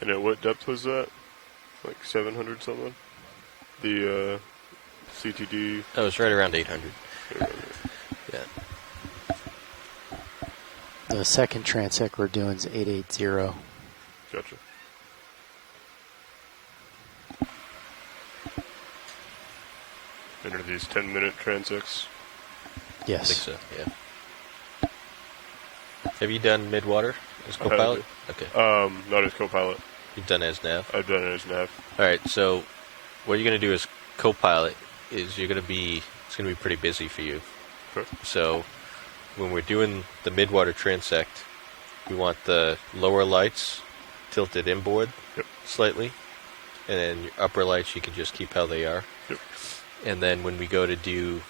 And at what depth was that? Like 700 something? The CTD? That was right around 800. Yeah. The second transect we're doing is 880. Gotcha. And are these 10-minute transects? Yes. I think so, yeah. Have you done Midwater as co-pilot? Okay. Not as co-pilot. You've done it as nav? I've done it as nav. Alright, so what you're going to do as co-pilot is it's going to be pretty busy for you. Sure. So when we're doing the Midwater transect, we want the lower lights tilted inboard slightly, and then your upper lights you can just keep how they are. Yep. And then when we go to do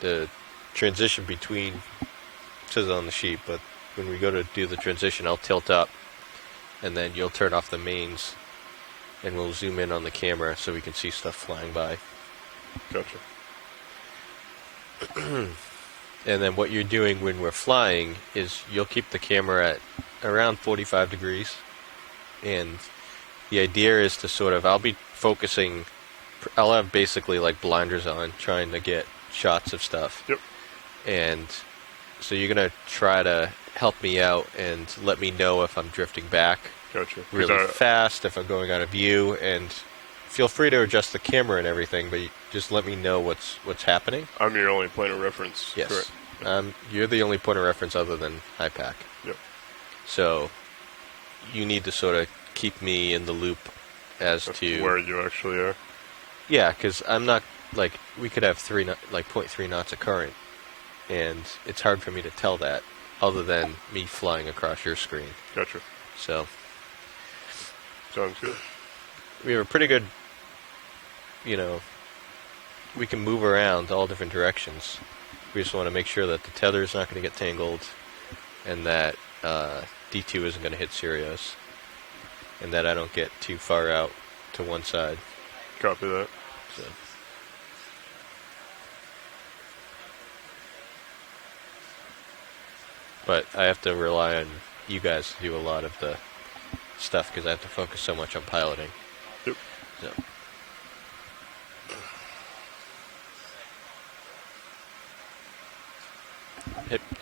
the transition between, it says it on the sheet, but when we go to do the transition, I'll tilt up, and then you'll turn off the mains, and we'll zoom in on the camera so we can see stuff flying by. Gotcha. And then what you're doing when we're flying is you'll keep the camera at around 45 degrees, and the idea is to sort of, I'll be focusing, I'll have basically like blinders on trying to get shots of stuff. Yep. And so you're going to try to help me out and let me know if I'm drifting back Gotcha. really fast, if I'm going out of view, and feel free to adjust the camera and everything, but just let me know what's happening. I'm your only point of reference. Yes. Correct. You're the only point of reference other than HiPAC. Yep. So you need to sort of keep me in the loop as to where you actually are. Yeah, because I'm not, like, we could have 0.3 knots of current, and it's hard for me to tell that other than me flying across your screen. Gotcha. So sounds good. We have a pretty good, we can move around all different directions. We just want to make sure that the tether is not going to get tangled, and that D2 isn't going to hit Sirius, and that I don't get too far out to one side. Copy that. So. But I have to rely on you guys to do a lot of the stuff because I have to focus so much on piloting. Yep. So.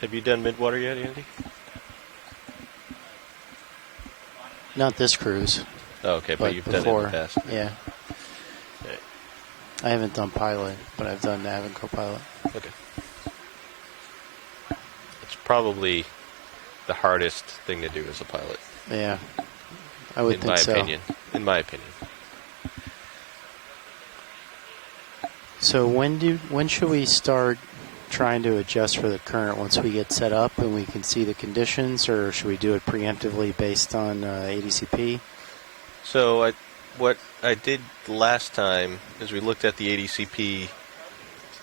Have you done Midwater yet, Andy? Not this cruise. Oh, okay, but you've done it in the past. Yeah. Okay. I haven't done pilot, but I've done nav and co-pilot. Okay. It's probably the hardest thing to do as a pilot. Yeah, I would think so. In my opinion. So when should we start trying to adjust for the current once we get set up and we can see the conditions, or should we do it preemptively based on ADCP? So what I did last time is we looked at the ADCP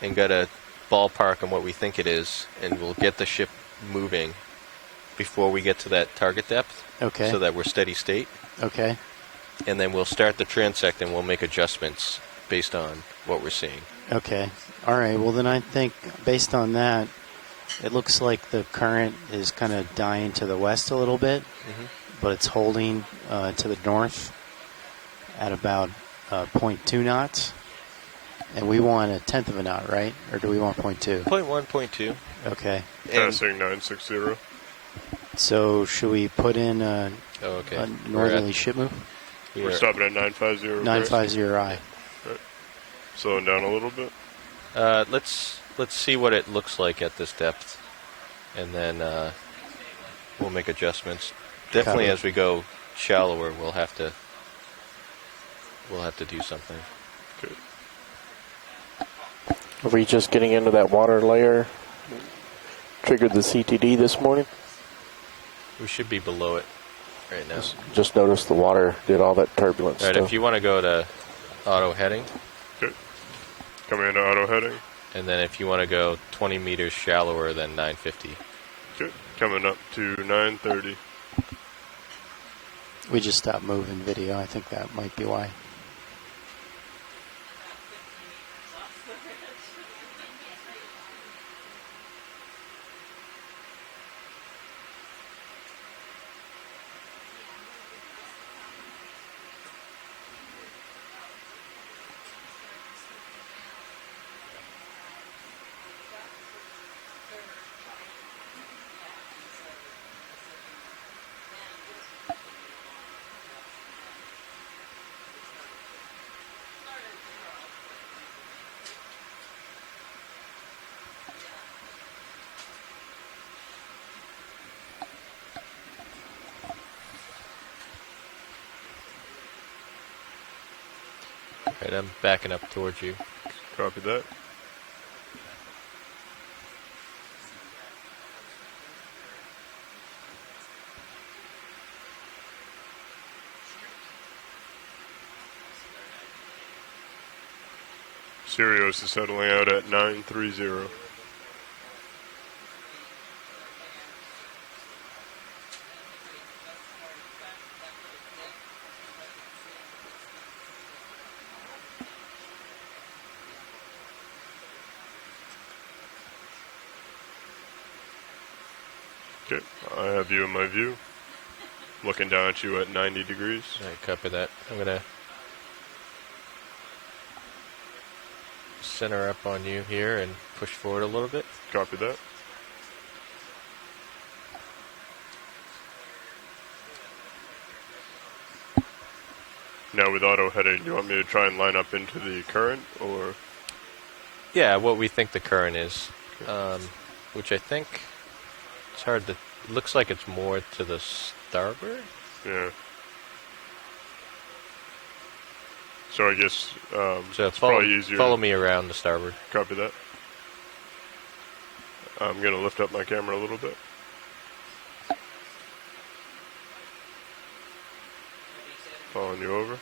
and got a ballpark on what we think it is, and we'll get the ship moving before we get to that target depth. Okay. So that we're steady state. Okay. And then we'll start the transect and we'll make adjustments based on what we're seeing. Okay. All right. Well, then I think based on that, it looks like the current is kind of dying to the west a little bit, but it's holding to the north at about 0.2 knots. And we want 1/10 of a knot, right? Or do we want 0.2? 0.1, 0.2. Okay. Passing 960. So should we put in a northerly ship move? We're stopping at 950. 950I. Right. Slowing down a little bit. Let's see what it looks like at this depth, and then we'll make adjustments. Definitely, as we go shallower, we'll have to do something. Good. Are we just getting into that water layer? Triggered the CTD this morning? We should be below it right now. Just noticed the water did all that turbulence stuff. If you want to go to auto heading. Good. Coming into auto heading. And then if you want to go 20 meters shallower than 950. Good. Coming up to 930. We just stopped moving video. I think that might be why. Right, I'm backing up towards you. Copy that. Sirius is settling out at 930. Okay, I have you in my view. Looking down at you at 90 degrees. Alright, copy that. I'm gonna center up on you here and push forward a little bit. Copy that. Now with auto heading, do you want me to try and line up into the current, or? Yeah, what we think the current is, which I think it's hard to. Looks like it's more to the starboard. Yeah. So I guess So it's probably easier. follow me around the starboard. Copy that. I'm gonna lift up my camera a little bit. Following you over.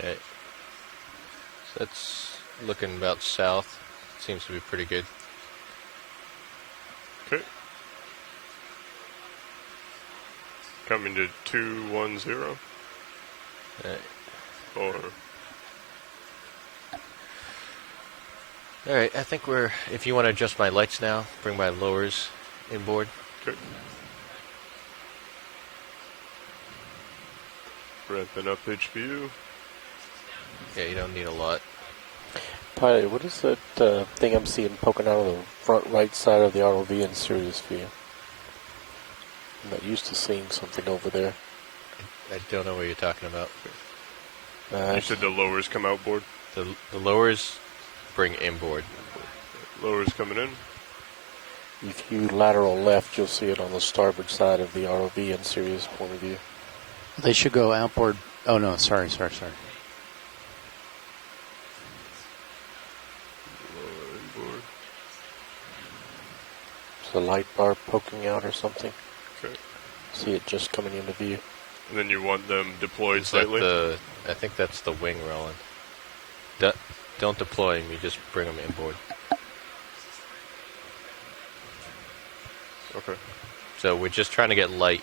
Alright. So that's looking about south. Seems to be pretty good. Okay. Coming to 210. Alright. Or Alright, I think we're. If you want to adjust my lights now, bring my lowers inboard. okay. Ramping up HPU. Yeah, you don't need a lot. Pilot, what is that thing I'm seeing poking out of the front right side of the ROV in Sirius view? I'm not used to seeing something over there. I don't know what you're talking about. You said the lowers come outboard. The lowers bring inboard. Lowers coming in. If you lateral left, you'll see it on the starboard side of the ROV in Sirius point of view. They should go outboard. Oh, no, sorry. Lower inboard. Is the light bar poking out or something? Okay. See it just coming into view. And then you want them deployed Is that slightly. I think that's the wing rolling. Don't deploy them, you just bring them inboard. Okay. So we're just trying to get light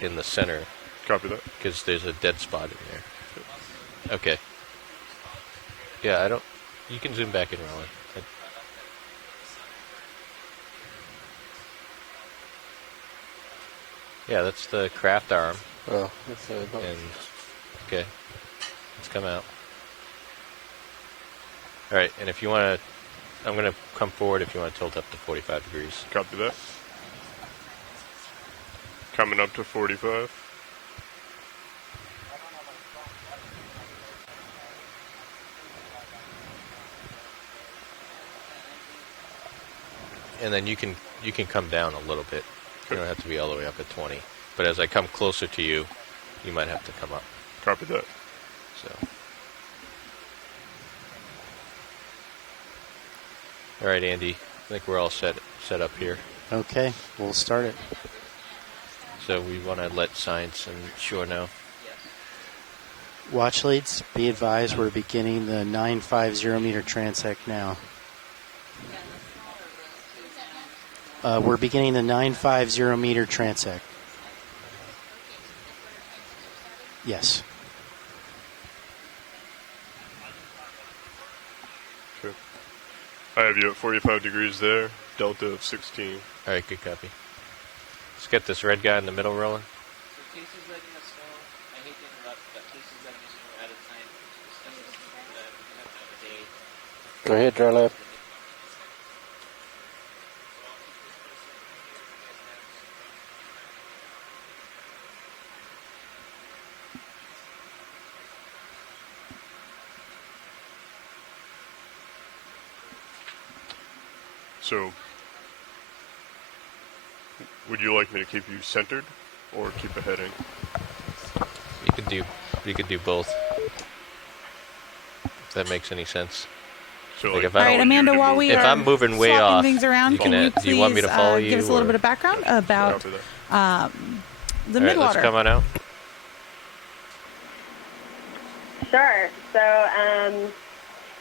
in the center Copy that. because there's a dead spot in there. Okay. Yeah, I don't. You can zoom back in, Roland. Yeah, that's the craft arm. Oh, that's And okay, let's come out. All right, and if you want to, I'm going to come forward if you want to tilt up to 45 degrees. Copy that. Coming up to 45. and then you can come down a little bit. You don't have to be all the way up at 20. But as I come closer to you, you might have to come up. Copy that. So. All right, Andy. I think we're all set up here. Okay, we'll start it. So we want to let science and shore know. Watch leads, be advised we're beginning the 950 meter transect now. We're beginning the 950 meter transect. Yes. Okay. I have you at 45 degrees there, delta of 16. All right, good copy. Let's get this red guy in the middle rolling. So Casey's letting us know, I hate to interrupt, but Casey's letting us know we're out of time. We can have another day. Go ahead, Dry Lab. So, would you like me to keep you centered or keep a heading? You could do both. If that makes any sense. So, Like like, if I All right, don't- Amanda, while we If are I'm moving way swapping off, things around, you can can you do please you want me to follow you? give us a little or- bit of background about copy that. the All right, let's Midwater? come on out. Sure. So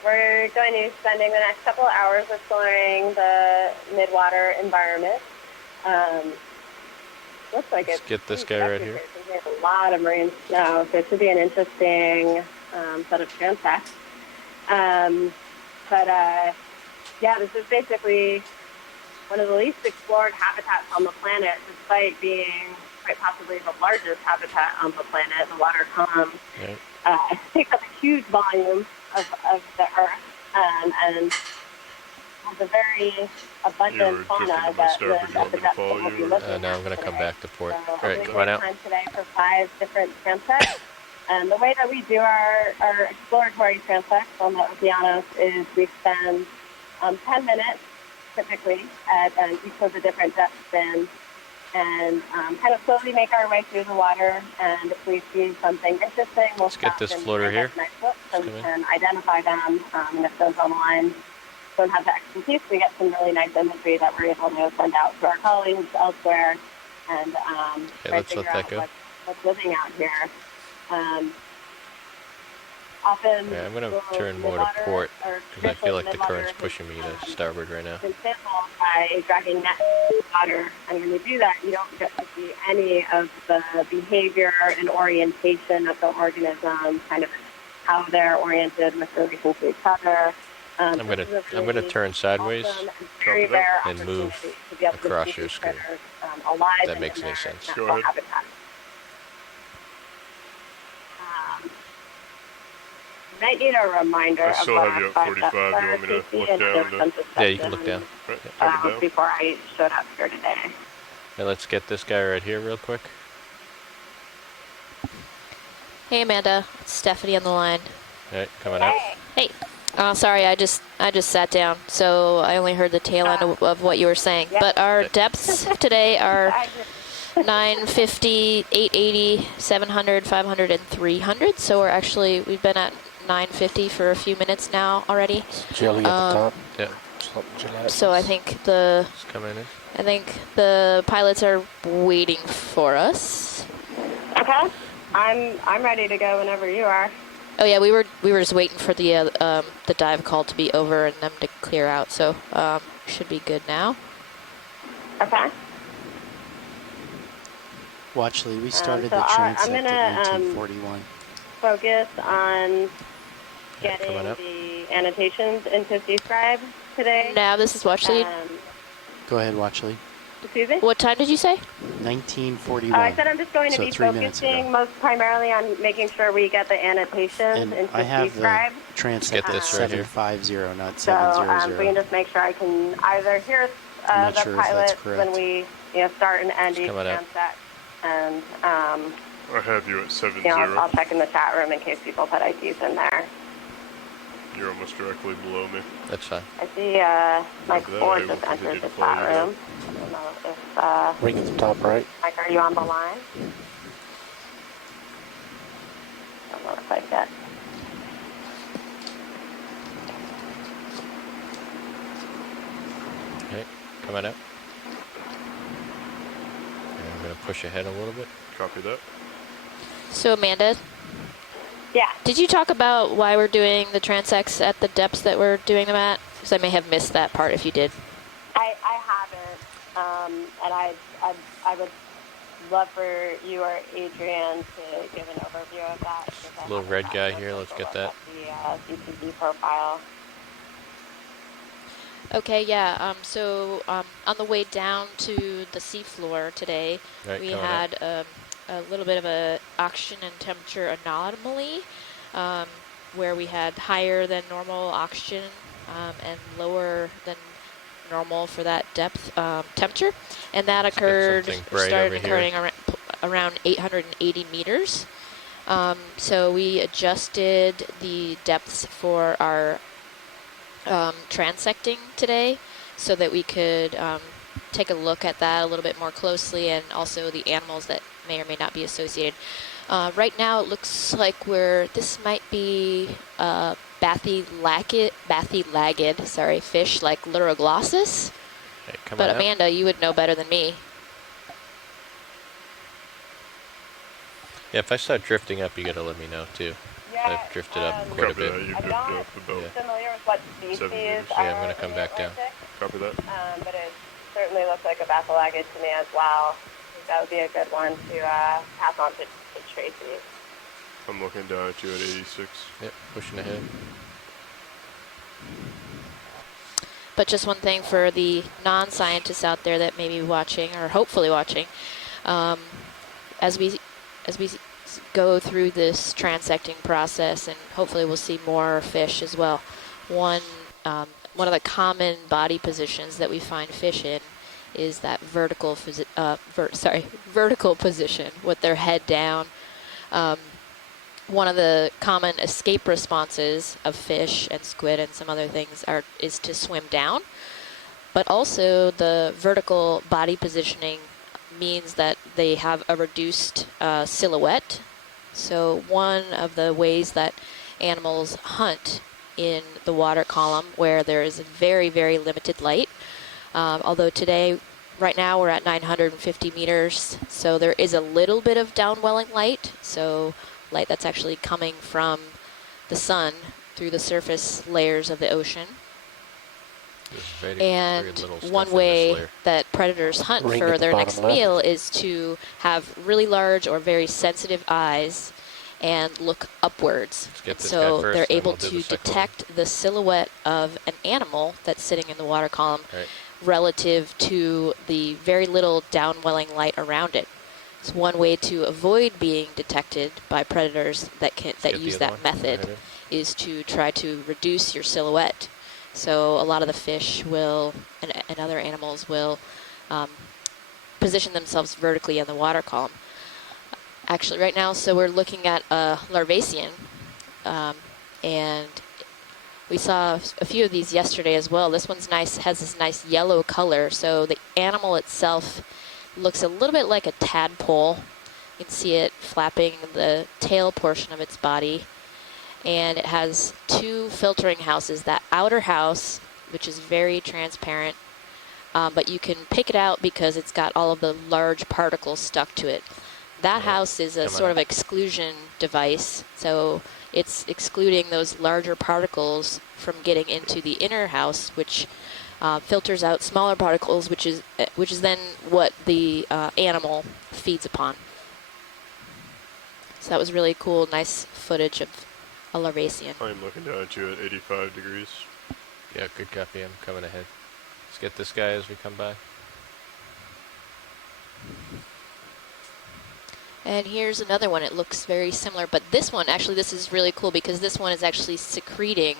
we're going to be spending the next couple of hours exploring the Midwater environment. Looks like Let's it's get this guy right here. There's a lot of marine snow, so it should be an interesting set of transects. Yeah, this is basically one of the least explored habitats on the planet, despite being quite possibly the largest habitat on the planet. The water column Right. takes up a huge volume of the earth and has a very abundant You're fauna drifting to my that starboard. lives You at want the me to depth follow that we'll you, be or- looking Now I'm at going to come today. back to port. So All right, I'm come going on to out. time today for 5 different transects. And the way that we do our exploratory transects on the Okeanos is we spend 10 minutes typically at each of the different depth spins and kind of slowly make our way through the water. And if we see something interesting, we'll Let's get stop this and floater stand here. up next to it so Let's we come in. can identify them. And if those on the line don't have the expertise, we get some really nice imagery that we're able to send out to our colleagues elsewhere and try to let's figure let that out go. what's living out here. Often, Yeah, I'm going to turn more to Midwater, port or because I feel like the Midwater current's has, pushing me to starboard right now. been sampled by dragging nets in the water, and when you do that, you don't get to see any of the behavior and orientation of the organism, kind of how they're oriented with relation to each other. I'm gonna turn sideways awesome and very Copy that. rare and move opportunity to be able to across see your these screen. critters, alive If that and makes in any their sense. natural Go ahead. habitat. Might need a reminder I still of have you at what 45. You want me to Casey, look and down there was to- some Yeah, you can look discussion, down. Right, copy that. before I showed up here today. Now let's get this guy right here real quick. Hey Amanda, it's Stephanie on the line. All right, coming out. Hey. Sorry, I just sat down, so I only heard the tail end of what you were saying. Yep. But our depths today are 950, 880, 700, 500, and 300. So we've been at 950 for a few minutes now already. Jelly at the top. Yeah, Something gelatinous. So I think it's coming in. the pilots are waiting for us. Okay. I'm ready to go whenever you are. Oh yeah, we were just waiting for the dive call to be over and them to clear out. So should be good now. Okay. Watch lead, we started so the I'm transect gonna, at 1941. Focus on Yeah, getting coming up. the annotations into C-Scribe today. Now this is watch lead. Go ahead, watch lead. Excuse me? What time did you say? 1941. I said I'm just going to So be 3 minutes ago. focusing most primarily on making sure we get the annotations And into I have the C-Scribe. transect Get at this right here. 750, not So 700. we can just make sure I can either hear I'm not the sure if that's pilot correct. when we start and end each coming up. transect. And I have you at 70. I'll check in the chat room in case people put IDs in there. You're almost directly below me. That's fine. I see Mike Copy that. Ford I will just continue entered to the follow chat you room. I don't know if, Ring at the top right. Mike, are you on the line? Don't know if I get. Okay, coming up. And I'm going to push ahead a little bit. Copy that. So Amanda, Yeah. did you talk about why we're doing the transects at the depths that we're doing them at? Because I may have missed that part if you did. I haven't, and I would love for you or Adrian to give an overview of that. because I Little haven't red gotten guy a here, let's closer get look that. at the CTV profile. Okay, yeah. So on the way down to the seafloor today, Right, we coming up. had a little bit of a oxygen and temperature anomaly, where we had higher than normal oxygen and lower than normal for that depth temperature, and that Let's get occurred something bright started over here. occurring around 880 meters. So we adjusted the depths for our transecting today so that we could take a look at that a little bit more closely, and also the animals that may or may not be associated. Right now it looks like this might be bathylaggid fish like Luroglossus, Okay, coming but up. Amanda, you would know better than me. Yeah, if I start drifting up, you got to let me know too. Yeah, I've drifted up quite a Copy bit. that. You I'm drifted not up about. Yeah. familiar with what species 7 meters. are Yeah, I'm gonna come in back down. Atlantic, Copy that. but it certainly looks like a bathylaggid to me as well. I think that would be a good one to pass on to Tracy. I'm looking down at you at 86. Yep, pushing ahead. But just one thing for the non-scientists out there that may be watching, or hopefully watching, as we go through this transecting process, and hopefully we'll see more fish as well. One of the common body positions that we find fish in is that vertical position with their head down. One of the common escape responses of fish and squid and some other things is to swim down, but also the vertical body positioning means that they have a reduced silhouette. So one of the ways that animals hunt in the water column, where there is very, very limited light, although today, right now, we're at 950 meters, so there is a little bit of downwelling light, so light that's actually coming from the sun through the surface layers of the ocean. There's very And little stuff one in this way layer. that predators hunt Ring for at the their bottom next left. meal is to have really large or very sensitive eyes and look upwards. Let's get this So guy first, they're then able we'll do to the second one. detect the silhouette of an animal that's sitting in the water column Right. relative to the very little downwelling light around it. It's one way to avoid being detected by predators that Get use the that other one. method Right in. is to try to reduce your silhouette. So a lot of the fish will, and other animals will, position themselves vertically in the water column. Actually, right now, so we're looking at a larvacean, and we saw a few of these yesterday as well. This one's nice, has this nice yellow color, so the animal itself looks a little bit like a tadpole. You can see it flapping the tail portion of its body, and it has two filtering houses. That outer house, which is very transparent, but you can pick it out because it's got all of the large particles stuck to it. That house is a Come on sort up. of exclusion device, so it's excluding those larger particles from getting into the inner house, which filters out smaller particles, which is then what the animal feeds upon. So that was really cool, nice footage of a larvacean. I'm looking down at you at 85 degrees. Yeah, good copy. I'm coming ahead. Let's get this guy as we come by. And here's another one. It looks very similar, but this one, actually, this is really cool because this one is actually secreting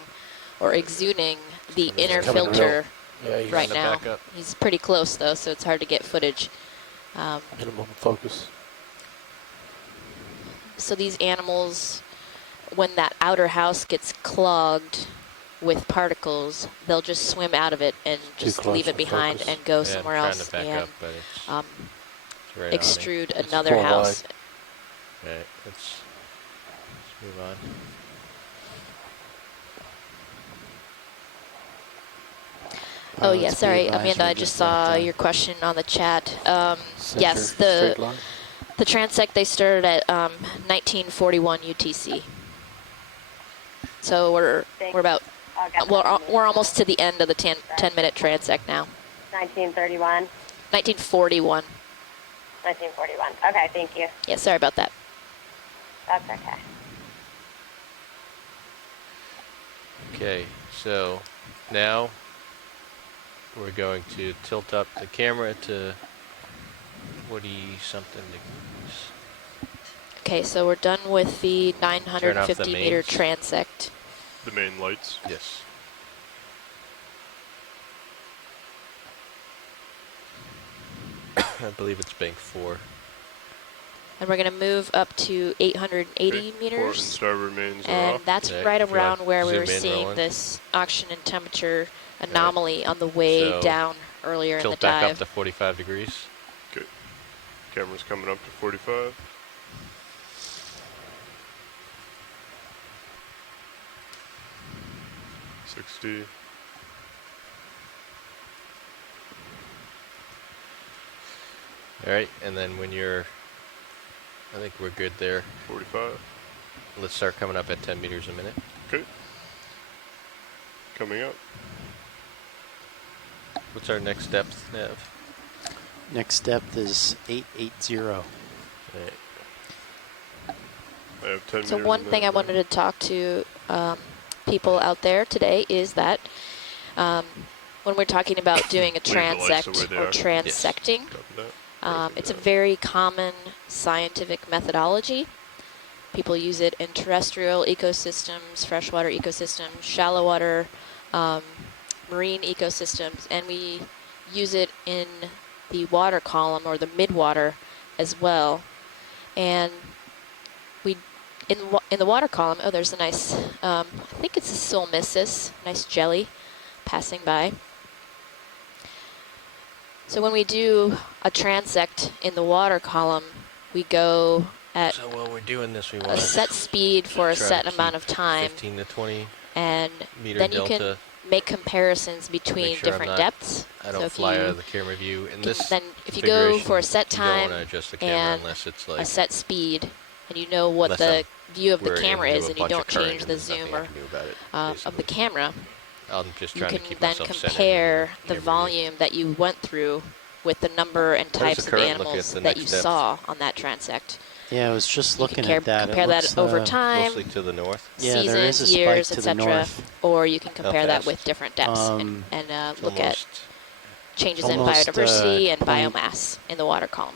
or exuding the inner coming filter Yeah, he's right the now. back up. He's pretty close, though, so it's hard to get footage. minimum focus. So these animals, when that outer house gets clogged with particles, they'll just swim out of it and just close leave it for behind focus. and go Yeah, somewhere I'm trying else to back and up, but it's right on me. extrude It's another more house. All right, let's move on. Oh, Pilot yeah, speed sorry, advisory Amanda, I just saw left on. your question on the chat. Center Yes, straight line. the transect, they started at 1941 UTC. So we're about, I'll get that. we're almost to the end of the 10-minute transect now. 1931, 1941. 1941. Okay, thank you. Yeah, sorry about that. That's okay. Okay, so now we're going to tilt up the camera to 40-something degrees. Okay, so we're done with the Turn off the 950 meter mains. transect. The main lights. Yes. I believe it's bank 4. And we're going to move up to 880 Okay, port and meters. starboard mains are And off. that's Okay, right if you around want where we zoom were in, seeing Roland. this oxygen and temperature anomaly on the way So, down earlier in the Tilt back dive. up to 45 degrees. Okay. Camera's coming up to 45. $60. All right, and then when you're, I think we're good there. 45. Let's start coming up at 10 meters a minute. Okay. Coming up. What's our next depth, Nev? Next depth is 880. All right. I have 10 So meters one a thing I minute wanted to talk to people out there today is that when we're talking about doing a Leave the lights the way transect they or are. transecting, now. Copy that. it's a very common scientific methodology. People use it in terrestrial ecosystems, freshwater ecosystems, shallow water, marine ecosystems, and we use it in the water column or the midwater as well. And we, in the water column, oh, there's a nice, I think it's a Solmissus, nice jelly passing by. So when we do a transect in the water column, we go at So while we're doing this, we want a set speed for a try set to amount of keep time, 15 to 20 and meter then you delta. can make comparisons between Make sure I'm different not- depths. I So don't if fly you out of the camera view. In can- this then if you go for a configuration, set you don't time want to adjust the camera and unless it's a like set speed, and you know what Unless the view of the we're camera into is, a and you bunch of don't current change and the there's nothing zoom I or, can do about it, of the basically. camera, I'm just you trying can to keep then myself centered in compare the camera view. volume that you went through with the number and does the types of current look at animals the that you next depth? saw on that transect. Yeah, I was just You looking can at that. compare It that looks, over time, Mostly to the north. Yeah, there is seasons, a spike years, to the etc., north. or you can compare that fast? with different depths Um, and It's look at almost changes in almost, biodiversity and point- biomass in the water column.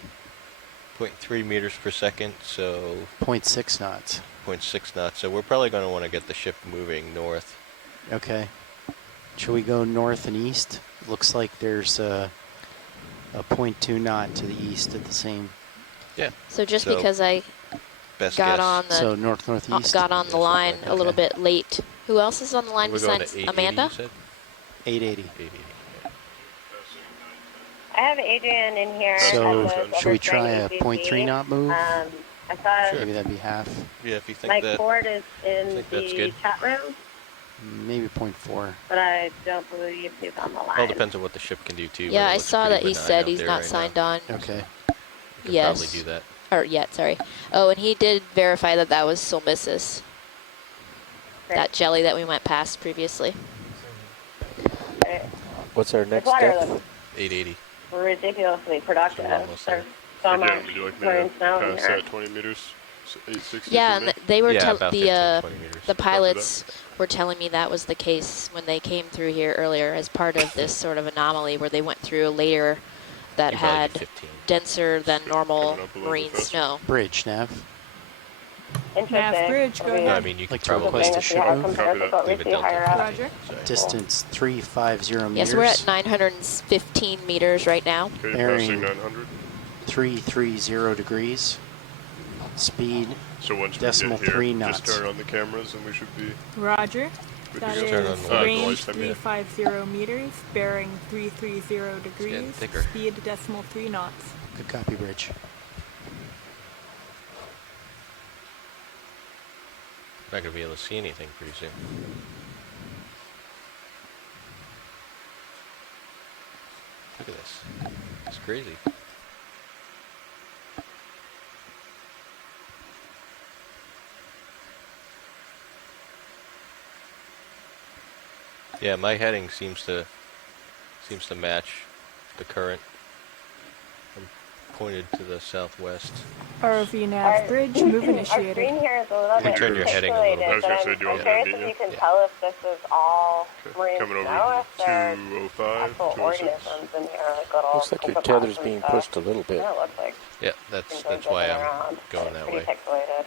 0.3 meters per second, so 0.6 knots. 0.6 knots. So we're probably going to want to get the ship moving north. Okay. Should we go north and east? Looks like there's a 0.2 knot to the east at the same. Yeah. So just So, because I Best got guess. on the So north northeast. got on the something line like a that. little Okay. bit late. Who else is on the line We're going besides to 880, Amanda? you said? 880. 880. I have Adrian in here. So at the should we try a overstrain 0.3 knot move? I saw Maybe that'd be half. Yeah, if you think Mike that. Ford is in think that's the good. chat room, Maybe 0.4. but I don't believe he's on the line. All depends on what the ship can do too. Yeah, but it I looks saw pretty that he benign said out he's there not right signed now. on. Okay. We could Yes. probably do that. Or yet, sorry. Oh, and he did verify that that was Solmissus, Great. that jelly that we went past previously. Great. What's our This next water depth? looks 880. ridiculously productive. So we're almost there. There's so Again, much would you like me marine to snow in pass here. that 20 meters? 860 Yeah, for and me? they were Yeah, about 15, 20 meters. the pilots were telling me that was the case when they came through here earlier as part of this sort of anomaly where they went through a layer that You probably had do 15. denser than normal Coming up a little marine bit faster. snow. Bridge, Nav. Interesting. Bridge, go It'll be ahead. I mean, you Like could to probably request a interesting to see ship how it move? compares with what we leave it see delta higher 15. up. Roger. Sorry. Distance 350 meters. Yes, we're at 915 meters right now. Okay, Bearing- passing 900. 330 degrees. Speed. So once Decimal we get here, 3 just knots. turn on the cameras and we should be Roger. Good That to go. Turn on is the light. range lights, I mean. 350 meters, bearing 330 degrees, thicker. speed decimal 3 knots. Good copy, Bridge. Not gonna be able to see anything pretty soon. Look at this. It's crazy. Yeah, my heading seems to match the current. I'm pointed to the southwest. ROV nav bridge, move Our initiated. screen here is a little You can bit turn your heading a little bit. I was but gonna say, I'm, do you want I'm me to curious meet if you? you can Yeah. tell if this is all marine Coming over snow, if to there's 205, actual 206. organisms in here, like little Looks like your creepypastas tether's and being stuff. pushed a little bit. Yeah, it looks like Yeah, things are that's why zipping I'm around. going It's that pretty way. pixelated.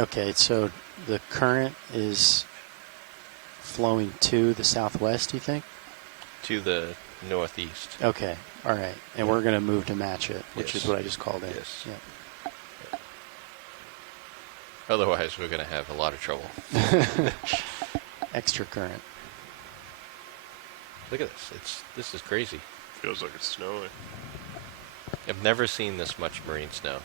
Okay, so the current is flowing to the southwest, you think? To the northeast. Okay, all right. And we're going to move to match it, which Yes. is what I just called in. Yes. Yeah. Otherwise, we're gonna have a lot of trouble. Extra current. Look at this. This is crazy. Feels like it's snowing. I've never seen this much marine snow.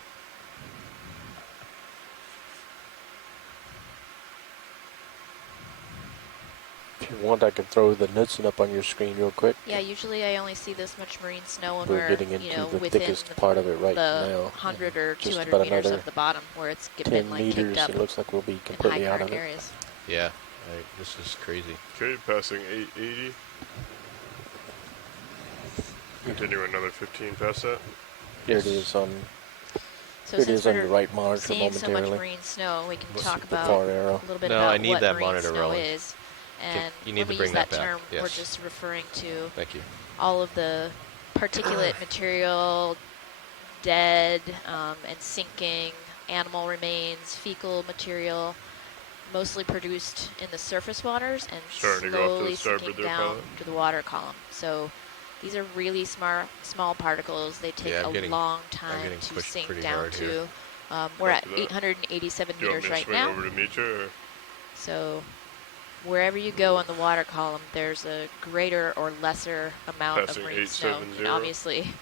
If you want, I can throw the Knudsen up on your screen real quick. Yeah, usually I only see this much marine snow when We're we're, getting you into know, the within thickest part of it right the now. 100 or Just 200 about meters another of the bottom where it's 10 been like kicked meters. up It looks like we'll be in high completely out current of it. areas. Yeah, this is crazy. Okay, passing 880. Continue another 15 past that. Here it is on. So Here it since is on we're your right monitor seeing so much momentarily. marine snow, we can What's talk the about far a arrow? little bit No, about I need what that marine monitor snow rolling. is. And you need when to we bring use that that back. term, we're Yes. just referring to Thank you. all of the particulate material, dead and sinking animal remains, fecal material, mostly produced in the surface waters and Starting to go off to the slowly starboard sinking there, down pilot. to the water column. So these are really small particles. They take Yeah, I'm a getting- long I'm time getting to pushed sink pretty down hard to. here. We're at Copy that. 887 Do you want meters me to right swing now. over to meet you? Or? So wherever you go on the water column, there's a greater or lesser amount Passing of marine snow. 870. And obviously,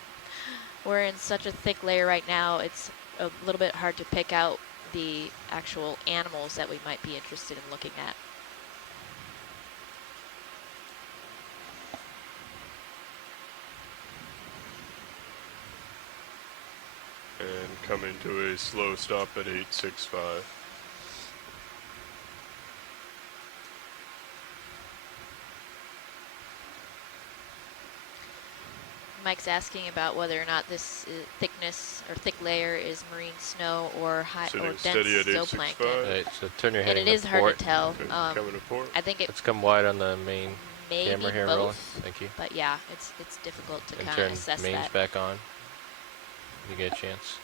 we're in such a thick layer right now, it's a little bit hard to pick out the actual animals that we might be interested in looking at. And coming to a slow stop at 865. Mike's asking about whether or not this thickness or thick layer is marine snow or high or Sitting dense steady at zooplankton. 865. Right, so turn your And heading it to is hard port. to tell. Okay, coming to port. I think it Let's come wide on the main may camera be here, both, rolling. Thank you. but yeah, it's difficult to And kind turn of assess mains that. back on. You get a chance.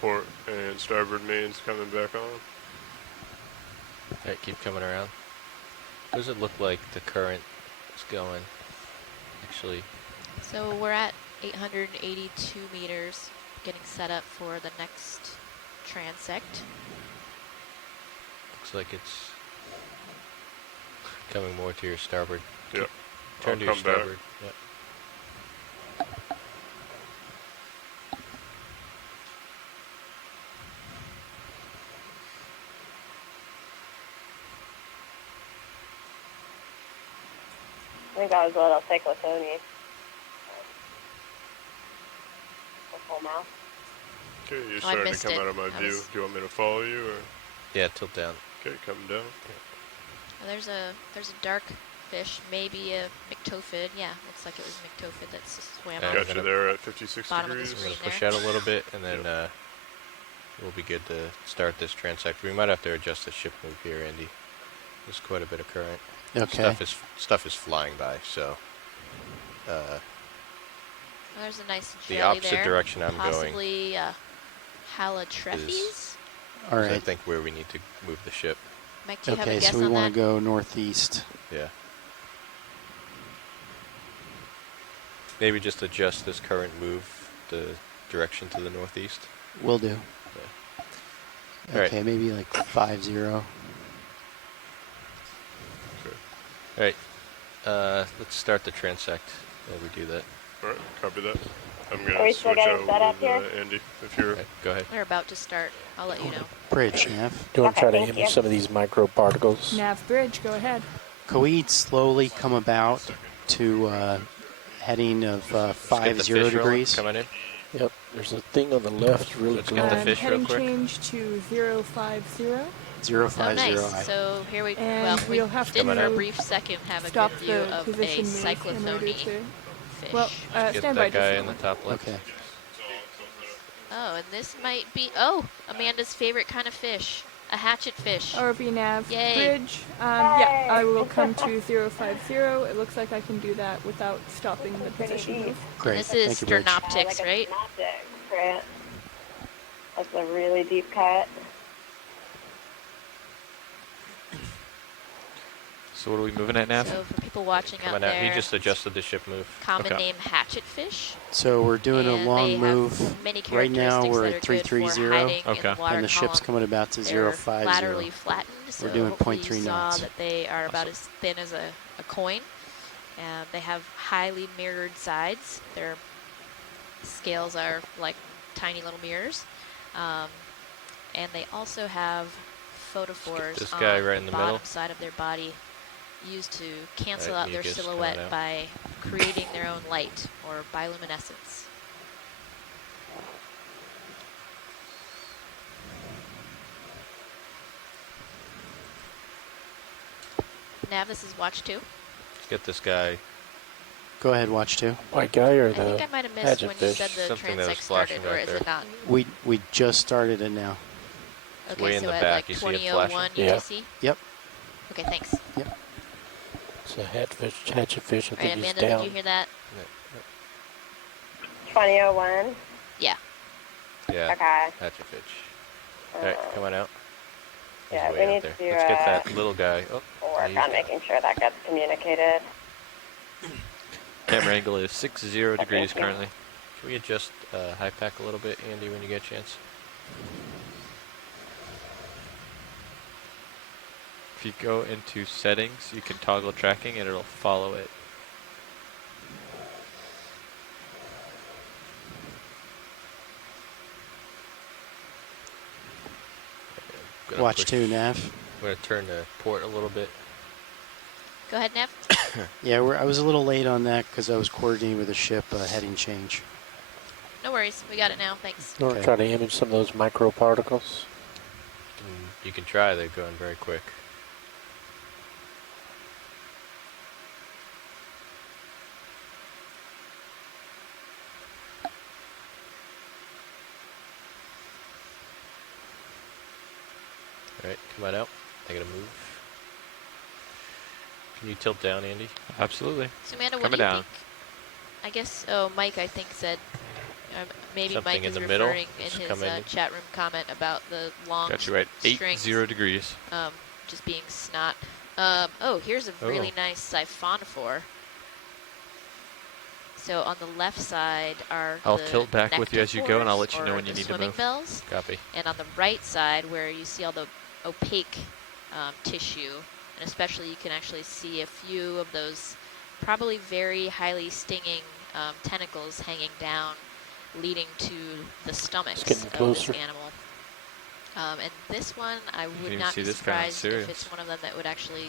Port and starboard mains coming back on. Alright, keep coming around. What does it look like the current is going? Actually, So we're at 882 meters, getting set up for the next transect. looks like it's coming more to your starboard. Yep. Turn I'll to your come back. starboard. Yep. I think that was a little cyclotony. The full mouth. Okay, you're I starting to missed come it. out of my That view. was- Do you want me to follow you? Or? Yeah, tilt down. Okay, coming down. There's a dark fish, maybe a myctophid. Yeah, looks like it was a myctophid that swam Yeah, out. I'm Got you gonna- there at 56 Bottom of the degrees. I'm going to screen push there. out a little bit, and then we'll be good to start this transect. We might have to adjust the ship move here, Andy. There's quite a bit of current. Okay. Stuff is flying by, so Oh, there's a nice the jelly opposite there. direction I'm going Possibly halotrephes. All is, I right. think, where we need to move the ship. Mike, do you have a Okay, guess so we on want that? to go northeast. Yeah. Maybe just adjust this current move, the direction to the northeast. Will do. All right. Okay, maybe like 5-0. All right. Let's start the transect while we do that. All right, copy that. I'm Are gonna we still switch getting set out up with here? Andy if you're. Okay, go ahead. We're about to start. I'll let you know. Bridge, Nav. Do you want to try to thank image you. some of these microparticles? Nav bridge, go ahead. Could we slowly come about to heading of Let's get the 50 fish rolling, degrees? coming in. Yep. There's a thing on the left really Let's get the glowing. And fish real heading quick. change to 050. 050. Oh, nice. So here we And well, we we'll have did to for a brief second have a Stop good view the of a position move in order cyclothony to. fish. Well, Get stand by that guy just in the top left. Okay. Oh, and this might be Amanda's favorite kind of fish, a hatchet fish. RV nav Yay. bridge. Yeah, I will come to 050. It looks like I can do that without stopping the position move. Great. This is Thank you, Bridge. sternoptics, like a right? synoptics, right? That's a really deep cut. So what are we moving at now? So for people watching out Coming out. there, He just adjusted the ship move. common Okay. name hatchet fish. So we're doing a And long they move. have many Right now characteristics we're that at are good for 330, hiding in Okay. the water and the ship's column. coming about to They're 050. laterally flattened, so We're doing hopefully 0.3 you saw knots. that they are about as thin as a coin. And they have highly mirrored sides. Their scales are like tiny little mirrors. And they also have photophores this on guy right in the the bottom middle. side of their body, used to cancel Right, out their mucus coming silhouette out. by creating their own light or bioluminescence. Nav, this is watch 2. Let's get this guy. Go ahead, watch 2. White guy or I think I the might have missed when you hatchetfish? said the Something that was transect flashing started, or right is there. it not? We just started it now. It's Okay, way in so the at back. like You see it 2001 flashing? Yeah. UTC? Yep. Okay, thanks. It's a hatchetfish. Hatchetfish. I All right, think he's Amanda, down. did you hear that? 2001. Yeah. Yeah. Okay. Hatchet fish. All right, coming out. He's Yeah, way we out need there. to, Let's get that little guy. Oh, We'll yeah, work he's on down. making sure that gets communicated. Camera angle is 60 degrees you. currently. Can we adjust high pack a little bit, Andy, when you get a chance? If you go into settings, you can toggle tracking and it'll follow it. Gonna Watch push- 2, Nav. I'm going to turn the port a little bit. Go ahead, Nev. Yeah, I was a little late on that because I was coordinating with the ship heading change. No worries. We got it now. Thanks. You want Okay. to try to image some of those microparticles? You can try. They're going very quick. All right, come on out. I gotta move. Can you tilt down, Andy? Absolutely. So, Amanda, what Coming do you down. think? I guess, Mike, I think, said, maybe Something Mike in is the middle, referring in just his come in. chat room comment about the long Got you right. strings 80 degrees. just being snot. Here's a really nice siphonophore. So on the left side are I'll the tilt back with you as you go, and I'll let you nectophores, know when you or need to swimming move. bells. Copy. And on the right side, where you see all the opaque tissue, and especially you can actually see a few of those probably very highly stinging tentacles hanging down, leading to the stomachs getting of closer. this animal. And this one, I would even not see be this guy on surprised if Sirius. it's one of them that would actually,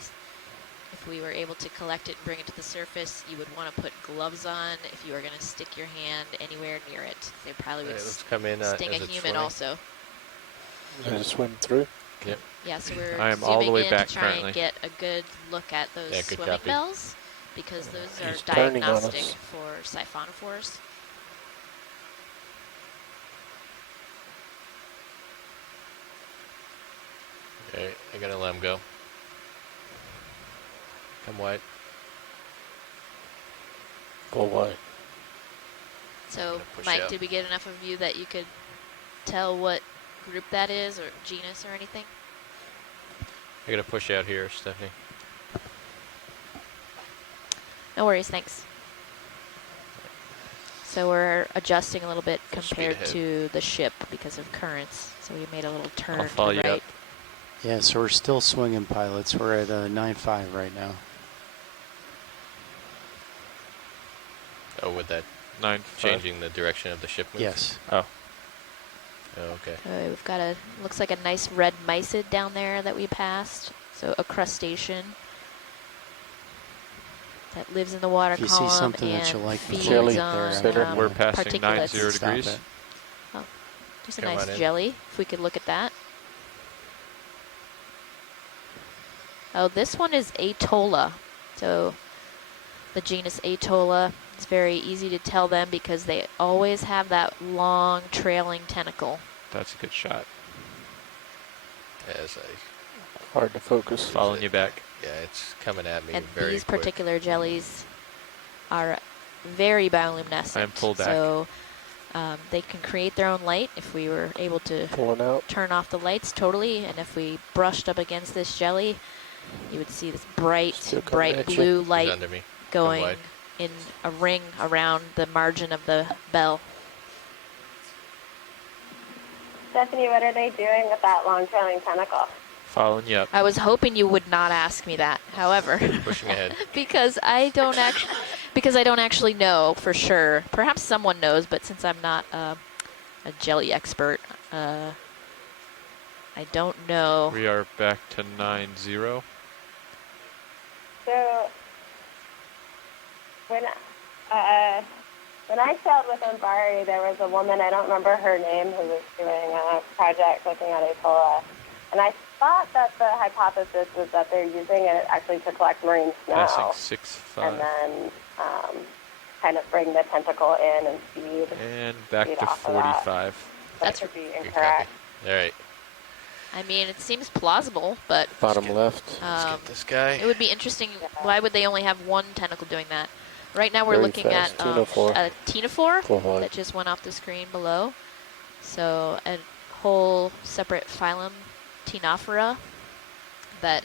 if we were able to collect it and bring it to the surface, you would want to put gloves on if you were going to stick your hand anywhere near it. They probably All would right, let's come in sting a as it's human swimming. also. Gonna swim through. Yep. Yeah, so we're I am all the zooming way in back to try currently. and get a good look at those Yeah, good swimming copy. bells, because those are He's turning on diagnostic us. for siphonophores. Okay, I gotta let him go. Come wide. Go away. So, Gonna push Mike, out. did we get enough of you that you could tell what group that is, or genus, or anything? I gotta push out here, Stephanie. No worries, thanks. So we're adjusting a little bit Full speed compared ahead. to the ship because of currents. So we made a little turn I'll to follow the you right. up. Yeah, so we're still swinging pilots. We're at 9.5 right now. Oh, with that 9.5. changing the direction of the ship move? Yes. Oh, Oh, okay. We've got looks like a nice red mysid down there that we passed. So a crustacean that lives in the water If you column see something and that you like feeds before we Jelly. get there, on Center. we're passing particulates. 90 Stop degrees. it. There's a Come nice on in. jelly, if we could look at that. Oh, this one is Atolla. So the genus Atolla, it's very easy to tell them because they always have that long trailing tentacle. That's a good shot. As I, Hard to focus. Following you back. yeah, it's coming at me And very these quick. particular jellies are very bioluminescent. I am pulled back. So they can create their own light if we were able to Pulling out. turn off the lights totally. And if we brushed up against this jelly, you would see this bright, Still coming bright at you. blue He's light under me. going wide. in a ring around the margin of the bell. Stephanie, what are they doing with that long trailing tentacle? Following you up. I was hoping you would not ask me that. However, Pushing ahead. because I don't actually know for sure. Perhaps someone knows, but since I'm not a jelly expert, I don't know. We are back to 90. So when I sailed with Umbari, there was a woman, I don't remember her name, who was doing a project looking at Atolla. And I thought that the hypothesis was that they're using it actually to collect marine snow. Passing 6.5. And then kind of bring the tentacle in and feed. And back feed to off of that. 45. That That's could be Good copy. incorrect. All right. I mean, it seems plausible, but Bottom get- left. Let's get this guy. it would be interesting. Why would they only have one tentacle doing that? Right now we're Very looking at fast. Ctenophore. a ctenophore Full hog. that just went off the screen below. So a whole separate phylum, Ctenophora, that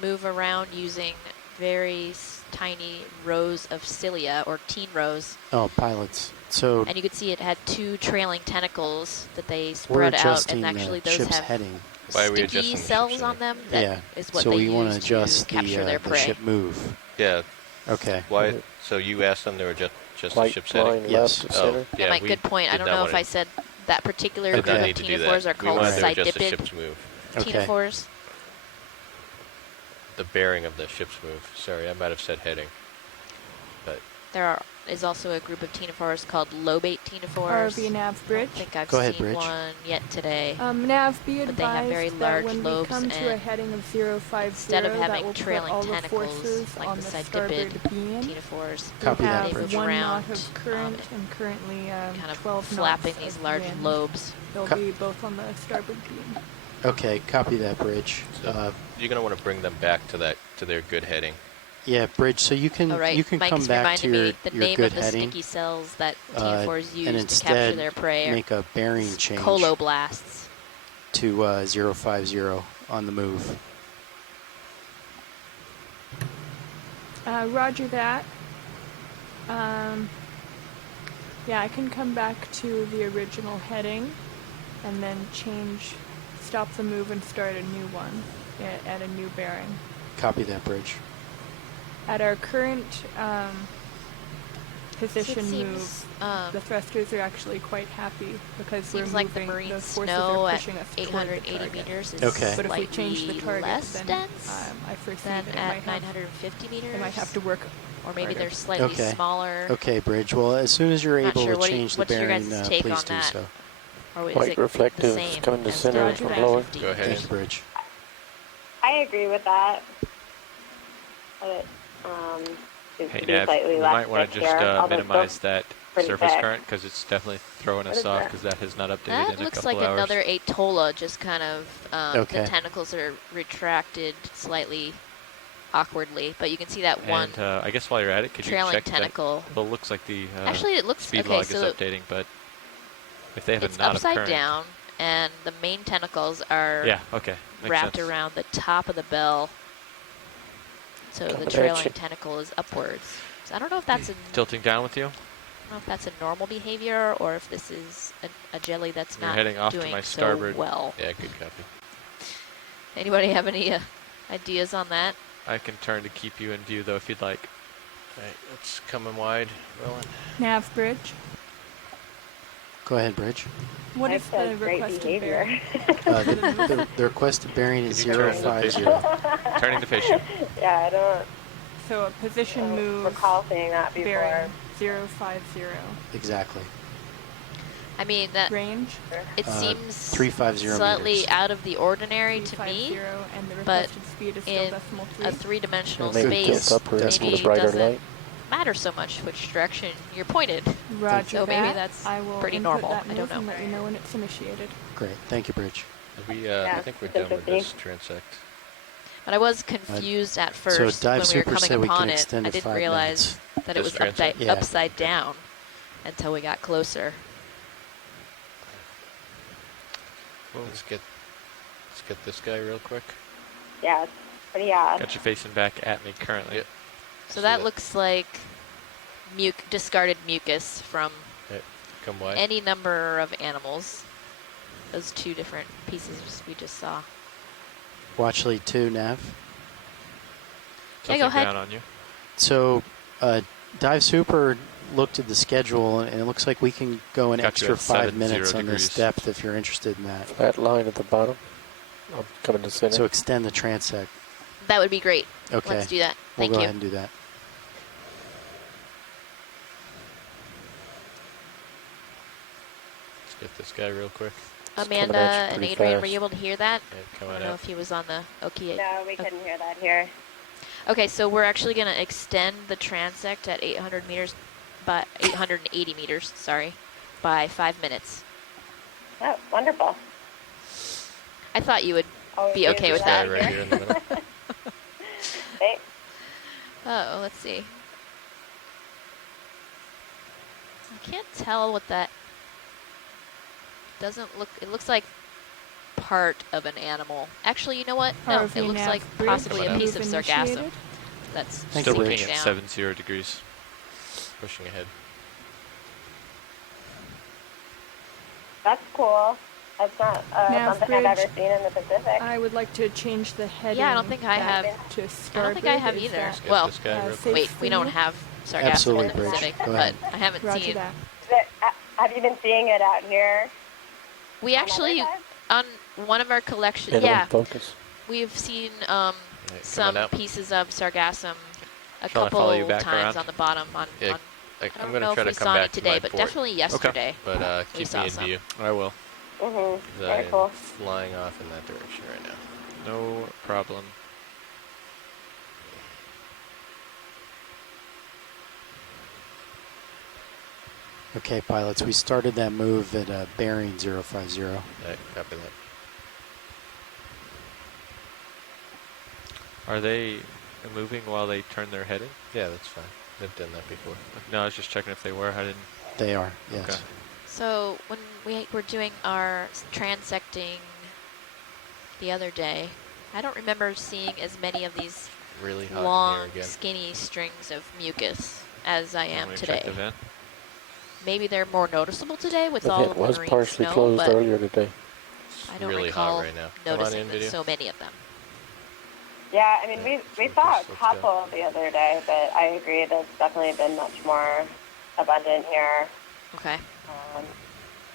move around using very tiny rows of cilia, or teen rows. Oh, pilots. So And you could see it had two trailing tentacles that they we're spread out, adjusting and actually the those ship's have heading. Why are we sticky adjusting the cells ship's on heading? them. That Yeah. is what So they we want to use adjust capture their the prey. ship move. Yeah. Okay. Why? So you asked them to adjust the Light ship's heading? line Yes. left of Oh, center. Yeah, Mike, we good point. I did don't not know if wanna- I said that particular did group not of need to do ctenophores that. are We called wanted to adjust the sidipid ship's move. Okay. ctenophores. The bearing of the ship's move. Sorry, I might have said heading. But There is also a group of ctenophores called lobate ctenophores. RV nav I don't bridge. think I've Go ahead, seen Bridge. one yet today. Nav, be But they have advised very that large when we lobes come to a and heading of 050, instead of that having will put trailing all the tentacles forces like on the the sidipid starboard beam. ctenophores, We Copy that, have Bridge. one around, knot of current and currently kind of 12 flapping knots these of large wind. lobes. They'll Co- be both on the starboard beam. Okay. Copy that, Bridge. So you're gonna want to bring them back to their good heading. Yeah, Bridge. So you can All right, come Mike's back to reminded your me the your name good of the heading sticky cells that uh, ctenophores use and to capture instead their prey are make a bearing change coloblasts. to 050 on the move. Roger that. Yeah, I can come back to the original heading and then stop the move and start a new one at a new bearing. Copy that, Bridge. At our current So position it move, seems, the thrusters are actually quite happy because we're seems like the moving, marine the forces snow are at pushing us toward the 880 target. meters is Okay. But if we slightly change the target, less then dense I foresee than that at 950 meters. it might have to work or maybe harder. they're slightly Okay. smaller. Okay, Bridge. Well, as soon as you're Not able sure. to What do you- change the what's your bearing, guys' take please on do that? so. Or is White it reflective the same coming to as center the from Roger lower. 950 Go ahead. Thank you, Bridge. I agree with that. But, it Hey, should be Nav, slightly we less might want to thick just here, although minimize still that pretty surface thick. current because it's definitely throwing What us is off that? because that has not updated That in a looks couple like hours. another atolla, just kind of Okay. the tentacles are retracted slightly awkwardly, but you can see that one And I guess while you're at it, could you trailing check tentacle. that? Well, it looks like the Actually, it looks speed okay. log So is updating, but if they have it's a knot of upside current, down, and the main tentacles are yeah, okay, makes wrapped sense. around the top of the bell. So Coming the at trailing you. tentacle is upwards. So I don't know if that's a Tilting down with you. don't know if that's a normal behavior or if this is a jelly that's You're not heading off to doing my so starboard. well. Yeah, good copy. Anybody have any ideas on that? I can turn to keep you in view, though, if you'd like. All right, it's coming wide, rolling. Nav bridge. Go ahead, Bridge. What is That's the great requested behavior. bearing? The requested bearing is Can you turn the 050. Turning to face you. Yeah, I don't, So a position move recall seeing that before. bearing 050. Exactly. I mean, that Range it seems 350 slightly meters. out of the ordinary to 350, me. and the but requested speed is still In decimal a 3. three-dimensional Maybe space, tilt up or Decimal maybe the brighter doesn't light. matter so much which direction you're pointed. Roger So maybe that. that's I will pretty input normal. that I don't move know. and let you know when it's initiated. Great. Thank you, Bridge. We, Yeah, I think we're done with 50. this transect. But I was confused at first so when Dive we were Super coming said we upon can it. extend I to didn't 5 realize that it This was transect? Yeah. upside down until we got closer. Let's get this guy real quick. Yeah, it's pretty odd. Got you facing back at me currently. Yep. So See that that? looks like discarded mucus from Okay, come wide. any number of animals. Those two different pieces we just saw. Watch lead 2, Nav. Yeah, go Tilting ahead. down on you. So Dive Super looked at the schedule, and it looks like we can go an Got you extra at 5 70 minutes on degrees. this depth if you're interested in that. Flat line at the bottom. I'm coming to center. So extend the transect. That would be great. Okay. Let's do that. We'll Thank go you. ahead and do that. Let's get this guy real quick. Amanda coming at you and pretty Adrian, were fast. you able to hear that? Yeah, I come don't on know out. if he was on the Okeanos. No, we couldn't hear that here. Okay, so we're actually going to extend the transect at 800 meters, by 880 meters, sorry, by 5 minutes. Oh, wonderful. I thought you would Always be use okay with This guy that. right here in the middle. Thanks. Oh, let's see. I can't tell what that doesn't look. It looks like part of an animal. Actually, you know what? No, ROV it looks nav like bridge, possibly a move piece of sargassum. initiated. That's Thank Still you, sinking looking Rich. at down. 70 degrees. Pushing ahead. That's cool. That's not Nav something I've bridge. ever seen in the Pacific. I would like to change the heading. Yeah, I don't think I back have. To I don't starboard. think I have Is either. that, Get Well, this guy real safe quick. wait, for we don't you? have sargassum Absolutely, in the Bridge. Pacific, Go but ahead. I haven't Roger seen. that. Have you been seeing it out here? We on actually other sides? on one of our collections. Inland Yeah, focus. we've seen Right, some coming out. pieces of sargassum a Shall I couple follow you back times around? on the bottom. Yeah, on Like, I I'm don't going know to try if we to come saw back any to today, my but port. definitely yesterday. But We keep saw me in some. view. I will. Mm-hmm. 'Cause I Very am cool. flying off in that direction right now. No problem. Okay, pilots, we started that move at bearing 050. Yeah, copy that. Are they moving while they turn their heading? Yeah, that's fine. They've done that before. No, I was just checking if they were. I didn't. They are, yes. Okay. So when we were doing our transecting the other day, I don't remember seeing as many of these Really hot long, in here again. skinny strings of mucus as I am Want me to check today. the vent? Maybe they're more noticeable today with The all vent of the was marine partially snow, closed but earlier today. I don't really recall hot right now. Come on noticing in, video. so many of them. Yeah, I mean, Yeah, we so saw a just let's couple the other day, but I agree that's definitely been much more abundant here. Okay.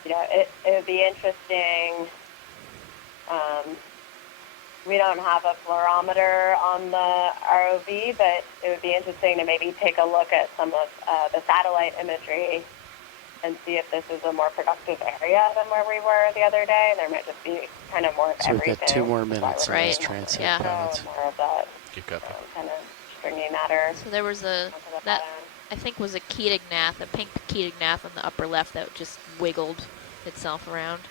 You know, it would be interesting. We don't have a fluorometer on the ROV, but it would be interesting to maybe take a look at some of the satellite imagery and see if this is a more productive area than where we were the other day. There might just be kind of more of So we've everything. got 2 more That's why minutes we're on this Right. doing transect, Yeah. pilots. more of that Good copy. kind of stringy matter. So there was a onto the that bottom. I think was a ketognath, a pink ketognath on the upper left that just wiggled itself around.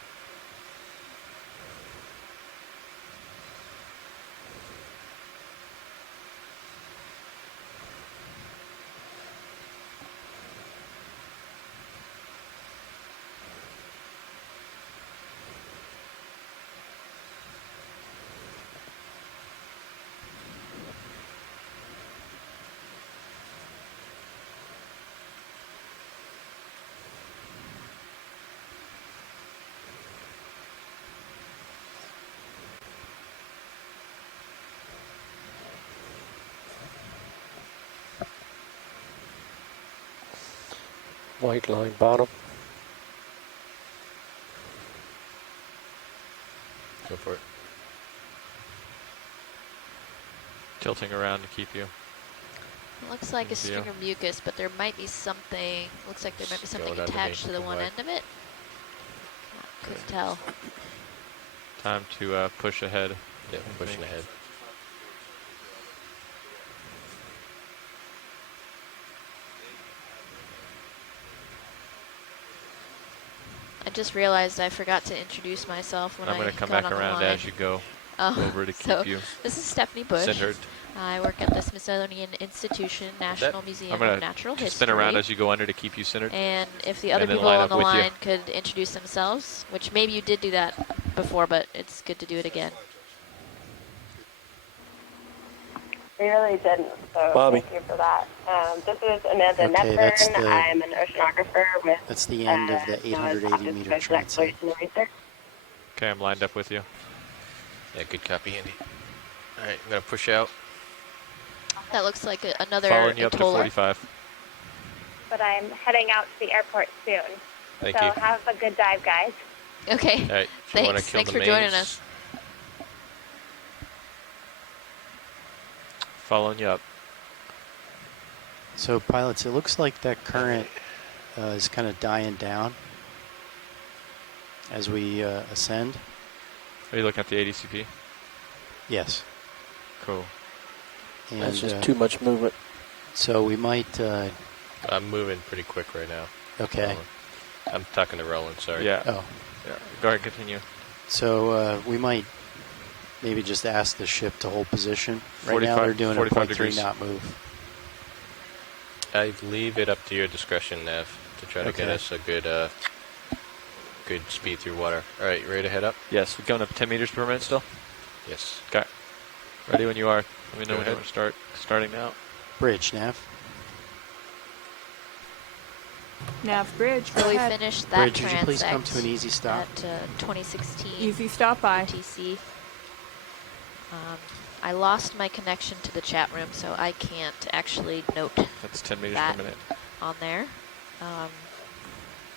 White line bottom. Go for it. Tilting around to keep you. It looks like a Yeah. string of mucus, but there might be something. Looks like there might be Just something going attached to the underneath one the end of it. Couldn't tell. Time to push ahead. Yeah, I pushing think. ahead. I just realized I forgot to introduce myself when I'm I going to come got back on the around line. as you go Oh, over to keep so you this is Stephanie Bush. centered. I work at the Smithsonian Institution, National Museum I'm going of Natural to History. spin around as you go under to keep you centered. And if the other and then people line on up the with you. line could introduce themselves, which maybe you did do that before, but it's good to do it again. We really didn't, so Bobby. thank you for that. This is Amanda Okay, that's Netburn. the- I'm an oceanographer with That's the end of the NOAA's 880 Office meter of Coastal transect. Exploration and Research. Okay, I'm lined up with you. Yeah, good copy, Andy. All right, I'm going to push out. That looks like another Following you up to Etola. 45. But I'm heading out to the airport soon. Thank so you. have a good dive, guys. Okay. All right, if you want to Thanks. kill Thanks the for joining mains, us. Following you up. So pilots, it looks like that current is kind of dying down as we ascend. Are you looking at the ADCP? Yes. Cool. And That's just too much movement. so we might, I'm moving pretty quick right now. okay. I'm talking to Roland, sorry. Yeah. Oh, Yeah. Go ahead, continue. so we might maybe just ask the ship to hold position. Right now 45 they're doing a 45 0.3 degrees. knot move. I leave it up to your discretion, Nav, to try to get Okay. us a good good speed through water. All right, you ready to head up? Yes, we're going up 10 meters per minute still. Yes. Okay. Ready when you are. Let me know Go when you ahead. want to start. Starting now. Bridge, Nav. Nav Bridge, go So we ahead. finished that Bridge, would you please transect come to an easy stop? at 2016 Easy stop by. UTC. I lost my connection to the chat room, so I can't actually note That's 10 meters that per minute. on there.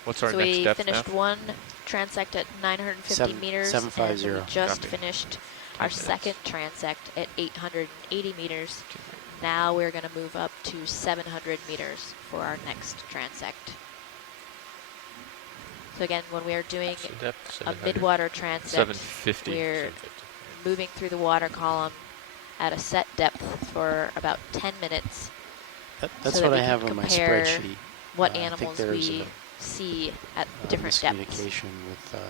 What's our So next we depth finished now? one transect at 950 meters, and 750. we just Copy. finished our 10 minutes. second transect at 880 meters. Now we're going to move up to 700 meters for our next transect. So again, when we are doing What's the depth? a 700? midwater transect, 750. we're 750. moving through the water column at a set depth for about 10 minutes. That's so that what we I can have on my compare spreadsheet. What I think animals there's we a see at different depths. miscommunication with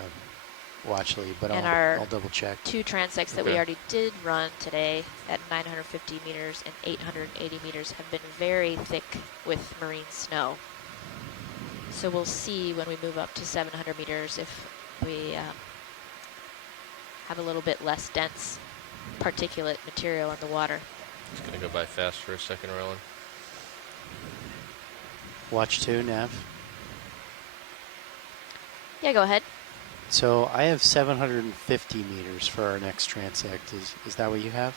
Watchley, but And our I'll double check. Two transects that we Okay. already did run today at 950 meters and 880 meters have been very thick with marine snow. So we'll see when we move up to 700 meters if we have a little bit less dense particulate material in the water. It's going to go by fast for a second, Roland. Watch 2, Nav. Yeah, go ahead. So I have 750 meters for our next transect. Is that what you have?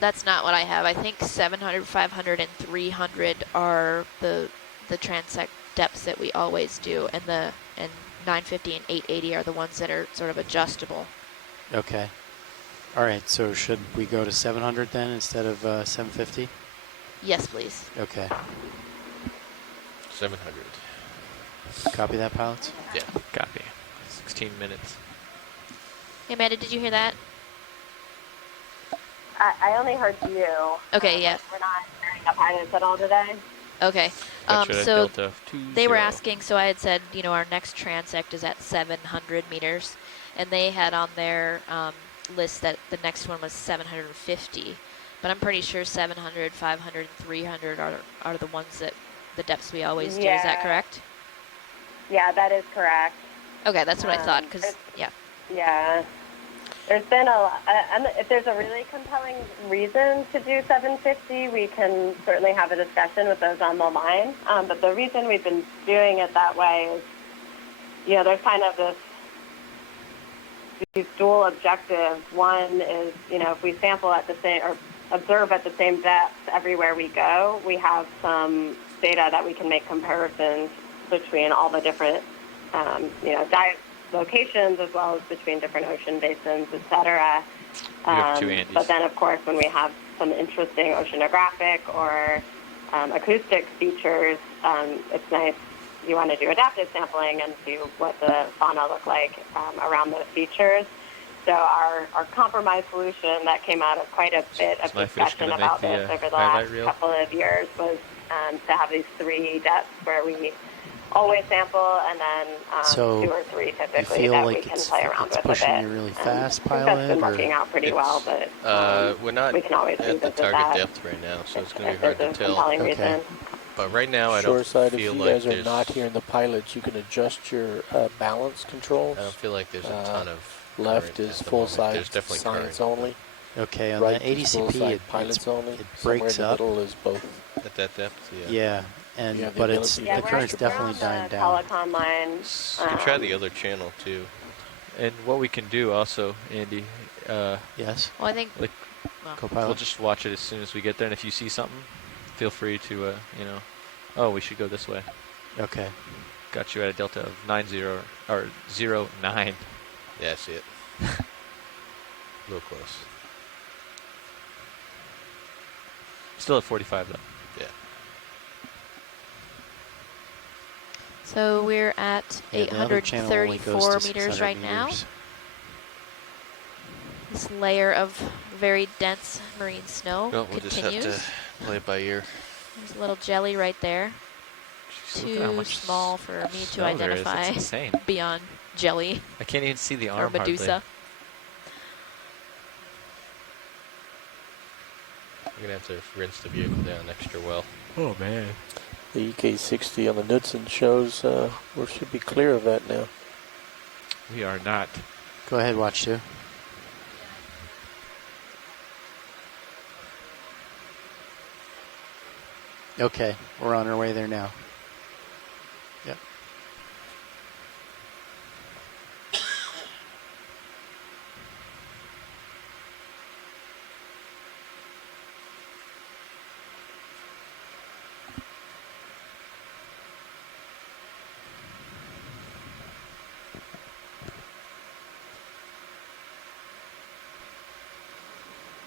That's not what I have. I think 700, 500, and 300 are the transect depths that we always do, and 950 and 880 are the ones that are sort of adjustable. Okay. All right. So should we go to 700 then instead of 750? Yes, please. Okay. 700. Copy that, pilots. Yeah. Copy. 16 minutes. Hey, Amanda, did you hear that? I only heard you. Okay, yeah. We're not hearing the pilots at all today. Okay. Gotcha, So Delta they were 20. asking, so I had said, our next transect is at 700 meters, and they had on their list that the next one was 750. But I'm pretty sure 700, 500, and 300 are the ones that the depths we always do. Is that Yeah. correct? Yeah, that is correct. Okay, that's what I thought, because, it's- yeah. Yeah. There's been and if there's a really compelling reason to do 750, we can certainly have a discussion with those on the line. But the reason we've been doing it that way is, there's kind of these dual objectives. One is, if we sample at the same or observe at the same depth everywhere we go, we have some data that we can make comparisons between all the different, dive locations as well as between different ocean basins, et cetera. We have two Andys. But then, of course, when we have some interesting oceanographic or acoustic features, it's nice. You want to do adaptive sampling and see what the fauna look like around those features. So our compromise solution that came out of quite a bit of discussion about this over the last couple of years was to have these 3 depths where we always sample and then 2 or 3 typically that we can play around with a bit. Pushing you really fast, pilot? That's been working out pretty well, but we're not we can always at the revisit target that depth right now, so it's going to be if hard to there's a tell. compelling reason. But right now, I Shore don't side, feel if you like guys are there's not hearing the pilots, you can adjust your balance controls. I don't feel like there's a ton of Left current is at the full moment. side There's definitely science current only. Okay, on Right the is full ADCP, side pilots only. it Somewhere breaks in the up. middle is both. at that depth. Yeah. Yeah, and You have the but ability it's to Yeah, the we're current's we're definitely on dying the down. Telecom line. You can try the other channel too. And what we can do also, Andy, Yes, Well, I think like well, co-pilot. we'll just watch it as soon as we get there, and if you see something, feel free to, oh, we should go this way. Okay. Got you at a delta of 90 or 09. Yeah, I see it. A little close. Still at 45 though. Yeah. so we're at Yeah, the other channel only goes 834 to meters 600 right now. meters. This layer of very dense marine snow Well, we'll continues. just have to play it by ear. There's a little jelly right there. Jeez, look at how Too much small for me to snow there is. That's identify insane. beyond jelly I can't even see the or arm hardly. medusa. We're gonna have to rinse the vehicle down extra well. Oh man. The EK60 on the Knudsen shows we should be clear of that now. We are not. Go ahead, watch 2. Okay, we're on our way there now. Yep.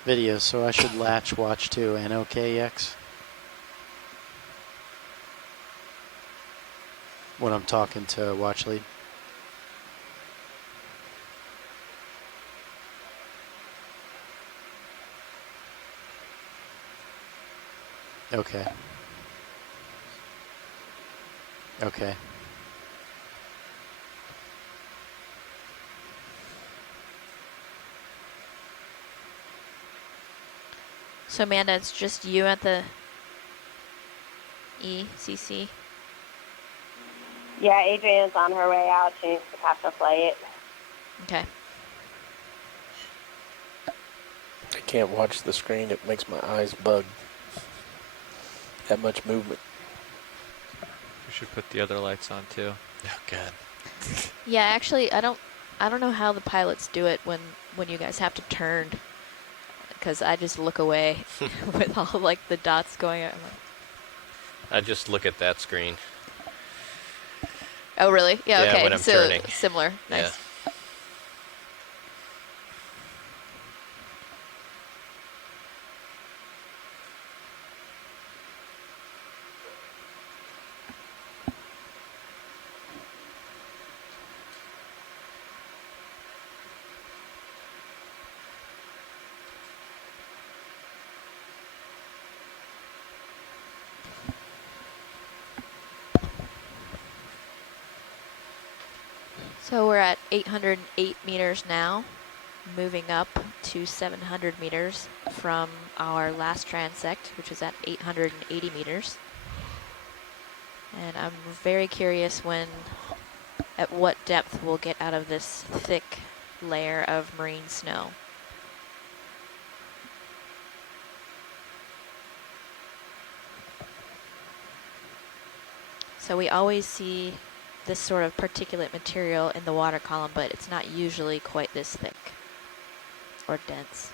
Video, so I should latch watch 2 and OKX when I'm talking to watch lead. Okay. Okay. So Amanda, it's just you at the ECC. Yeah, Adrian's on her way out. She needs to catch a flight. Okay. I can't watch the screen. It makes my eyes bug. That much movement. We should put the other lights on too. Oh God. Yeah, actually, I don't know how the pilots do it when you guys have to turn, because I just look away with all like the dots going. I'm like, I just look at that screen. oh, really? Yeah. Yeah, Okay. when I'm so turning. similar. Nice. Yeah. So we're at 808 meters now, moving up to 700 meters from our last transect, which is at 880 meters. And I'm very curious at what depth we'll get out of this thick layer of marine snow. So we always see this sort of particulate material in the water column, but it's not usually quite this thick or dense.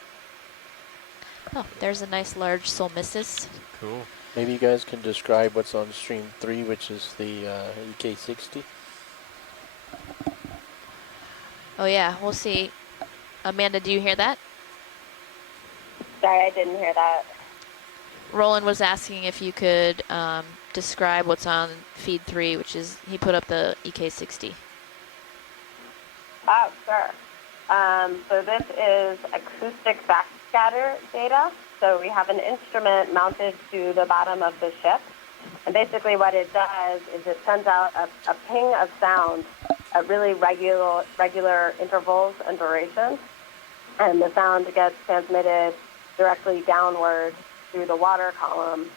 Oh, there's a nice large solstice. Cool. Maybe you guys can describe what's on stream 3, which is the EK60. Oh yeah, we'll see. Amanda, do you hear that? Sorry, I didn't hear that. Roland was asking if you could describe what's on feed 3, which is, he put up the EK60. Oh, sure. So this is acoustic backscatter data. So we have an instrument mounted to the bottom of the ship. And basically what it does is it sends out a ping of sound at really regular intervals and durations. And the sound gets transmitted directly downward through the water column.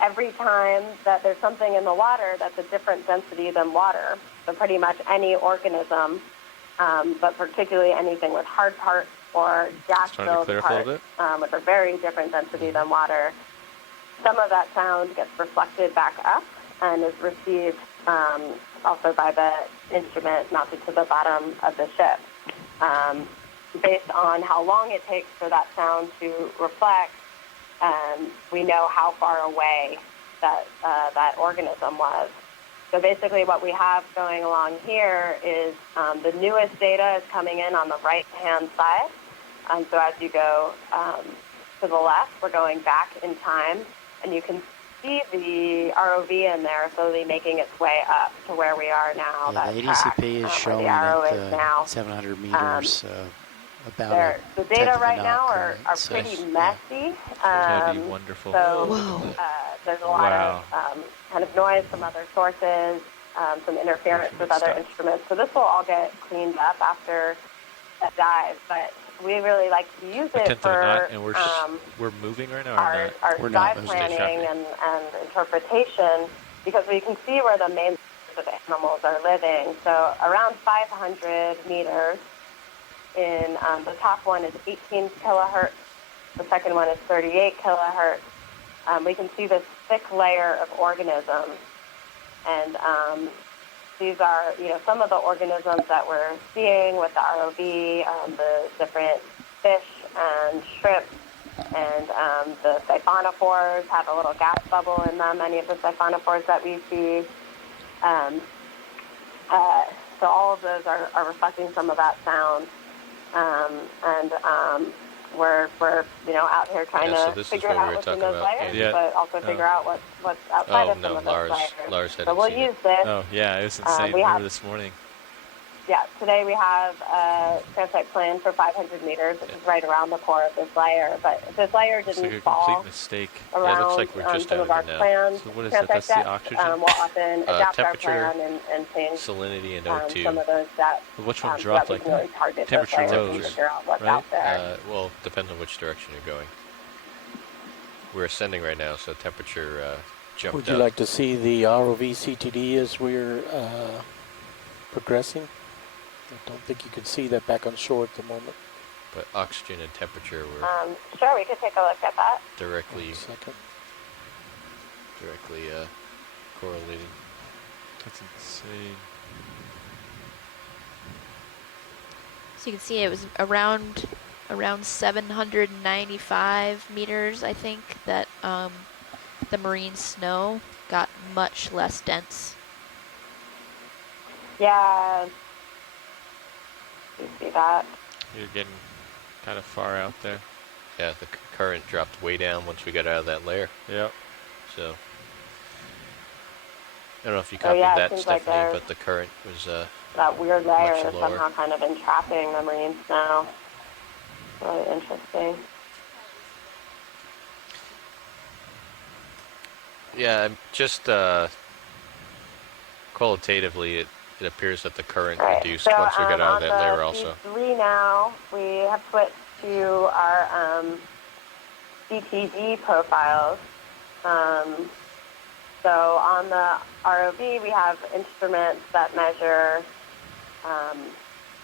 Every time that there's something in the water that's a different density than water, so pretty much any organism, but particularly anything with hard parts or gas-filled parts, which are very different density than water, some of that sound gets reflected back up and is received also by the instrument mounted to the bottom of the ship. Based on how long it takes for that sound to reflect, we know how far away that organism was. So basically what we have going along here is the newest data is coming in on the right-hand side. So as you go to the left, we're going back in time, and you can see the ROV in there slowly making its way up to where we are now. Yeah, the ADCP is showing at 700 meters. About the data right now current, are so, pretty messy. That'd be wonderful. So there's a lot of kind of noise from other sources, some interference with other instruments. So this will all get cleaned up after a dive. But we really like to use it for and we're moving right now. Our dive planning and interpretation, because we can see where the main of animals are living. So around 500 meters. In the top one is 18 kilohertz. The second one is 38 kilohertz. We can see this thick layer of organisms, and these are, some of the organisms that we're seeing with the ROV, the different fish and shrimp, and the siphonophores have a little gas bubble in them. Many of the siphonophores that we see. So all of those are reflecting some of that sound. We're out here trying to figure out what's in those layers, but also figure out what's outside of some of those layers. Lars So we'll use this. Oh yeah, it was insane. Remember this morning. Yeah, today we have a transect plan for 500 meters, which is right around the core of this layer. But if this layer didn't like a fall complete mistake. around Yeah, it looks like we're just some of our now. plans, So what is that? That's the oxygen? we'll often adapt our temperature, plan and change salinity, and O2. some of those that, Which one dropped like that? really target Temperature those layers and rose, figure out what's right? out there. Well, depends on which direction you're going. We're ascending right now, so temperature jumped Would you up. like to see the ROV CTD as we're progressing? I don't think you can see that back on shore at the moment. But oxygen and temperature were Sure, we could take a look at that. directly Second. correlating. That's insane. So you can see it was around 795 meters, I think, that the marine snow got much less dense. Yeah. You see that? You're getting kind of far out there. Yeah, the current dropped way down once we got out of that layer. Yep. So I don't know if you copied yeah, it that, seems like Stephanie, but the current was that weird layer much is lower. somehow kind of entrapping the marine snow. Really interesting. Yeah, just qualitatively, it appears that the current reduced So, once we got out of that layer on also. the V3 now, we have switched to our CTD profiles. So on the ROV, we have instruments that measure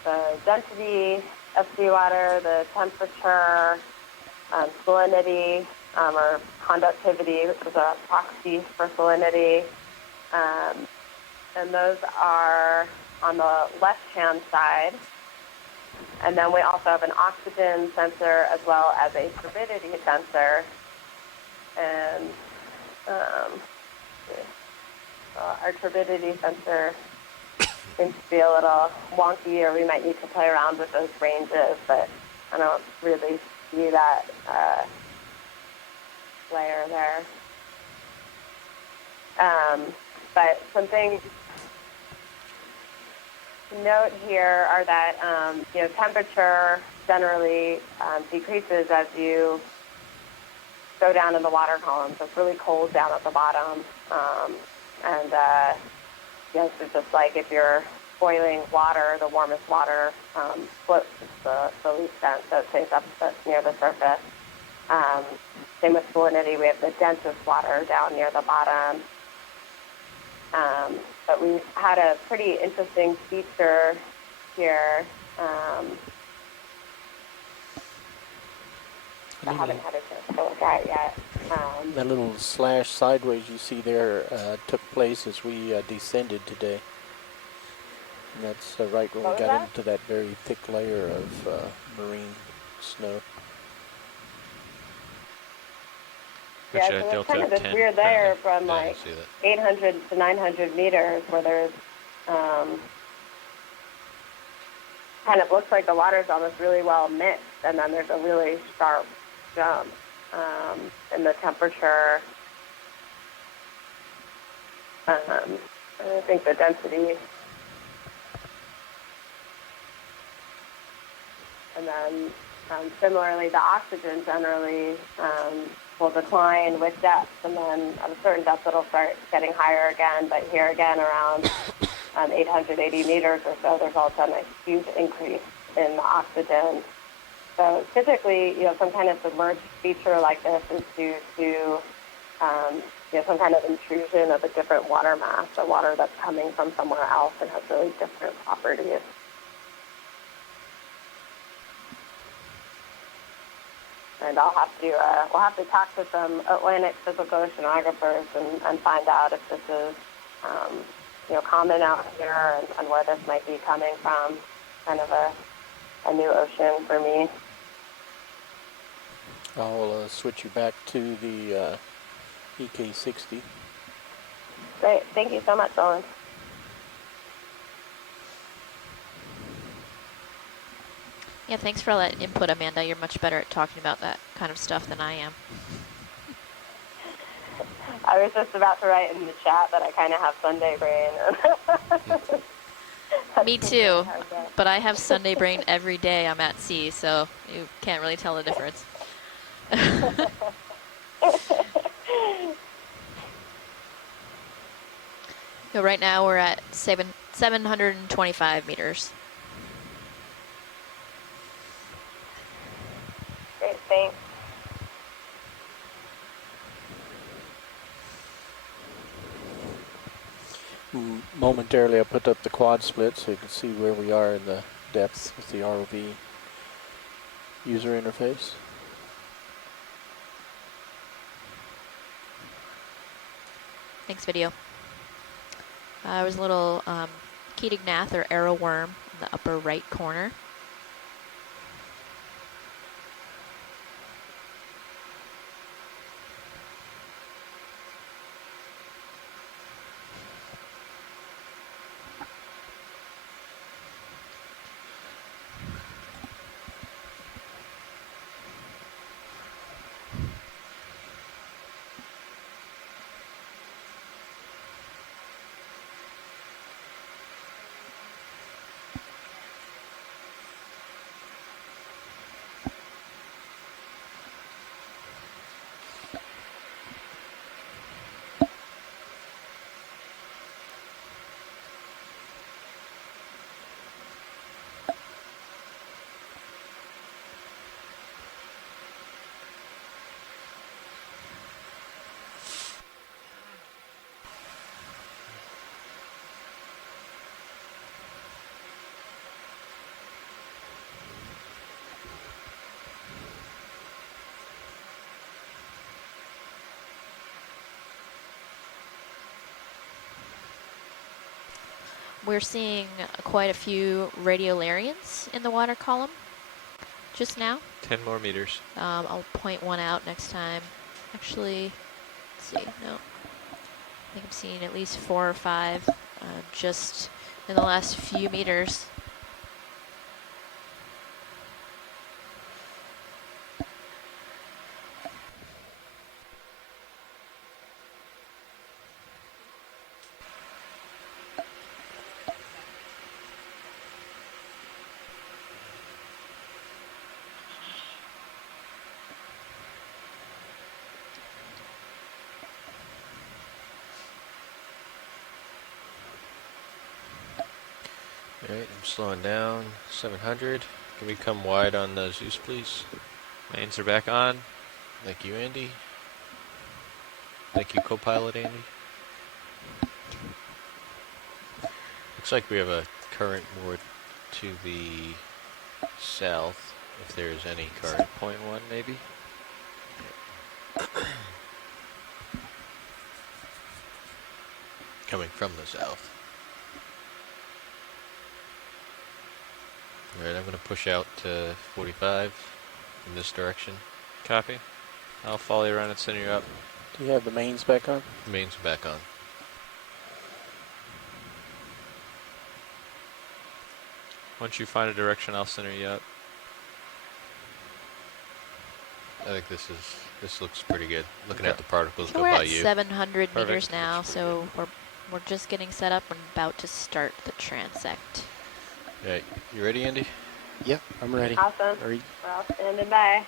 the density of seawater, the temperature, salinity, or conductivity, which is a proxy for salinity. And those are on the left-hand side. And then we also have an oxygen sensor as well as a turbidity sensor. And Our turbidity sensor seems to be a little wonky, or we might need to play around with those ranges, but I don't really see that layer there. But some things to note here are that temperature generally decreases as you go down in the water column. So it's really cold down at the bottom, and yes, it's just like if you're boiling water, the warmest water floats the least dense, so it stays up near the surface. Same with salinity, we have the densest water down near the bottom. But we had a pretty interesting feature here. I haven't had a chance to look at yet. That little slash sideways you see there took place as we descended today. And that's right when we got into that very thick layer of marine snow. Yeah, so there's kind of this weird layer from like 800 to 900 meters where there's kind of looks like the water's almost really well mixed, and then there's a really sharp jump in the temperature. I think the density, and then similarly the oxygen generally will decline with depth, and then at a certain depth it'll start getting higher again, but here again around 880 meters or so, there's all of a sudden a huge increase in the oxygen. So typically, some kind of submerged feature like this is due to some kind of intrusion of a different water mass, a water that's coming from somewhere else and has really different properties. And we'll have to talk to some Atlantic physical oceanographers and find out if this is, common out here and where this might be coming from. Kind of a new ocean for me. I'll switch you back to the EK60. Great. Thank you so much, Owen. Yeah, thanks for all that input, Amanda. You're much better at talking about that kind of stuff than I am. I was just about to write in the chat that I kind of have Sunday brain. Me too, but I have Sunday brain every day I'm at sea, so you can't really tell the difference. So right now we're at 725 meters. Great, thanks. Momentarily I put up the quad split so you can see where we are in the depths with the ROV user interface. Thanks, video. There was a little Keating-Nath or arrow worm in the upper right corner. We're seeing quite a few radiolarians in the water column just now. 10 more meters. I'll point one out next time. Actually, let's see. No. I think I'm seeing at least 4 or 5 just in the last few meters. Alright, I'm slowing down. 700. Can we come wide on the Zeus, please? Mains are back on. Thank you, Andy. Thank you, co-pilot Andy. Looks like we have a current more to the south, if there is any current. 0.1 maybe. Coming from the south. Alright, I'm going to push out to 45 in this direction. Copy. I'll follow you around and center you up. Do you have the mains back on? Mains back on. Once you find a direction, I'll center you up. I think this looks pretty good. Looking at the particles So go we're by at you. 700 Perfect. meters now, so we're just getting set up and about to start the transect. Alright, you ready, Andy? Yep, I'm ready. Awesome. Are you- We're all standing by.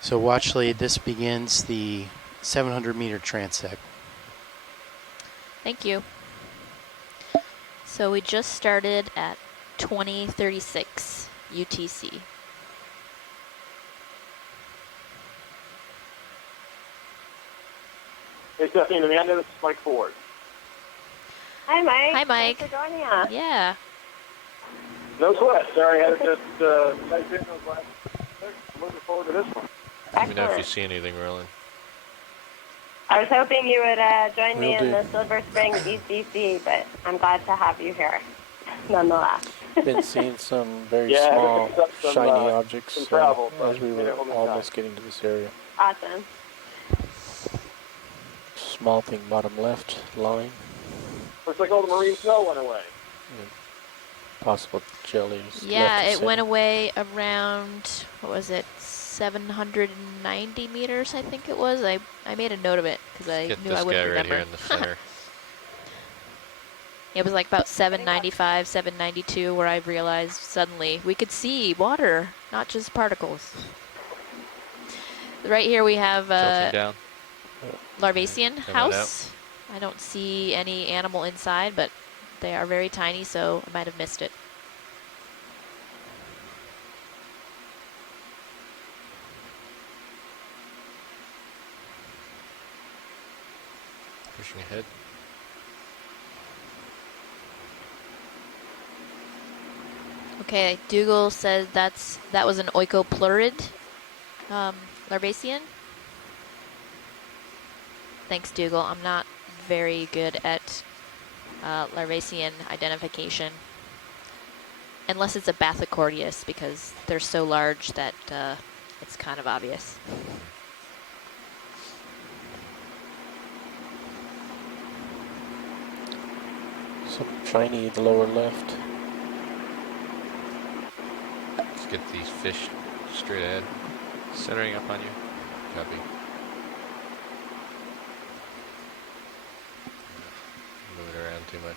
So watch lead, this begins the 700 meter transect. Thank you. So we just started at 2036 UTC. Hey, Stephanie and Amanda, this is Mike Ford. Hi, Mike. Hi, Mike. Thanks for joining us. Yeah. No sweat. Sorry, I had to just type in those last six. I'm looking forward to this one. Let me know if you Excellent. see anything rolling. I was hoping you would join me Will in do. the Silver Spring ECC, but I'm glad to have you here, nonetheless. Been seeing some very Yeah, small, I picked up some, shiny objects some travel, as but we made were it home in almost time. getting to this area. Awesome. Small thing bottom left line. Looks like all the marine snow went away. Possible jellies. Yeah, it went away around, what was it, 790 meters, I think it was. I made a note of it because I Get knew this I guy wouldn't right remember. here in the center. It was like about 795, 792 where I realized suddenly we could see water, not just particles. Right here we have Tilting down. Larvacean Coming house. I don't see any animal inside, but they are very tiny, so I might have missed it. Pushing ahead. Okay, Dougal says that was an oikoplurid Larvacean. Thanks, Dougal. I'm not very good at Larvacean identification. Unless it's a Bathycordius, because they're so large that it's kind of obvious. Some shiny in the lower left. Let's get these fish straight ahead. Centering up on you. Copy. Move it around too much.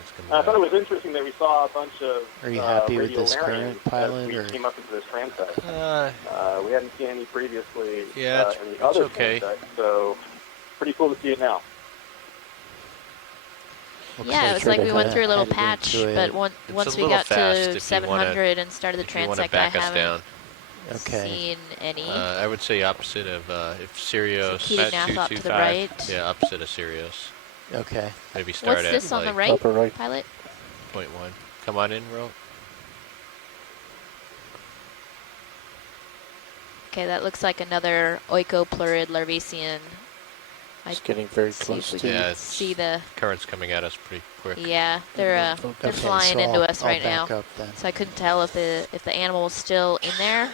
It's coming I thought out. it was interesting that we saw a bunch of Are you happy with this radiolarians current pilot, as we or- came up into this transect. Uh, We hadn't seen any previously Yeah, it's- in the it's other okay. transect, so pretty cool to see it now. Looks Yeah, it was you're like we went kinda through a little headed patch, into but it. once a we little got fast if to you 700 and started the if you want to transect, I back us haven't down. Okay. seen any. I would say opposite of if Sirius. So Keating Nath up to the 225. right. Yeah, opposite of Sirius. Okay. Maybe start What's at this on the like right, Upper right. pilot? 0.1. Come on in, Ro. Okay, that looks like another oikoplurid Larvacean. It's getting very See close if to we Yeah, can it's- see the. Current's coming at us pretty quick. Yeah, they're Okay, flying so into I'll- us right I'll now. back up then. So I couldn't tell if the animal was still in there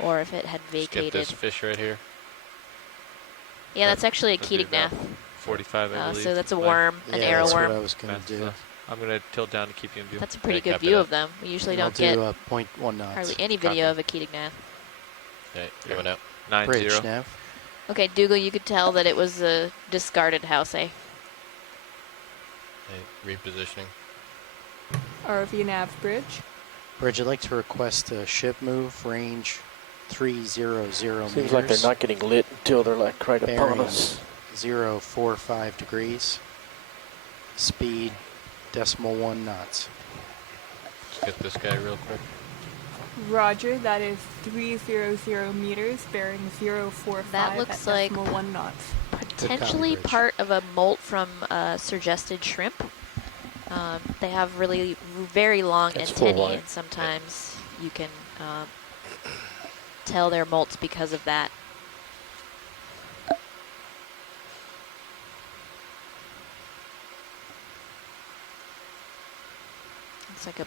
or if it had Just get vacated. this fish right here. Yeah, that's actually a That'd be about Keatingnath. 45, I believe. So that's a Fine. worm, an Yeah, arrow that's worm. what I was going to do. I'm going to tilt down to keep you in view. That's a pretty Okay, good copy view that. of them. We usually And I'll don't get do 0.1 knots. hardly any video Copy. of a Keatingnath. Okay, coming out. 9-0. Bridge, Nav. Okay, Dougal, you could tell that it was a discarded house, eh? Okay, repositioning. ROV nav bridge. Bridge, I'd like to request a ship move, range 300 meters. Seems like they're not getting lit until they're like right upon Bearing us. 045 degrees. Speed, 0.1 knots. Let's get this guy real quick. Roger, that is 300 meters, bearing 045 That looks at like 1 knots. potentially Bridge. part of a molt from suggested shrimp. They have really very long That's full antennae, white. and sometimes you can tell they're molts because of that. It's like a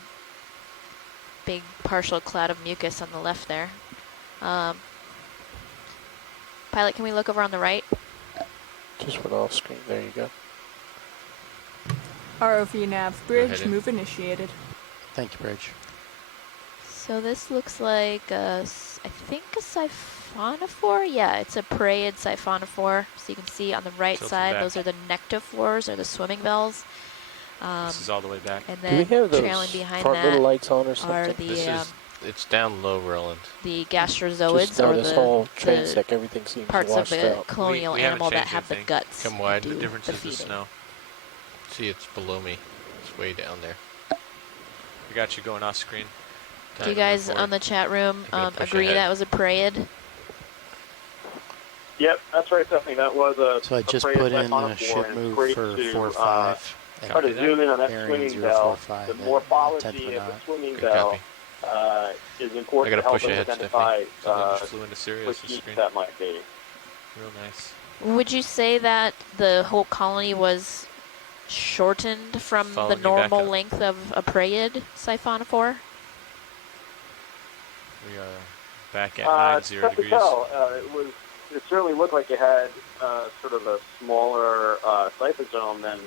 big partial cloud of mucus on the left there. Pilot, can we look over on the right? Just went off screen. There you go. ROV nav bridge, ahead in. move initiated. Thank you, Bridge. So this looks like I think a siphonophore. Yeah, it's a parieid siphonophore. So you can see on the right Tilted side, back. those are the nectophores, or the swimming bells. This is all the way back. And Do we then have trailing those behind front little that lights on or are something? This the is, it's down low, Roland. gastrozoids, Just know or this whole the transect, everything seems parts of washed the out. colonial We haven't animal that changed have the anything. guts. Come to wide. do The difference is the feeding. snow. See, it's below me. It's way down there. We got you going off screen. Do you guys on the chat room I'm gonna push agree ahead. that was a parieid? Yep, that's right, Stephanie. That was a. So I just parade put in siphonophore, the and ship it's move great for to, 4.5. Try to zoom in on that Bearing swimming bell. 045 The at morphology 1/10 of a of the knot. swimming Good bell copy. is I important gotta to help push us ahead, identify Something just flew into Sirius which the species screen. that might be. Real nice. Would you say that the whole colony was shortened from Following the you back normal up. length of a parieid siphonophore? We are back at It's 90 tough to degrees. tell. It certainly looked like it had sort of a smaller cyphosome than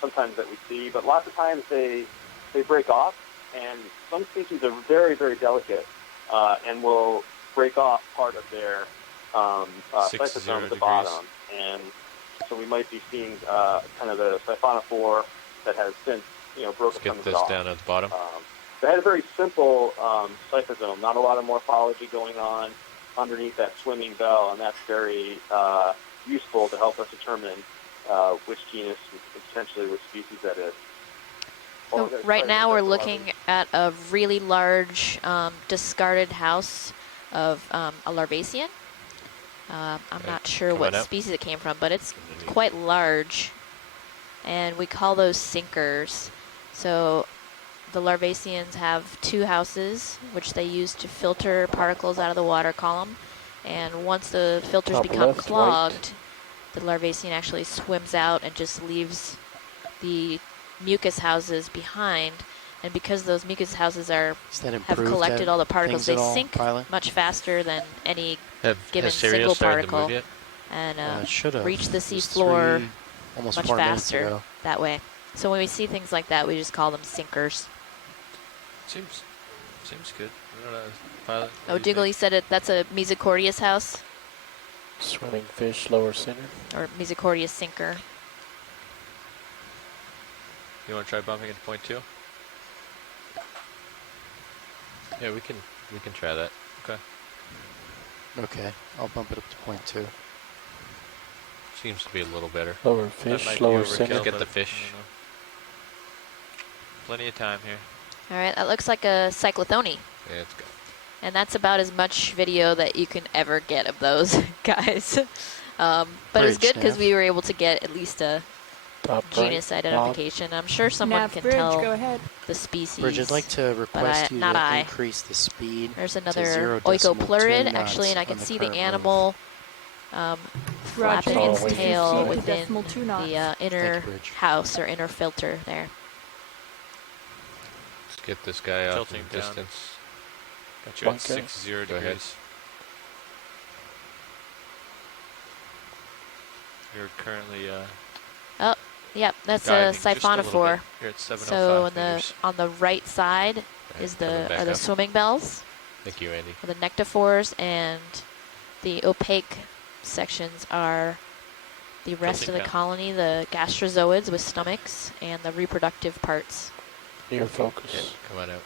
sometimes that we see, but lots of times they break off, and some species are very, very delicate and will break off part of their 60 cyphosome at the degrees. bottom, and so we might be seeing kind of the siphonophore that has since broken Let's some get of it this off. down at the bottom. They had a very simple cyphosome, not a lot of morphology going on underneath that swimming bell, and that's very useful to help us determine which genus and potentially which species that is. So right now we're looking at a really large discarded house of a larvacean. I'm Okay, not sure come what on up. species it came from, but it's quite large, and we call those sinkers. So the larvaceans have two houses, which they use to filter particles out of the water column, and once the filters Top become left, clogged, the larvacean actually swims out and just leaves the mucus houses behind. And because those mucus houses Does that have improve collected all the particles, things they at all, sink Pilot? much faster than any given Has Sirius single started to particle, move yet? and It should have. reach the It sea was floor almost much 4 minutes faster ago. that way. So when we see things like that, we just call them sinkers. Seems good. I don't know, Pilot. Oh, what do you Diggle, you think? said that's a Mesocordius house, Swimming fish, lower center. or Mesocordius sinker. You want to try bumping into point 2? Yeah, we can try that. Okay. Okay, I'll bump it up to 0.2. Seems to be a little better. Lower That fish, might be lower overkill, center. Get but the fish. I don't know. Plenty of time here. All right, that looks like a cyclothony. Yeah, let's go. And that's about as much video that you can ever get of those guys. But it was Bridge, good because Nav. we were able to get at least a Top genus right. identification. I'm sure someone Nav can bridge, tell go ahead. the species. Bridge, I'd like to request you not to I. increase the speed. There's to another 0.2 oikopleurid, knots actually, and I on can the see the current move. animal Roger, flapping Oh, its wait. tail Proceed to within decimal 2 knots. the inner Thank you, Bridge. house or inner filter there. Let's get this guy off in Tilting down. distance. Got you at Okay. 60 Go ahead. degrees. You're currently Oh, yep, that's a diving just a little siphonophore. bit. You're at 705 So meters. on the right side is coming back are the up. swimming bells, Thank you, Andy. or the nectophores, and the opaque sections are the rest of the Tilting colony, the gastrozoids with stomachs, and the reproductive parts. Near focus. Yeah, come on out.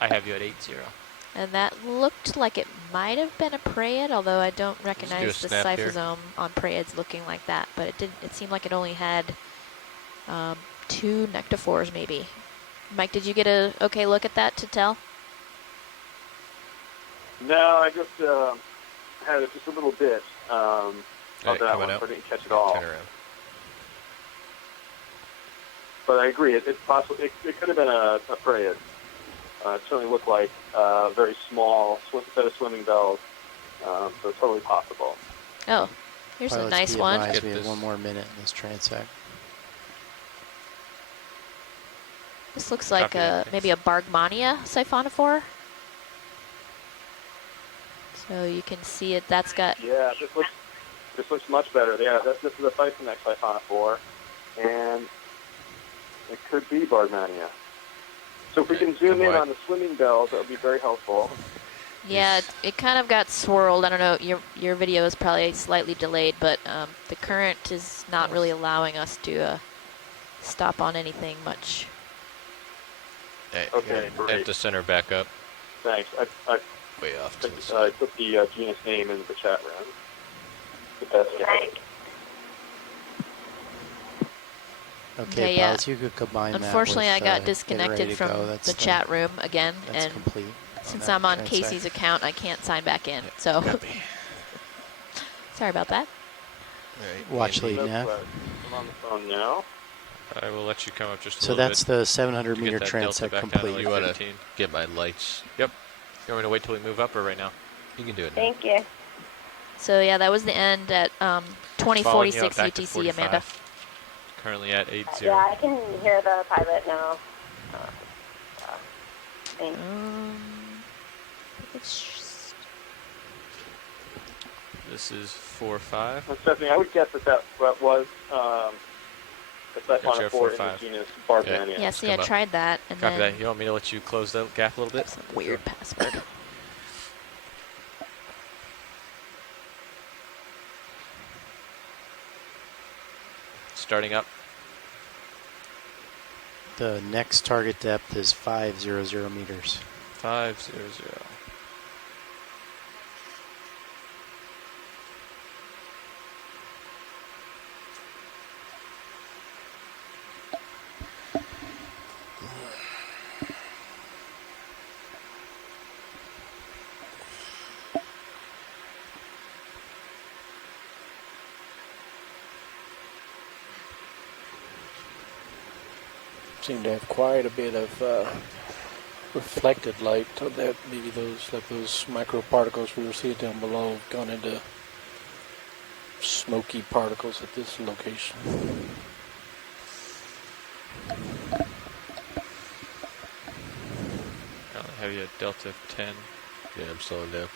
I have you at 80. And that looked like it might have been a praed, although I don't do a recognize the snap here. cyphosome on praeds looking like that. But it did. It seemed like it only had 2 nectophores, maybe. Mike, did you get a okay look at that to tell? No, I just had just a little bit of Alright, that coming one, out. so I didn't catch it all. Turn around. But I agree, it's possible. It could have been a parade. It certainly looked like a very small set of swimming bells, so it's totally possible. Oh, here's a Pilots nice be one. advised Get we have this. 1 more minute in this transect. This looks like Copy that, maybe a Bargmania siphonophore. So you can see it. That's got Yeah, this looks much better. Yeah, this is a Siphonex siphonophore, and it could be Bargmania. So if we can zoom Come in wide. on the swimming bells, that would be very helpful. yeah. It kind of got swirled. I don't know. Your video is probably slightly delayed, but the current is not really allowing us to stop on anything much. Hey, Okay, I have great. to center back up. Thanks. I Way off to the I side. put the genus name in the chat room. The best guess. Okay, yeah. pilots, you could combine Unfortunately, that I with, got getting disconnected ready to from go. That's the chat room again, That's and complete. since that I'm on transect. Casey's account, I can't sign back in. So sorry about that. Alright, Watch Andy. lead nav. I'm on the phone now. I will let you come up just a So little that's bit. the 700 to meter get that delta transect back down to complete. like You want to 15. get my lights? Yep. You want me to wait till we move up or right now? You can do it now. Thank you. So yeah, that was the end at Following you 2046 up back to UTC, 45. Amanda. Currently at 80. Yeah, I can hear the pilot now. Thanks. It's just, This is 4-5. And Stephanie, I would guess that was the Got you Siphonophore at in 4-5. the genus Bargmania. yeah, see, I come up. tried that, and Copy then that. You want me to let you close the gap a little bit? some weird password. Starting up. The next target depth is 500 meters. 500. Seem to have quite a bit of reflected light. So that maybe those microparticles we were seeing down below have gone into smoky particles at this location. I'll have you at delta of 10. Yeah, I'm slowing down.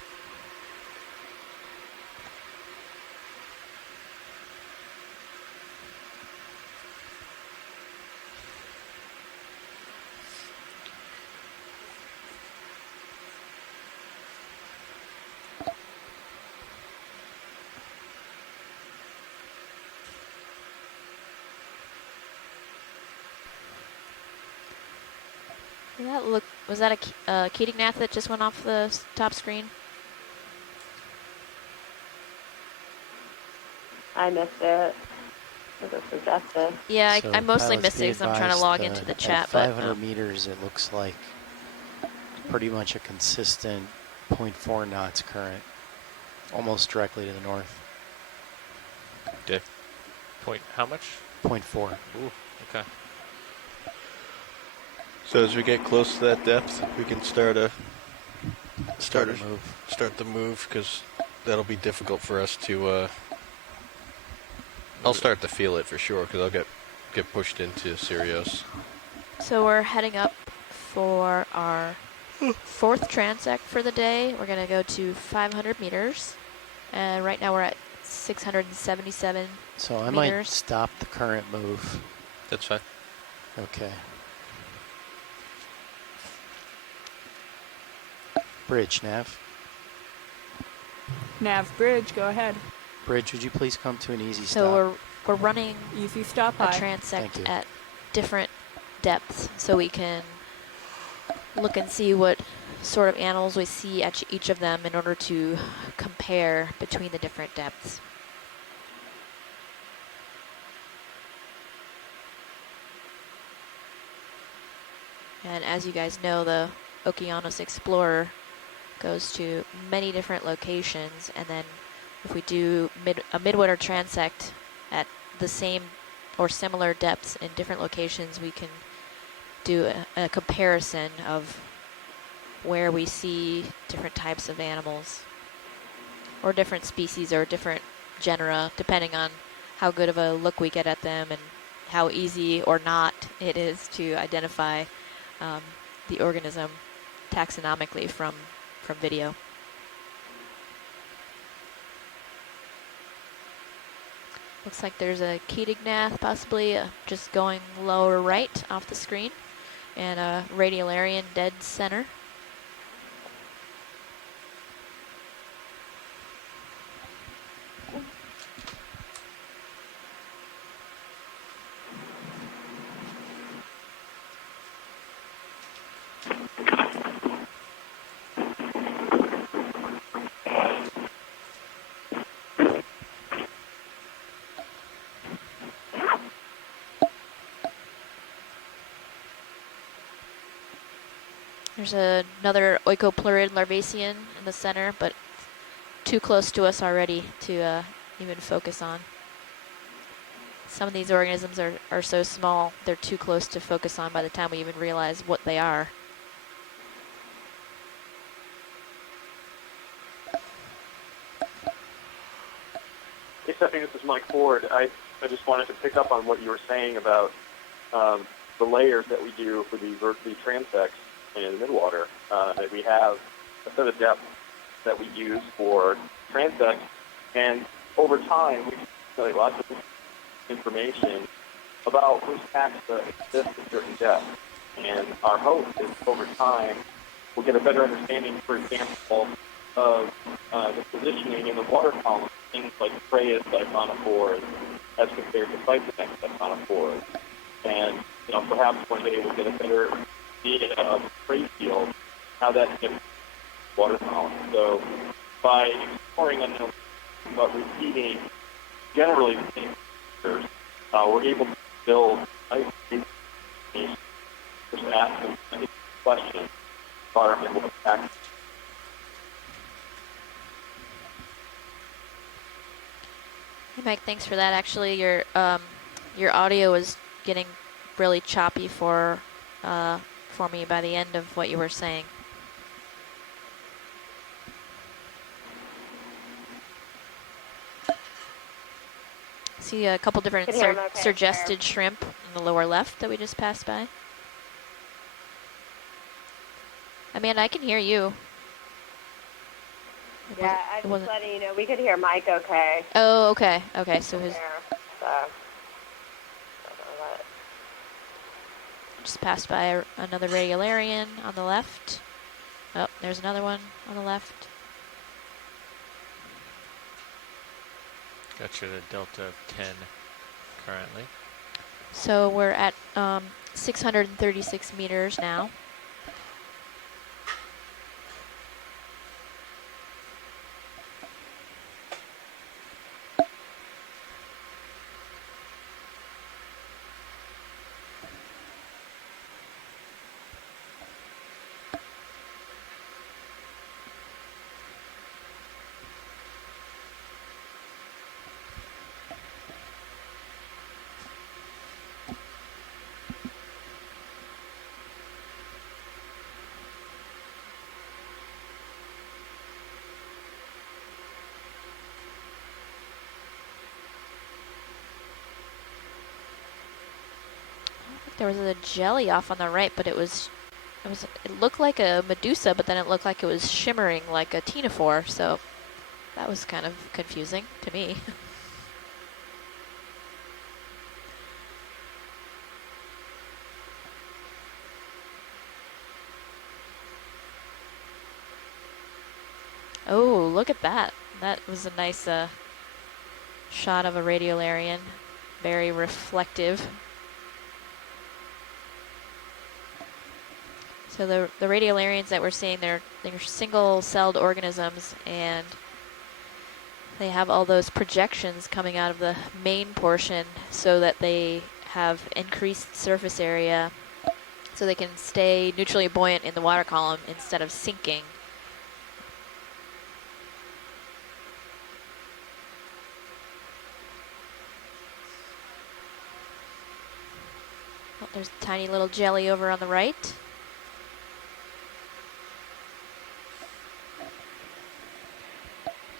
Was that a Keating Nath that just went off the top screen? I missed it. Was it suggested? Yeah, So I mostly pilots missed be it because I'm trying to log advised, into the at chat. 500 But meters, it looks like pretty much a consistent 0.4 knots current, almost directly to the north. Point how much? 0.4. Ooh, okay. So as we get close to that depth, we can start to move. the move, because that'll be difficult for us to. I'll start to feel it for sure, because I'll get pushed into Sirius. so we're heading up for our fourth transect for the day. We're going to go to 500 meters. And right now we're at 677 So I meters. might stop the current move. That's fine. Okay. Bridge, Nav. Nav bridge, go ahead. Bridge, would you please come to an easy So stop? we're running Easy stop a high. transect at different depths so we can look and see what sort of animals we see at each of them in order to compare between the different depths. And as you guys know, the Okeanos Explorer goes to many different locations, and then if we do a midwater transect at the same or similar depths in different locations, we can do a comparison of where we see different types of animals or different species or different genera, depending on how good of a look we get at them and how easy or not it is to identify the organism taxonomically from video. Looks like there's a Ketignath possibly just going lower right off the screen, and a Radiolarian dead center. There's another oikopleurid larvacean in the center, but too close to us already to even focus on. Some of these organisms are so small, they're too close to focus on by the time we even realize what they are. Hey, Stephanie, this is Mike Ford. I just wanted to pick up on what you were saying about the layers that we do for the transects in Midwater. That we have a set of depths that we use for transects, and over time we collect lots of information about which taxa exist at certain depths. And our hope is over time we'll get a better understanding, for example, of the positioning in the water column, things like Prey's siphonophores as compared to Cyphex siphonophores. And perhaps one day we'll get a better data of the prey field, how that gets water column. So by exploring unknown but repeating generally the same features, we're able to build nice information, just ask them any questions, environmental impact. Hey Mike, thanks for that. Actually, your audio was getting really choppy for me by the end of what you were saying. See a couple different suggested shrimp in the lower left that we just passed by. Amanda, I can hear you. Yeah, I'm just letting you know, we could hear Mike okay. Oh, okay. Okay, so his... Just passed by another Radiolarian on the left. Oh, there's another one on the left. Got you at a delta of 10 currently. So we're at 636 meters now. There was a jelly off on the right, but it was It looked like a Medusa, but then it looked like it was shimmering like a ctenophore. So that was kind of confusing to me. Oh, look at that. That was a nice shot of a radiolarian. Very reflective. So the radiolarians that we're seeing, they're single-celled organisms, and they have all those projections coming out of the main portion so that they have increased surface area so they can stay neutrally buoyant in the water column instead of sinking. Oh, there's a tiny little jelly over on the right.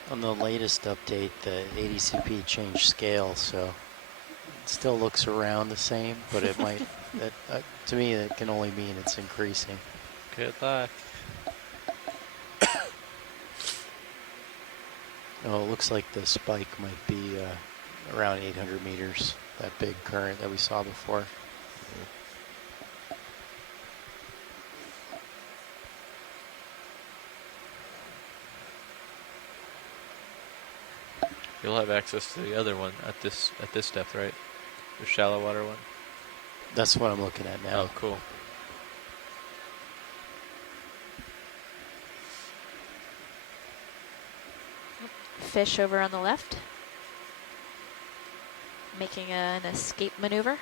On the latest update, the ADCP changed scale, so it still looks around the same, but it might, to me, that can only mean it's increasing. Good luck. Oh, it looks like the spike might be around 800 meters, that big current that we saw before. You'll have access to the other one at this depth, right? The shallow water one. That's what I'm looking at now. Oh, cool. Fish over on the left, making an escape maneuver.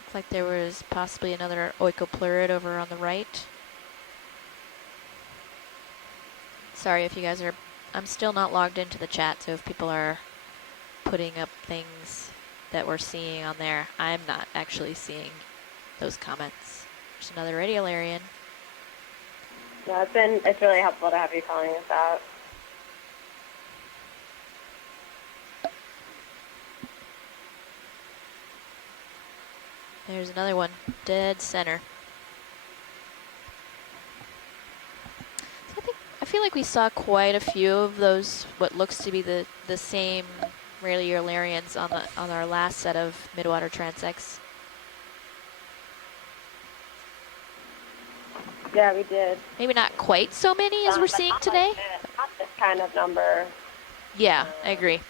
Looks like there was possibly another oikopleurid over on the right. Sorry if you guys are, I'm still not logged into the chat, so if people are putting up things that we're seeing on there, I'm not actually seeing those comments. There's another radiolarian. No, it's really helpful to have you calling us out. There's another one, dead center. So I feel like we saw quite a few of those, what looks to be the same radiolarians on our last set of midwater transects. Yeah, we did. Maybe not quite so many as we're seeing today. Not this kind of number. Yeah, I agree.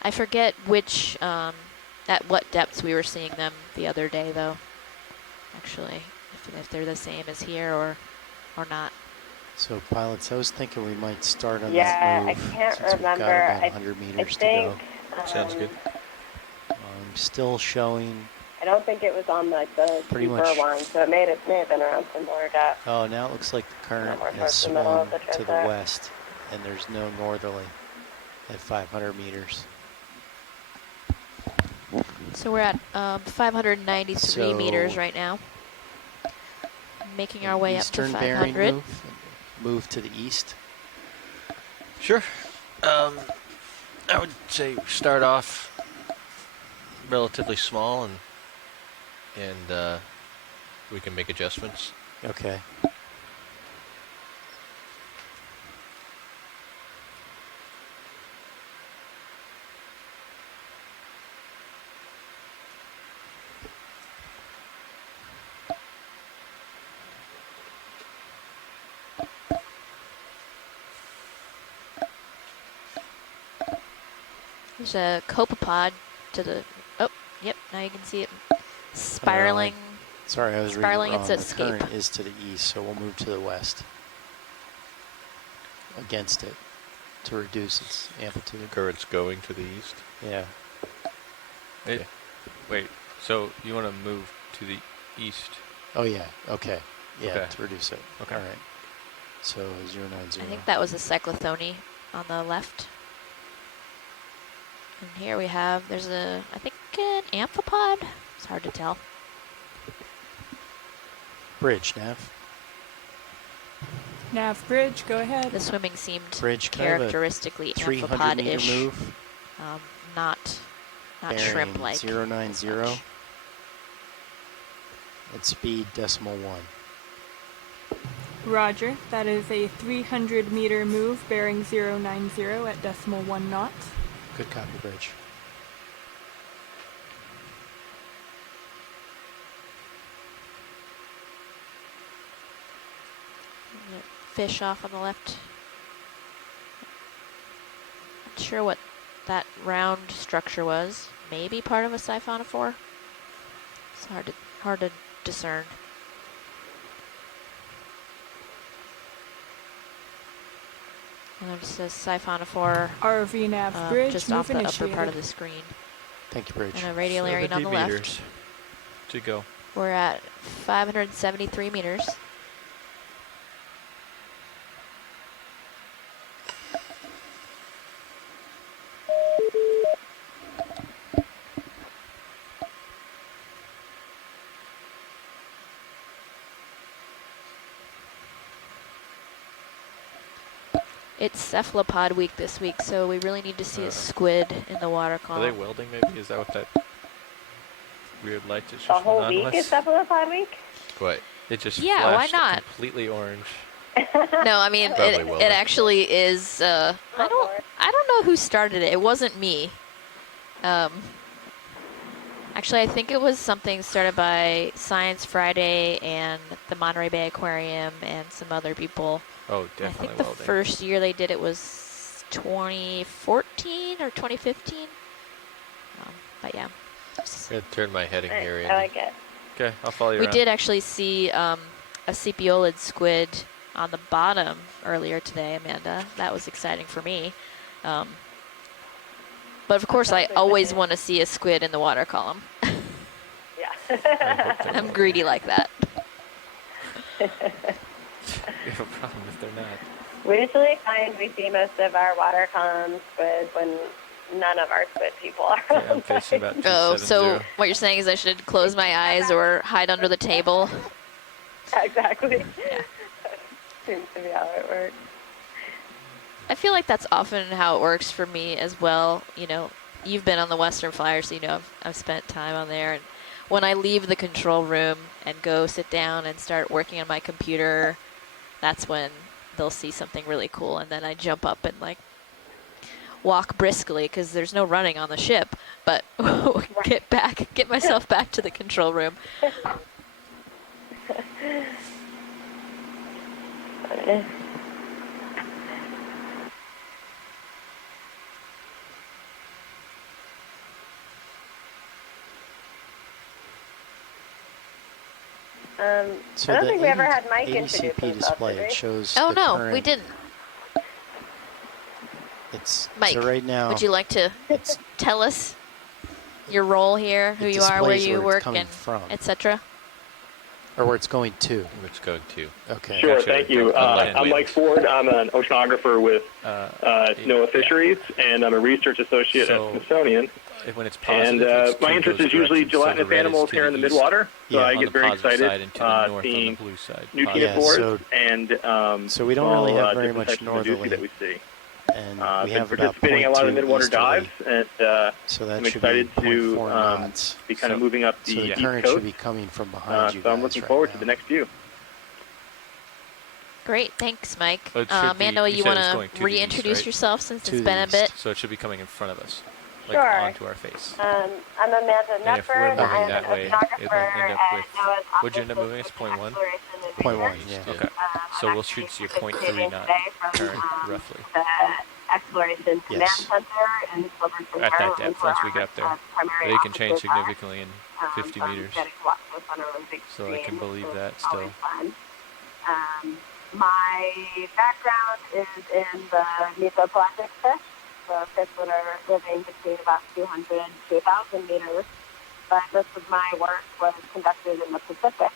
I forget which, at what depths we were seeing them the other day, though. Actually, if they're the same as here or not. So, pilots, I was thinking we might start on Yeah, that move. I can't since remember. We've got about 100 meters I think, to go. Sounds good. Still showing. I don't think it was on like the Pretty deeper much. one, so it may have been around similar depth. Oh, now it looks like the current More has towards the middle swung of the to the transect. west, and there's no northerly at 500 meters. So we're at 593 So- meters right now. Making our way up to Eastern bearing 500. move to the east. Sure. I would say start off relatively small, and we can make adjustments. Okay. There's a copepod to the, oh, yep, now you can see it spiraling. Sorry, I was reading Spiraling wrong. its The escape. current is to the east, so we'll move to the west against it to reduce its amplitude. Current's going to the east. Yeah. Wait, so you want to move to the east? Oh, yeah. Okay. Yeah, Okay. to reduce it. Okay. All right. So 090. I think that was a cyclothony on the left. And here we have, there's a, I think an amphipod. It's hard to tell. Bridge, Nav. Nav bridge, go ahead. The swimming seemed Bridge, kind of a characteristically 300 meter amphipod-ish. move. Not Bearing shrimp-like. 090. At speed .1. Roger. That is a 300 meter move bearing 090 at .1 knots. Good copy, Bridge. Fish off on the left. Not sure what that round structure was. Maybe part of a siphonophore. It's hard to discern. And there's a siphonophore RV nav bridge, just move off the upper initiated. part of the screen. Thank you, Bridge. And a radial area on 70 the left. meters to go. We're at 573 meters. It's cephalopod week this week, so we really need to see a squid in the water Are column. they welding maybe? Is that what that weird light is The just whole went on week was? is cephalopod week? What? It just Yeah, why flashed not? completely orange. No, I mean Probably it welding. actually is. I don't know who started it. It wasn't me. Actually, I think it was something started by Science Friday and the Monterey Bay Aquarium and some other people. Oh, I definitely think the welding. first year they did it was 2014 or 2015. But yeah. I'm gonna turn my heading here in. I like it. Okay, I'll follow you We around. did actually see a sepiolid squid on the bottom earlier today, Amanda. That was exciting for me. But of course, I always want to see a squid in the water column. Yeah. I'm greedy like that. We have a problem if they're not. We usually find we see most of our water column squid when none of our squid people are. Yeah, I'm facing about 270. Oh, so what you're saying is I should close my eyes or hide under the table? Exactly. Yeah. Seems to be how it works. I feel like that's often how it works for me as well. You know, you've been on the Western Flyer, so you know I've spent time on there. And when I leave the control room and go sit down and start working on my computer, that's when they'll see something really cool. And then I jump up and like walk briskly because there's no running on the ship, but get myself back to the control room. So I don't the think we ever 80 had Mike introduce ADCP himself, display, did we? it shows Oh the no, current, we didn't. It's Mike, so right now would you like to it's tell us your role here, who It you are, where displays you where it's work, coming and from. etc.? or where it's going to. Let's go to. Okay. Sure, Actually, thank you. unlike I'm Mike Ford. I'm an oceanographer with NOAA Fisheries, and I'm a research associate So, at Smithsonian. When it's And positive, it's my to interest those is usually directions. So the gelatinous red is animals to here in the east, midwater, so Yeah. I on get the very positive excited side, and to the north on the seeing blue side. new Positive. Yeah, kinetophores so- and so we don't really small, have very different much types of medusae northerly, that we see. and I've we been have about participating in a lot of the 0.2 midwater easterly, dives, and so that I'm should be excited to 0.4 knots. be kind of So- moving up So the the east current coast. should be coming from behind you So I'm guys looking right forward now. to the next view. Great, thanks, Mike. Oh, it should be- Amanda, you you said want it's to going to the east, reintroduce right? yourself since To it's the been a east. bit? So it should be coming in front of us, like Sure. onto our face. I'm Amanda And if we're Knepford. moving I'm that an way, it'll oceanographer end up at with. NOAA's What'd you end up Office moving? It's of 0.1? Exploration and 0.1, Research. yeah. Okay. So I'm we'll actually shoot you a participating 0.3 knot today from, current, roughly. The Exploration Command Yes. Center in Silver Spring, At that Maryland, depth, where once we our, get there. primary But it can change offices are. significantly in 50 So I'm meters. getting to watch this on our own big So I can screen, believe which that is still. always fun. My background is in the mesopelagic fish, so fish that are living between about 200 to 1,000 meters. But most of my work was conducted in the Pacific,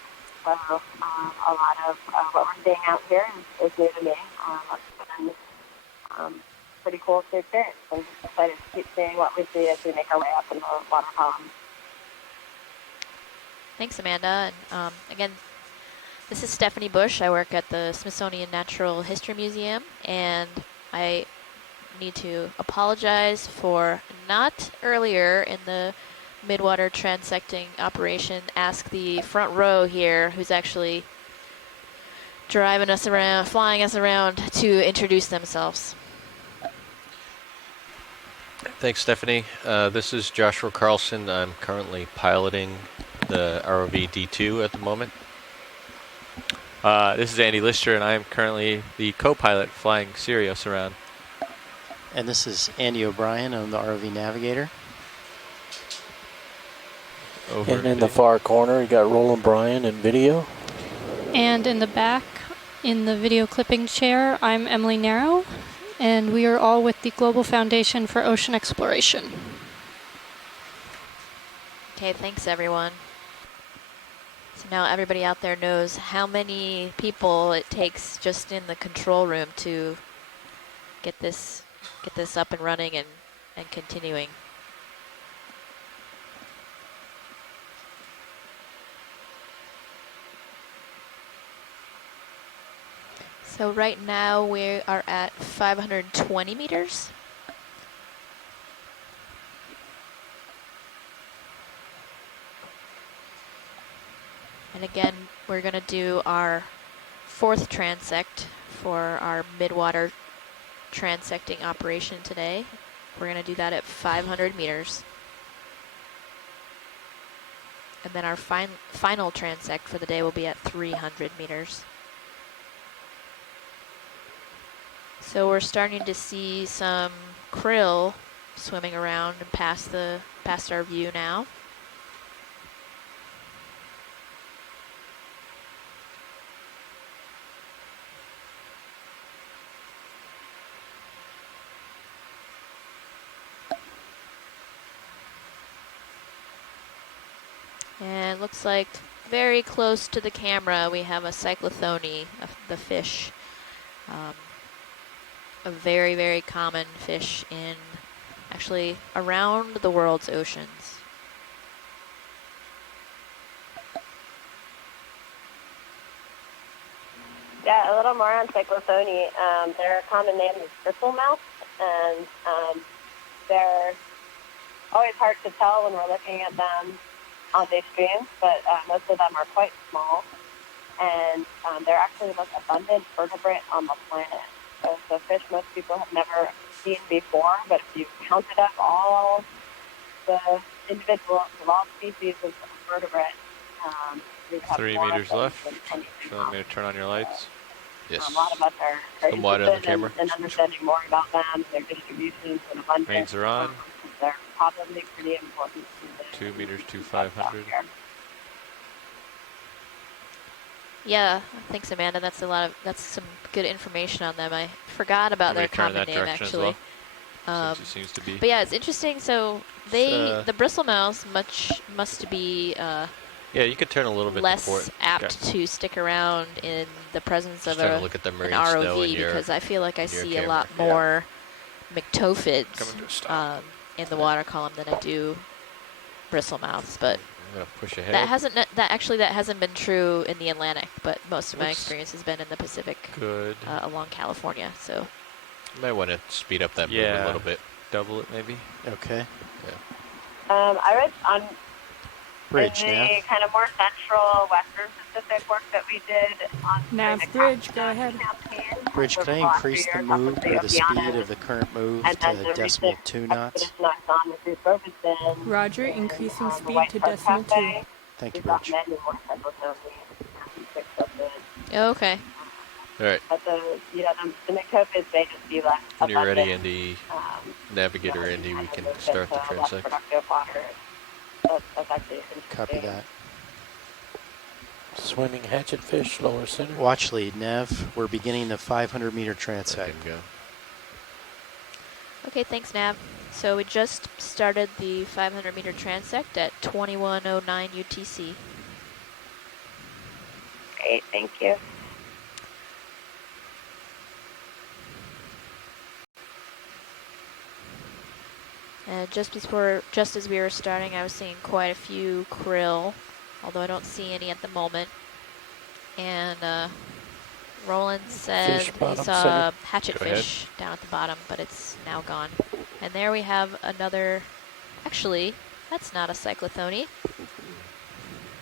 So a lot of what we're seeing out here is new to me. It's been pretty cool to experience. I'm just excited to keep seeing what we see as we make our way up in the water column. Thanks, Amanda. And again, this is Stephanie Bush. I work at the Smithsonian Natural History Museum, and I need to apologize for not earlier in the Midwater transecting operation ask the front row here, who's actually driving us around, flying us around, to introduce themselves. Thanks, Stephanie. This is Joshua Carlson. I'm currently piloting the ROV D2 at the moment. This is Andy Lister, and I am currently the co-pilot flying Sirius around. And this is Andy O'Brien. I'm the ROV navigator. Over And in the far corner, you got Roland Bryan in video. And in the back, in the video clipping chair, I'm Emily Narrow, and we are all with the Global Foundation for Ocean Exploration. Okay, thanks everyone. So now everybody out there knows how many people it takes just in the control room to get this up and running and continuing. So right now we are at 520 meters. And again, we're going to do our 4th transect for our midwater transecting operation today. We're going to do that at 500 meters. And then our final transect for the day will be at 300 meters. So we're starting to see some krill swimming around and past our view now. And it looks like very close to the camera we have a cyclothony, the fish. A very, very common fish in actually around the world's oceans. Yeah, a little more on cyclothony. Their common name is bristlemouth, and they're always hard to tell when we're looking at them on the streams, but most of them are quite small, and they're actually the most abundant vertebrate on the planet. So it's a fish most people have never seen before, but if you counted up all the individuals of all species of vertebrate, we'd have 3 more meters of them left. than anything Do you want me to turn on your lights? Yes. A lot of us are Some water on the interested camera. in understanding more about them, their distributions and abundance. Reins are on. They're probably pretty important. 2 meters to 500. Yeah, thanks Amanda. That's some good information on them. I forgot about their common name actually. Since it seems to be. But yeah, it's interesting. So the bristlemouths must be yeah, you could turn a little bit less apt to stick around in the presence of an look at the marine ROV snow in because I feel like I see a camera. lot more myctophids Coming to a stop. in the water column than I do bristlemouths. But I'm gonna push ahead. that hasn't been true in the Atlantic, but most of my experience has been in the Pacific. Good. Along California, so. You might want to speed up that move a little bit. Double it maybe. Okay. Yeah. I was on Bridge, in the Nav. kind of more central Western Pacific work that we did on Nav the Bridge, go ahead. campaign. Bridge, could I increase the move or the speed of the current move And then to the decimal recent 2 knots? expedition I saw on the Bruce Robertson Roger, and, increasing the speed White to Park decimal 2. Cafe. Thank you, We've got Bridge. many more cyclothony, Oh, okay. All right. but the myctophids, they just be less When you're ready, abundant. Andy, Navigator Andy, we can move start the into less transect. productive water. That's actually interesting. Copy that. Swimming hatchetfish, lower center. Watch lead, Nav. We're beginning the 500-meter transect. Go. Okay, thanks, Nav. So we just started the 500-meter transect at 2109 UTC. Great, thank you. And just as we were starting, I was seeing quite a few krill, although I don't see any at the moment. And Roland said Fish he bottom saw center. hatchetfish down at the bottom, but it's now gone. And there we have another, actually, that's not a cyclothony.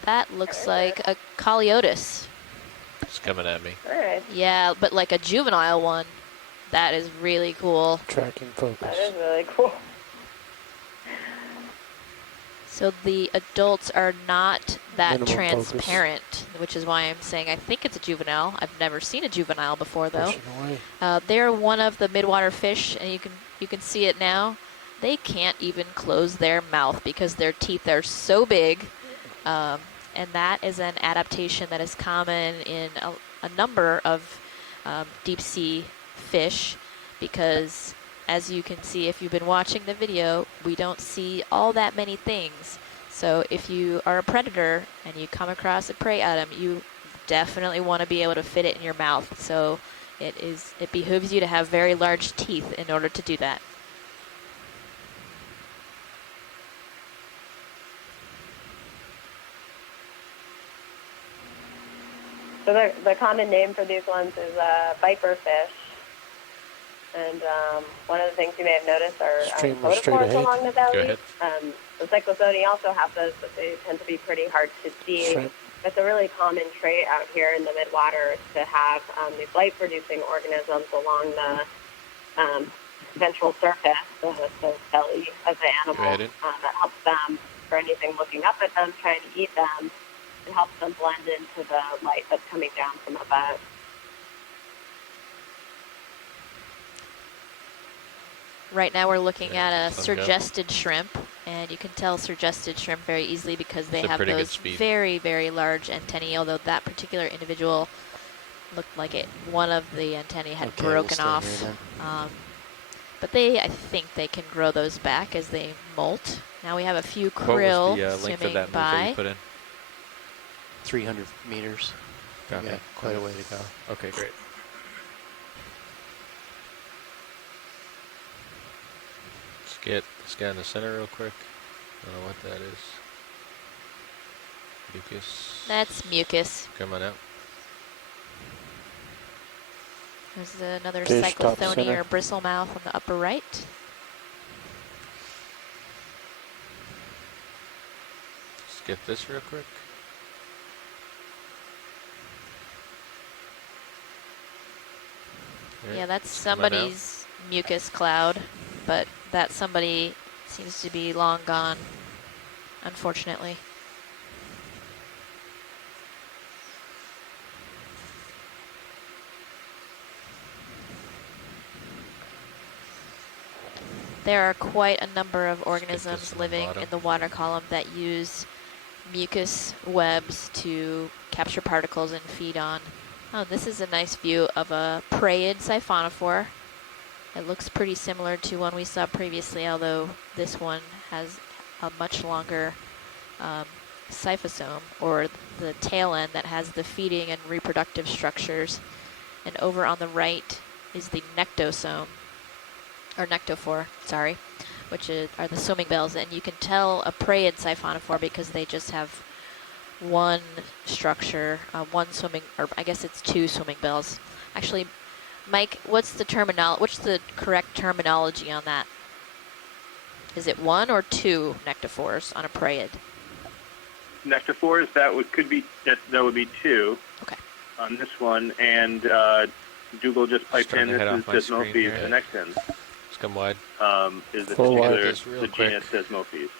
That looks like a Coliotis. It's coming at me. Alright, Yeah, but like a juvenile one. That is really cool. Tracking focus. that is really cool. So the adults are not that Minimum transparent, which is why I'm saying I think it's a juvenile. I've never seen a juvenile before, though. Pushing away. They're one of the midwater fish, and you can see it now. They can't even close their mouth because their teeth are so big, and that is an adaptation that is common in a number of deep sea fish, because as you can see if you've been watching the video, we don't see all that many things. So if you are a predator and you come across a prey item, you definitely want to be able to fit it in your mouth. So it behooves you to have very large teeth in order to do that. So the common name for these ones is viper fish. And one of the things you may have noticed are Streamer straight photophores ahead. along the Go belly. ahead. The cyclothony also have those, but they tend to be pretty hard to see. Shrimp. It's a really common trait out here in the midwater to have these light-producing organisms along the ventral surface, the belly of the Go ahead. animal, that helps them, for anything looking up at them, trying to eat them. It helps them blend into the light that's coming down from above. Right now we're looking Yeah, at a some go. surgested shrimp, and you can tell surgested shrimp very easily because they It's a have pretty good those speed. very, very large antennae, although that particular individual looked like one of the antennae had Okay, we'll broken stay off. here then. But I think they can grow those back as they molt. Now we have a few What krill was the length swimming of that move that by. you put in? 300 meters. Got Yeah, me. quite a way to go. Okay, great. Let's get this guy in the center real quick. I don't know what that is. Mucus. That's mucus. Come on out. There's another Fish top cyclothony center. or bristlemouth on the upper right. Let's get this real quick. Alright, Yeah, that's come on out. somebody's mucus cloud, but that somebody seems to be long gone, unfortunately. There are quite a number of organisms on the living bottom. in the water column that use mucus webs to capture particles and feed on. Oh, this is a nice view of a prayed siphonophore. It looks pretty similar to one we saw previously, although this one has a much longer cyphosome, or the tail end that has the feeding and reproductive structures. And over on the right is the nectosome, or nectophore, sorry, which are the swimming bells. And you can tell a prayed siphonophore because they just have one structure, one swimming, or I guess it's two swimming bells. Actually, Mike, what's the correct terminology on that? Is it one or two nectophores on a prayed? Nectophores, that would be two. Okay. On this one, and Dougal just piped in. Starting to head This off is my screen here. Desmophes annexans. Let's come wide. Is the Full wide. particular Just real the quick. genus Desmophes.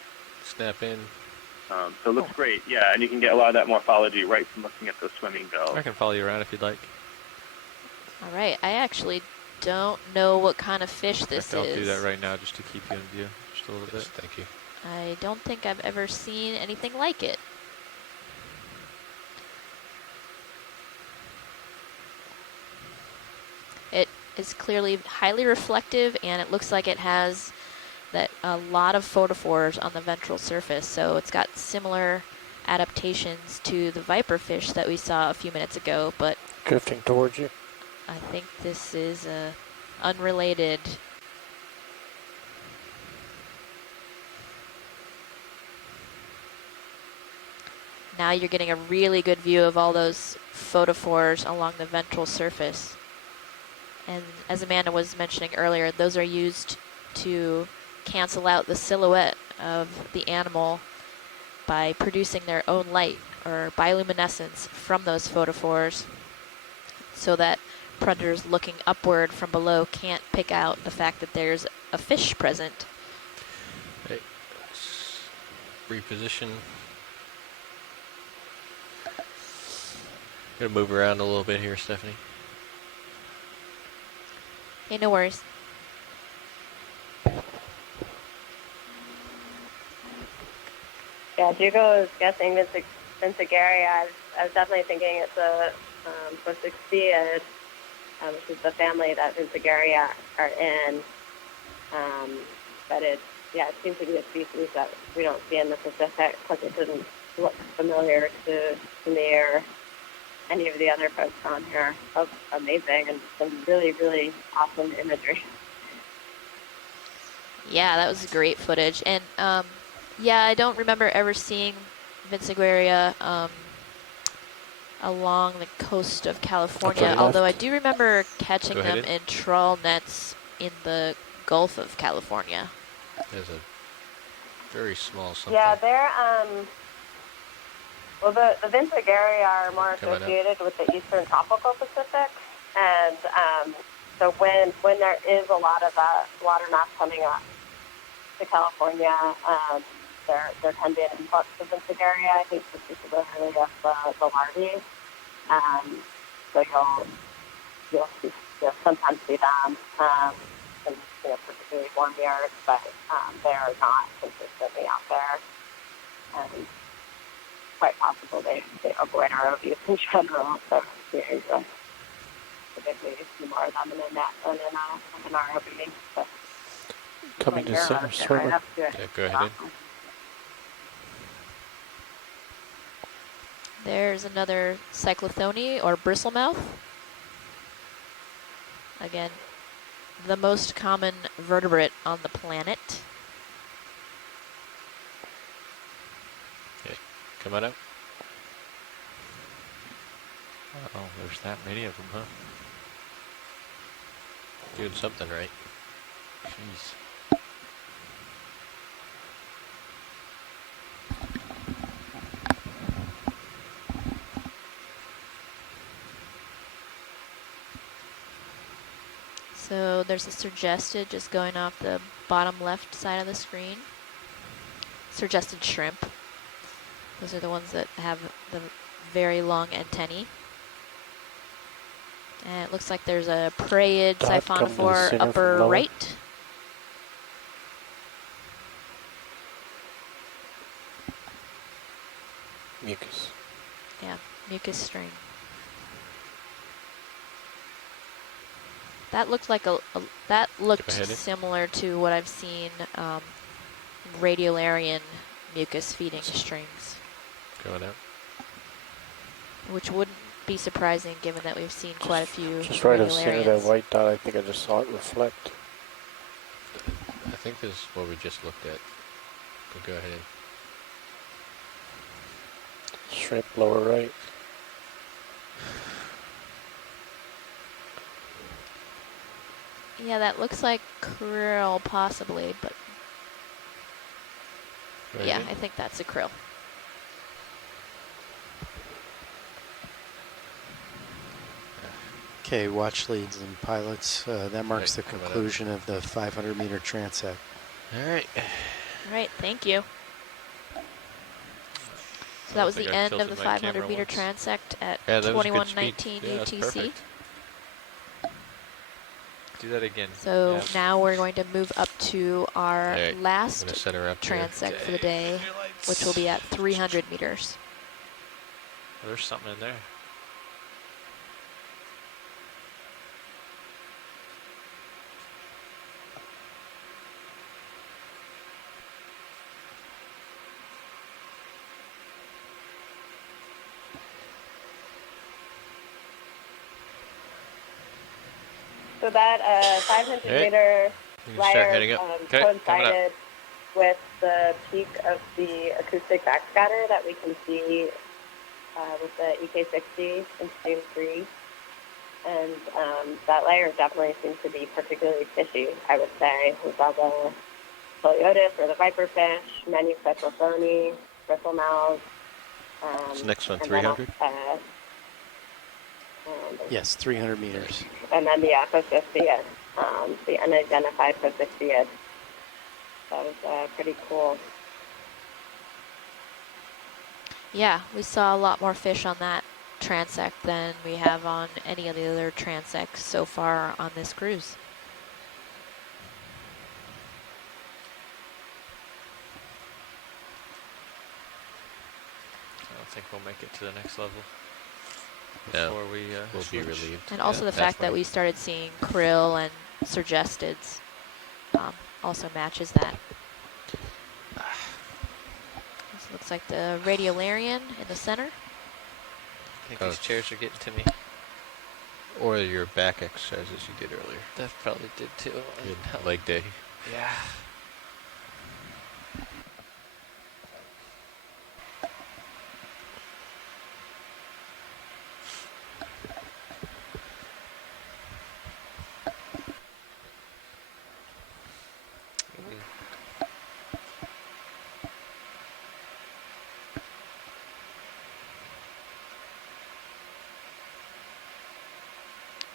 Snap in. So it looks great, yeah, and you can get a lot of that morphology right from looking at those swimming bells. I can follow you around if you'd like. All right. I actually don't know what kind of fish this I'll is. do that right now just to keep you in view just a little bit. Thank you. I don't think I've ever seen anything like it. It is clearly highly reflective, and it looks like it has a lot of photophores on the ventral surface. So it's got similar adaptations to the viperfish that we saw a few minutes ago, but Drifting towards you. I think this is unrelated. Now you're getting a really good view of all those photophores along the ventral surface. And as Amanda was mentioning earlier, those are used to cancel out the silhouette of the animal by producing their own light or bioluminescence from those photophores, so that predators looking upward from below can't pick out the fact that there's a fish present. Okay. Reposition. Gonna move around a little bit here, Stephanie. Hey, no worries. Yeah, Hugo is guessing Vincigaria. I was definitely thinking it's a Posuxia, which is the family that Vincigaria are in. But it seems to be a species that we don't see in the Pacific because it doesn't look familiar to me or any of the other folks on here. Oh, amazing, and some really, really awesome imagery. Yeah, that was great footage. And yeah, I don't remember ever seeing Vincigaria along the coast of California, although I do remember catching them in trawl nets in the Gulf of California. There's a very small something. Yeah, they're well, the Vincigaria are more associated with the eastern tropical Pacific, and so when there is a lot of water mass coming up to California, there can be an influx of Vincigaria. I think particularly of the larvae. So you'll sometimes see them in particularly warm years, but they're not consistently out there. And quite possible they avoid our abuse in general. So typically you see more of them in a net than in our ROV. But coming to center swimmer. Right up to it. Yeah, go ahead. There's another cyclothone or bristlemouth. Again, the most common vertebrate on the planet. Okay, come on up. Oh, there's that many of them, huh? Doing something right. Jeez. So there's a suggested just going off the bottom left side of the screen. Suggested shrimp. Those are the ones that have the very long antennae. And it looks like there's a parieid siphonophore upper right. Mucus. Yeah, mucus string. That looked like that looked similar to what I've seen radiolarian mucus feeding strings. Going out. Which wouldn't be surprising given that we've seen quite a few just right of center that white dot. I think I just saw it reflect. I think this is what we just looked at. But go ahead. Shrimp lower right. Yeah, that looks like krill possibly, but yeah, I think that's a krill. Okay, watch leads and pilots. That marks the conclusion of the 500-meter transect. All right. All right, thank you. So that was the end of the 500-meter transect at 2119 UTC. Do that again. So now we're going to move up to our last transect for the day, which will be at 300 meters. Oh, there's something in there. So that 500 All right. meter You can start heading layer up. Okay, coming up. coincided with the peak of the acoustic backscatter that we can see with the EK60 in Stream 3. And that layer definitely seems to be particularly fishy, I would say. We saw the Scoliotis or the viperfish, Menucephalophony, bristlemouths. What's the next one, and 300? Yes, 300 meters. And then the Apophysiad, the unidentified Apophysiad. That was pretty cool. Yeah, we saw a lot more fish on that transect than we have on any of the other transects so far on this cruise. I don't think we'll make it to the next level No, before we we'll switch. be relieved. And also the fact that we started seeing krill and surgestids also matches that. This looks like the radiolarian in the center. I think these chairs are getting to me. Or your back exercises you did earlier. That probably did too. Good leg day. Yeah.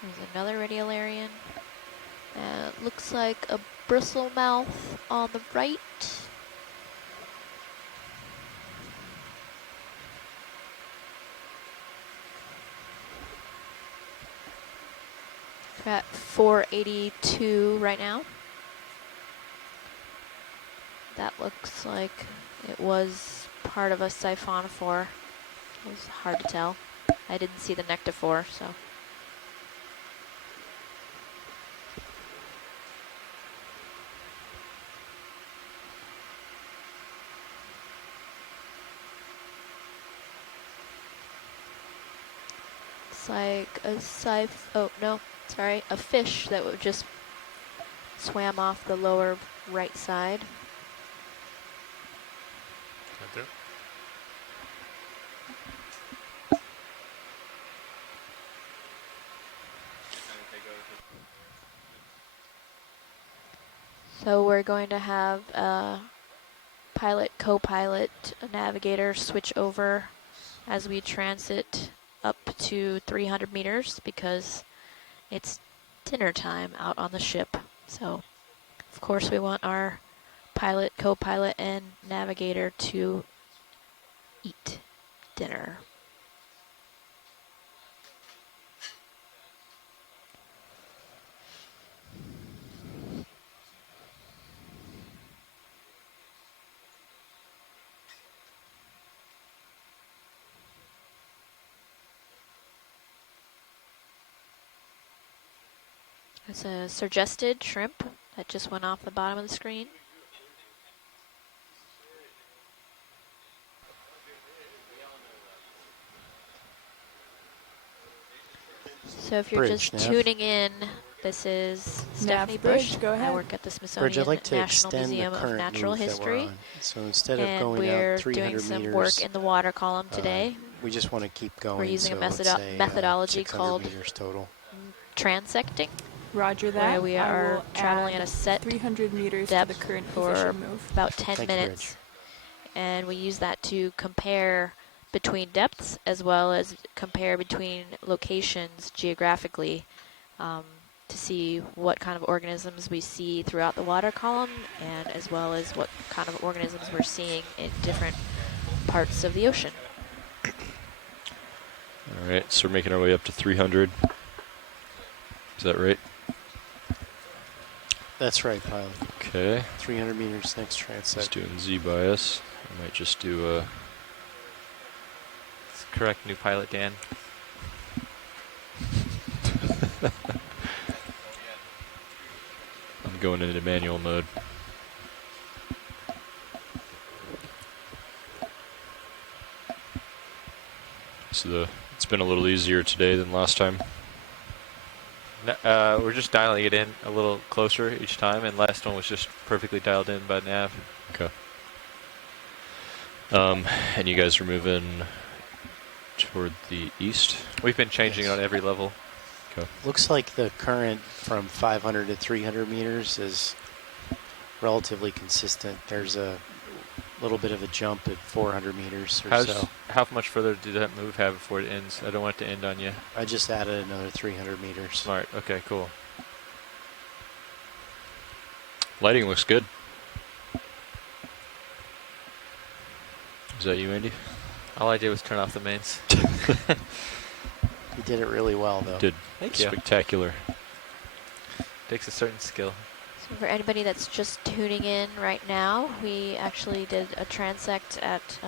There's another radiolarian. Looks like a bristlemouth on the right. We're at 482 right now. That looks like it was part of a siphonophore. It was hard to tell. I didn't see the nectophore, so. Like a a fish that would just swam off the lower right side. So we're going to have a pilot, co-pilot, a navigator switch over as we transit up to 300 meters because it's dinner time out on the ship. So, of course, we want our pilot, co-pilot, and navigator to eat dinner. It's a surgested shrimp that just went off the bottom of the screen. So if you're just tuning in, this is Stephanie Bush. Go ahead. I work at the Smithsonian Bridge, I'd like to National extend Museum the of current Natural move that History. we're on. So instead of And going we're out 300 doing some meters, work in the water column today. We just want to keep going. We're using so a let's say, methodology 600 called meters total. transecting. Roger that. Where we are traveling at a set 300 meters depth to the current for position move. about 10 Thank you, minutes. And we use that to compare between depths as well as compare between locations geographically to see what kind of organisms we see throughout the water column and as well as what kind of organisms we're seeing in different parts of the ocean. All right, so we're making our way up to 300. Is that right? That's right, pilot. Okay. 300 meters next transect. Just doing Z-bias. I might just do a... That's correct, new pilot Dan. I'm going into manual mode. So it's been a little easier today than last time. We're just dialing it in a little closer each time, and last one was just perfectly dialed in by nav. Okay. And you guys are moving toward the east? We've been changing it on every level. Okay. Looks like the current from 500 to 300 meters is relatively consistent. There's a little bit of a jump at 400 meters or so. How much further did that move have before it ends? I don't want it to end on you. I just added another 300 meters. Smart. Okay, cool. Lighting looks good. Is that you, Andy? All I did was turn off the mains. You did it really well, though. Did Thank you. spectacular. Takes a certain skill. So for anybody that's just tuning in right now, we actually did a transect at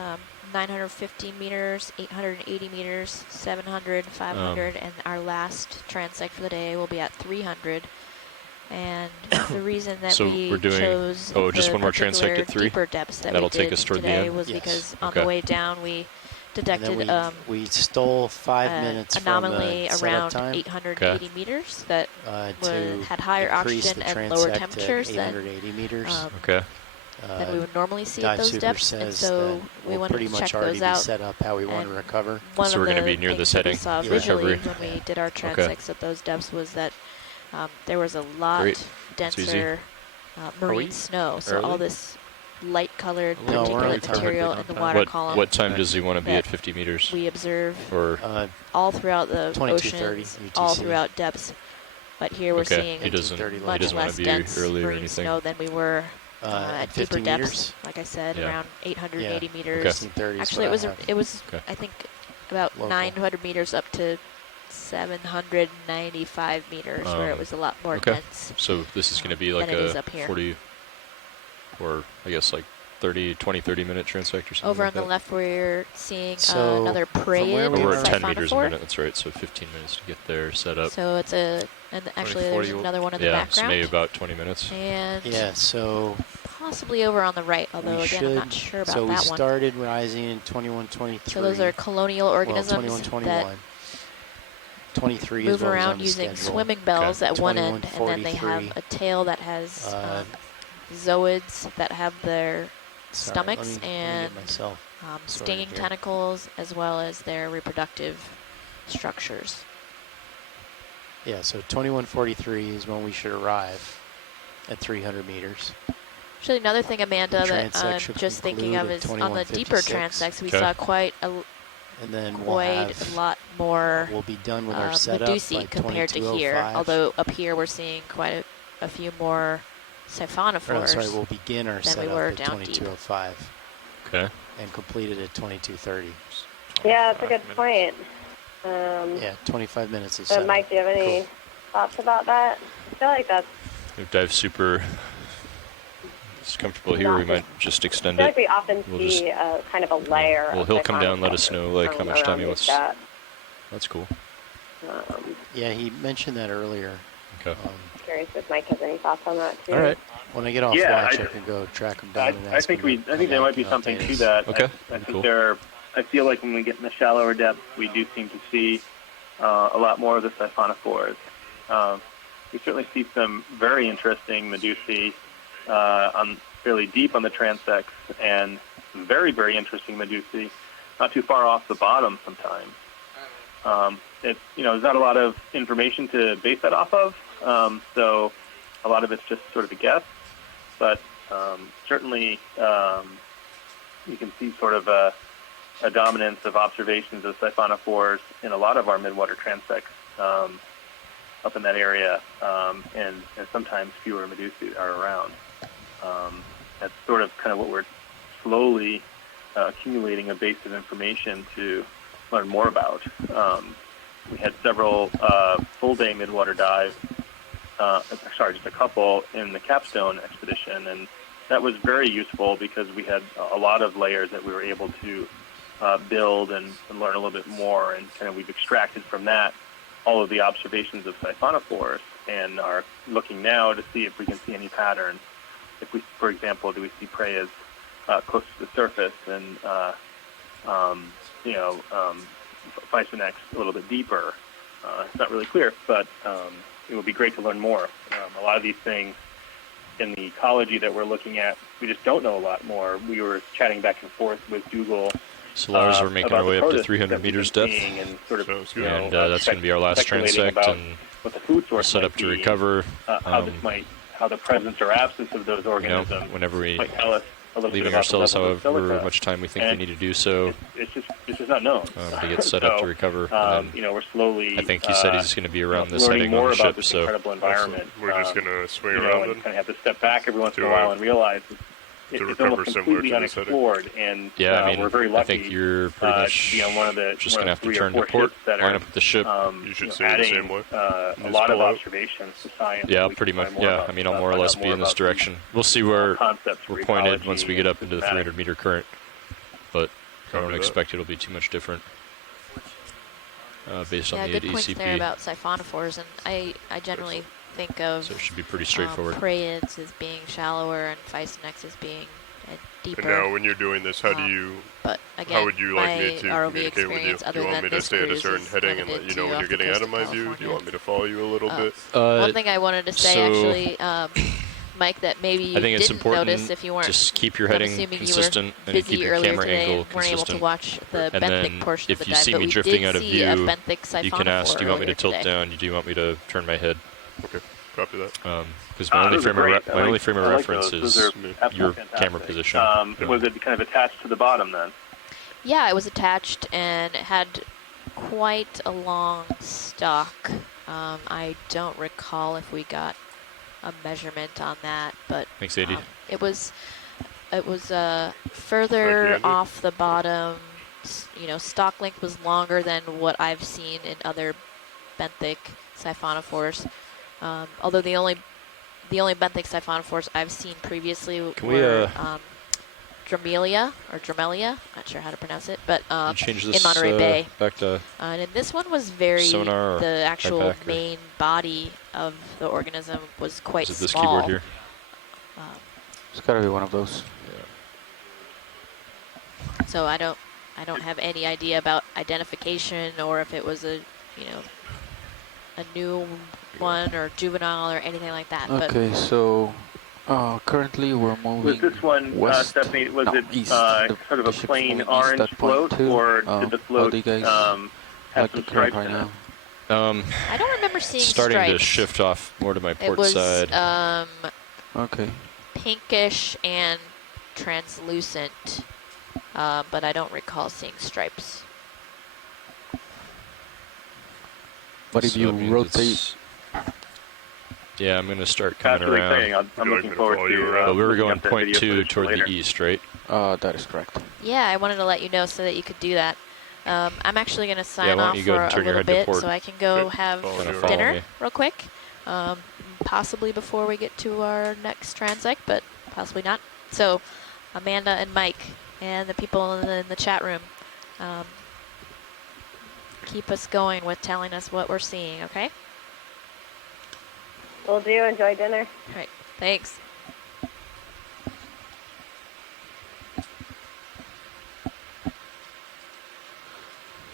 950 meters, 880 meters, 700, 500, and our last transect for the day will be at 300. And the reason that So we we're doing chose just the one more transect particular at 3? deeper depths that That'll we take did us toward the today end? was Yes. because on Okay. the way down we detected And then we stole 5 minutes anomaly from the around setup time 880 meters that to had higher increase oxygen the and lower transect temperatures at than 880 meters. Okay. than we would normally see at Dive those Super depths, and says so that we we'll wanted pretty to much check already those be out. set up how we want to And recover. One So of we're gonna the be near things this that we heading saw for visually recovery. when we did our Okay. transects at those depths was that there was a lot Great. It's easy. denser we marine snow. So all early? this light-colored No, we're on particulate time. material in the water column What time does he want to be that at 50 meters? we observe Or all throughout the 22:30 oceans, all UTC. throughout depths. But here we're okay, seeing he doesn't. He much doesn't want less to be dense early or marine anything. snow than we were at at 50 deeper depths. meters? Like I said, Yeah. around 880 Yeah. meters. 1530 is Actually, what it was I have. it was Okay. I think about Local. 900 meters up to 795 meters, where it was a lot more okay. dense. So this is going to be like than it is a up here. 40, or I guess like 30 minute transect or something. Over like on the that. left, we're seeing So, another from where parade. we We're are- at 10 meters a siphonophore. minute. That's right. So 15 minutes to get there, set up. So it's and actually there's 40 another one in the Yeah, so background. maybe about 20 minutes. And Yeah, so possibly over on the right, although we again, should. I'm not sure about so we that one. started rising in 21-23. So those are colonial organisms well, 21-21. that 23 is move what was around on the using schedule. swimming bells Okay. at one end, and then they have 21-43. a tail that has Uh, zooids that have their Sorry, stomachs let me get and myself sorted stinging here. tentacles, as well as their reproductive structures. Yeah, so 21:43 is when we should arrive at 300 meters. Actually, another thing, Amanda, The that transect I'm should just thinking conclude of at is on the deeper 21:56. transects, we Okay. saw quite a And then a lot more we'll be done with our setup medusae by compared to here. 22:05. Although up here we're seeing quite a few more Or, no, siphonophores sorry, we'll begin our than we setup were at down deep. 22:05 Okay. and complete it at 22:30. Yeah, that's a good point. Yeah, 25 minutes of So setup. Mike, do you have any thoughts about that? I feel like that's. If Dive Super is comfortable here, we might just I extend feel it. like we often We'll see just- kind of a layer. Well, of he'll come down and let siphonophores us know like how much around time he these wants. dots. That's cool. Yeah, he mentioned that earlier. Okay. Curious if Mike has any thoughts on that too. All right. When I get off Yeah, watch, I- I can go track him down I, and I ask think him we. to I come think there back might be and something update to us. that. Okay, I that'd be think cool. I feel like when we get in the shallower depths, we do seem to see a lot more of the siphonophores. We certainly see some very interesting medusae on fairly deep on the transects, and very, very interesting medusae not too far off the bottom sometimes. It's there's not a lot of information to base that off of, so a lot of it's just sort of a guess. But certainly you can see sort of a dominance of observations of siphonophores in a lot of our midwater transects up in that area, and sometimes fewer medusae are around. That's sort of kind of what we're slowly accumulating a base of information to learn more about. We had several full-day midwater dives, just a couple in the capstone expedition, and that was very useful because we had a lot of layers that we were able to build and learn a little bit more, and kind of we've extracted from that all of the observations of siphonophores and are looking now to see if we can see any patterns. If we, for example, do we see prey as close to the surface and Physonex a little bit deeper? It's not really clear, but it would be great to learn more. A lot of these things in the ecology that we're looking at, we just don't know a lot more. We were chatting back and forth with Google. So Lars, we're making our way up to 300 meters depth, and sort of, that's going to be our last transect, and what the food source set up to recover. How the presence or absence of those organisms whenever we might tell us a little leaving bit about ourselves the levels of however silica. much time we think we need to do so. It's just not known. To get set up to recover. We're slowly. I think he said he's going to be around this learning heading more on the about ship. this So incredible environment. We're just going to swing and around kind of have to step back every once in a while and realize it's almost completely unexplored. And yeah, I mean, we're very lucky. I think you're pretty much one of the just going to have to turn to port, line up with the ship. You should say the same way. A lot of observations to science. Yeah, pretty much. Yeah, I mean, I'll more or less be in this direction. We'll see where we're pointed once we get up into the 300 meter current, but I don't expect it'll be too much different based on the good points ECP. there about siphonophores, and I generally think of so it should be pretty straightforward. Praids as being shallower and Physonex as being deeper. And now when you're doing this, how do you, but again, how would you like me to ROV communicate with you? Do you want me to stay at a certain heading and let you know when you're getting out of my view? Do you want me to follow you a little bit? One thing I wanted to say actually, Mike, that maybe you I think it's didn't important notice if you weren't. Just keep your heading consistent and keep your camera angle weren't able consistent. to watch the And benthic then portion of if the you dive, see but me we drifting did out of see view, a benthic you can ask, do you want me to tilt today. down? Do you want me to turn my head? Okay, copy that. Because my only frame of reference is your camera position. Was it kind of attached to the bottom then? Yeah, it was attached and it had quite a long stock. I don't recall if we got a measurement on that, but thanks, AD. it was further off the bottom. Stock length was longer than what I've seen in other benthic siphonophores. Although the only benthic siphonophores I've seen previously were Dromelia, not sure how to pronounce it, but in Monterey Bay. Back to and this one was very, the actual main body of the organism was quite small. Is it this keyboard here? It's got to be one of those. Yeah. So I don't have any idea about identification or if it was a new one or juvenile or anything like that. Okay, so currently we're moving. Was this one, west, Stephanie? Was it east. sort of a plain orange float, or did the float have some stripes right in now? it? I don't remember seeing starting stripes. to shift off more to my port it was, side. Okay. Pinkish and translucent, but I don't recall seeing stripes. But if you rotate... Yeah, I'm going to start coming around. I'm looking forward to but we were going that point video 2 toward later. the east, right? That is correct. Yeah, I wanted to let you know so that you could do that. I'm actually going to sign why don't off you go for and a turn your little head to bit port? so I can go Okay. have Follow dinner me. real quick. Possibly before we get to our next transect, but possibly not. So Amanda and Mike and the people in the chat room, keep us going with telling us what we're seeing, okay? Will do. Enjoy dinner. All right. Thanks.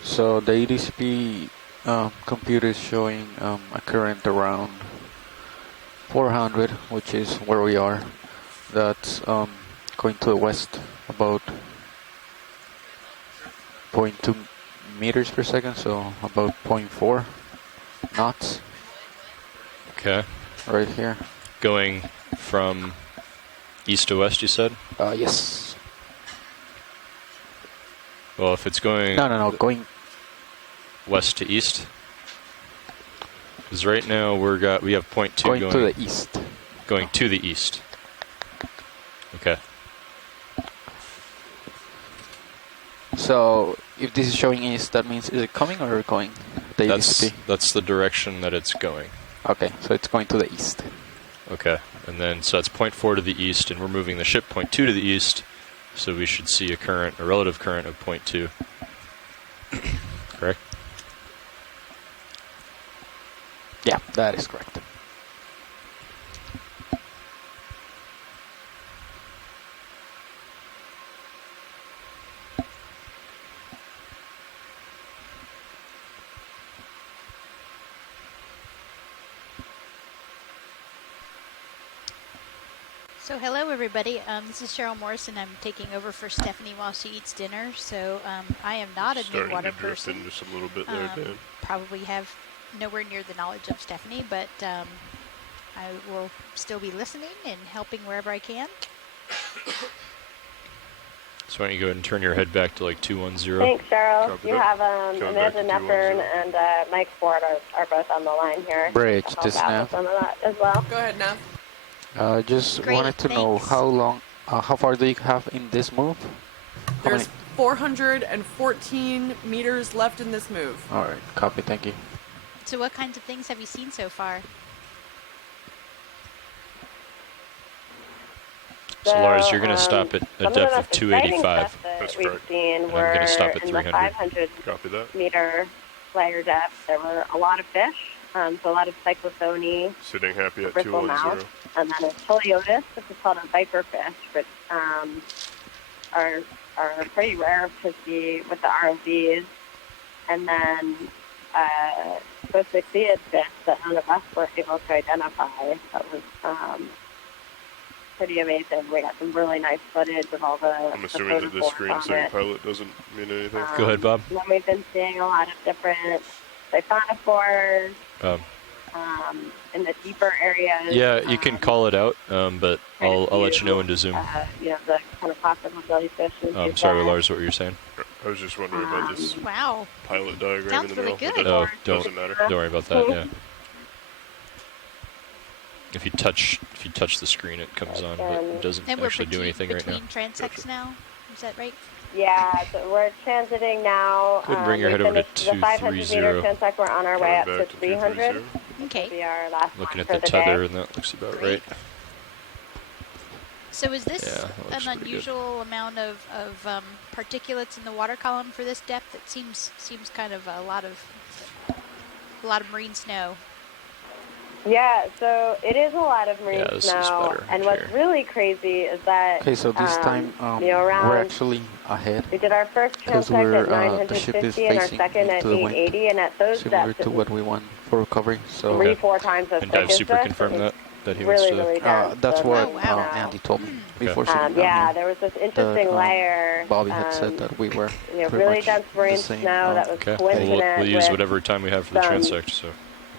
So the EDCP computer is showing a current around 400, which is where we are. That's going to the west about 0.2 meters per second, so about 0.4 knots. Okay. Right here. Going from east to west, you said? Yes. Well, if it's going... No, going... west to east? Because right now we have 0.2 going to the east. Going to the east. Okay. So if this is showing east, that means is it coming or going? The EDCP? That's the direction that it's going. Okay, so it's going to the east. Okay, and then so that's 0.4 to the east, and we're moving the ship 0.2 to the east, so we should see a relative current of 0.2. Correct? Yeah, that is correct. So hello everybody, this is Cheryl Morrison. I'm taking over for Stephanie while she eats dinner. So I am not a Starting Midwater to drift person. in just a little bit there, Dan. Probably have nowhere near the knowledge of Stephanie, but I will still be listening and helping wherever I can. So why don't you go ahead and turn your head back to like 210? Thanks, Cheryl. Copy You that. have Coming back Amanda to Neppern 210. and Mike Ford are both on the line here. Bridge, to help this out Nav. with some of that as well. Go ahead, Nav. Just Great, wanted to know thanks. how long, how far do you have in this move? How There's many? 414 meters left in this move. All right, copy. Thank you. So what kinds of things have you seen so far? So Lars, you're going to stop at a depth of 285. That's We've correct. seen I'm were gonna stop at in the 300. 500 Copy that. meter layer depth. There were a lot of fish, so a lot of cyclothony, Sitting happy at bristle 210. mouth, and then a chiliotis, which is called a viper fish, but are pretty rare to see with the ROVs. And then both the cleared fish that none of us were able to identify. That was pretty amazing. We got some really nice footage of all the I'm assuming that this screen saying pilot doesn't mean anything. Go ahead, Bob. And then we've been seeing a lot of different siphonophores in the deeper areas. Yeah, you can call it out, but I'll let you know when to zoom. You know, the kind of classical jellyfish. I'm sorry, Lars, what were you saying? I was just wondering about this Wow. pilot diagram Sounds in the really middle. good. Oh, Doesn't matter. don't worry about that. Yeah. If you touch the screen, it comes on, but it doesn't And we're actually do anything right now. between transects now, is that right? Yeah, so we're transiting now. Go ahead and bring your head over to the 500 meter 230. transect. We're on our way up Coming to back to 300. 230. Okay. Will be our last Looking one at for the the tether, day. and that looks about Great. right. So is this Yeah, that looks an pretty unusual amount of particulates in the water column for this depth? It seems kind of a lot of marine snow. Yeah, so it is a lot of marine Yeah, this is snow. better And here. what's really crazy is that Okay, so this time you know, around we're actually ahead. we did our first Because transect we're at the ship is 950 and our facing second at into the wind, 880, and at those similar depths to it what was we want for recovery. So 3-4 times as And thick Dive as Super this. confirmed It was that he wants really, to. really dense. that's So what much snow. Andy told me before sitting down Yeah, here. there was this interesting That, layer. Bobby had said that we were You know, pretty really much dense marine the same. snow that was Okay, coincident we'll use with whatever time we have for the some transect. So.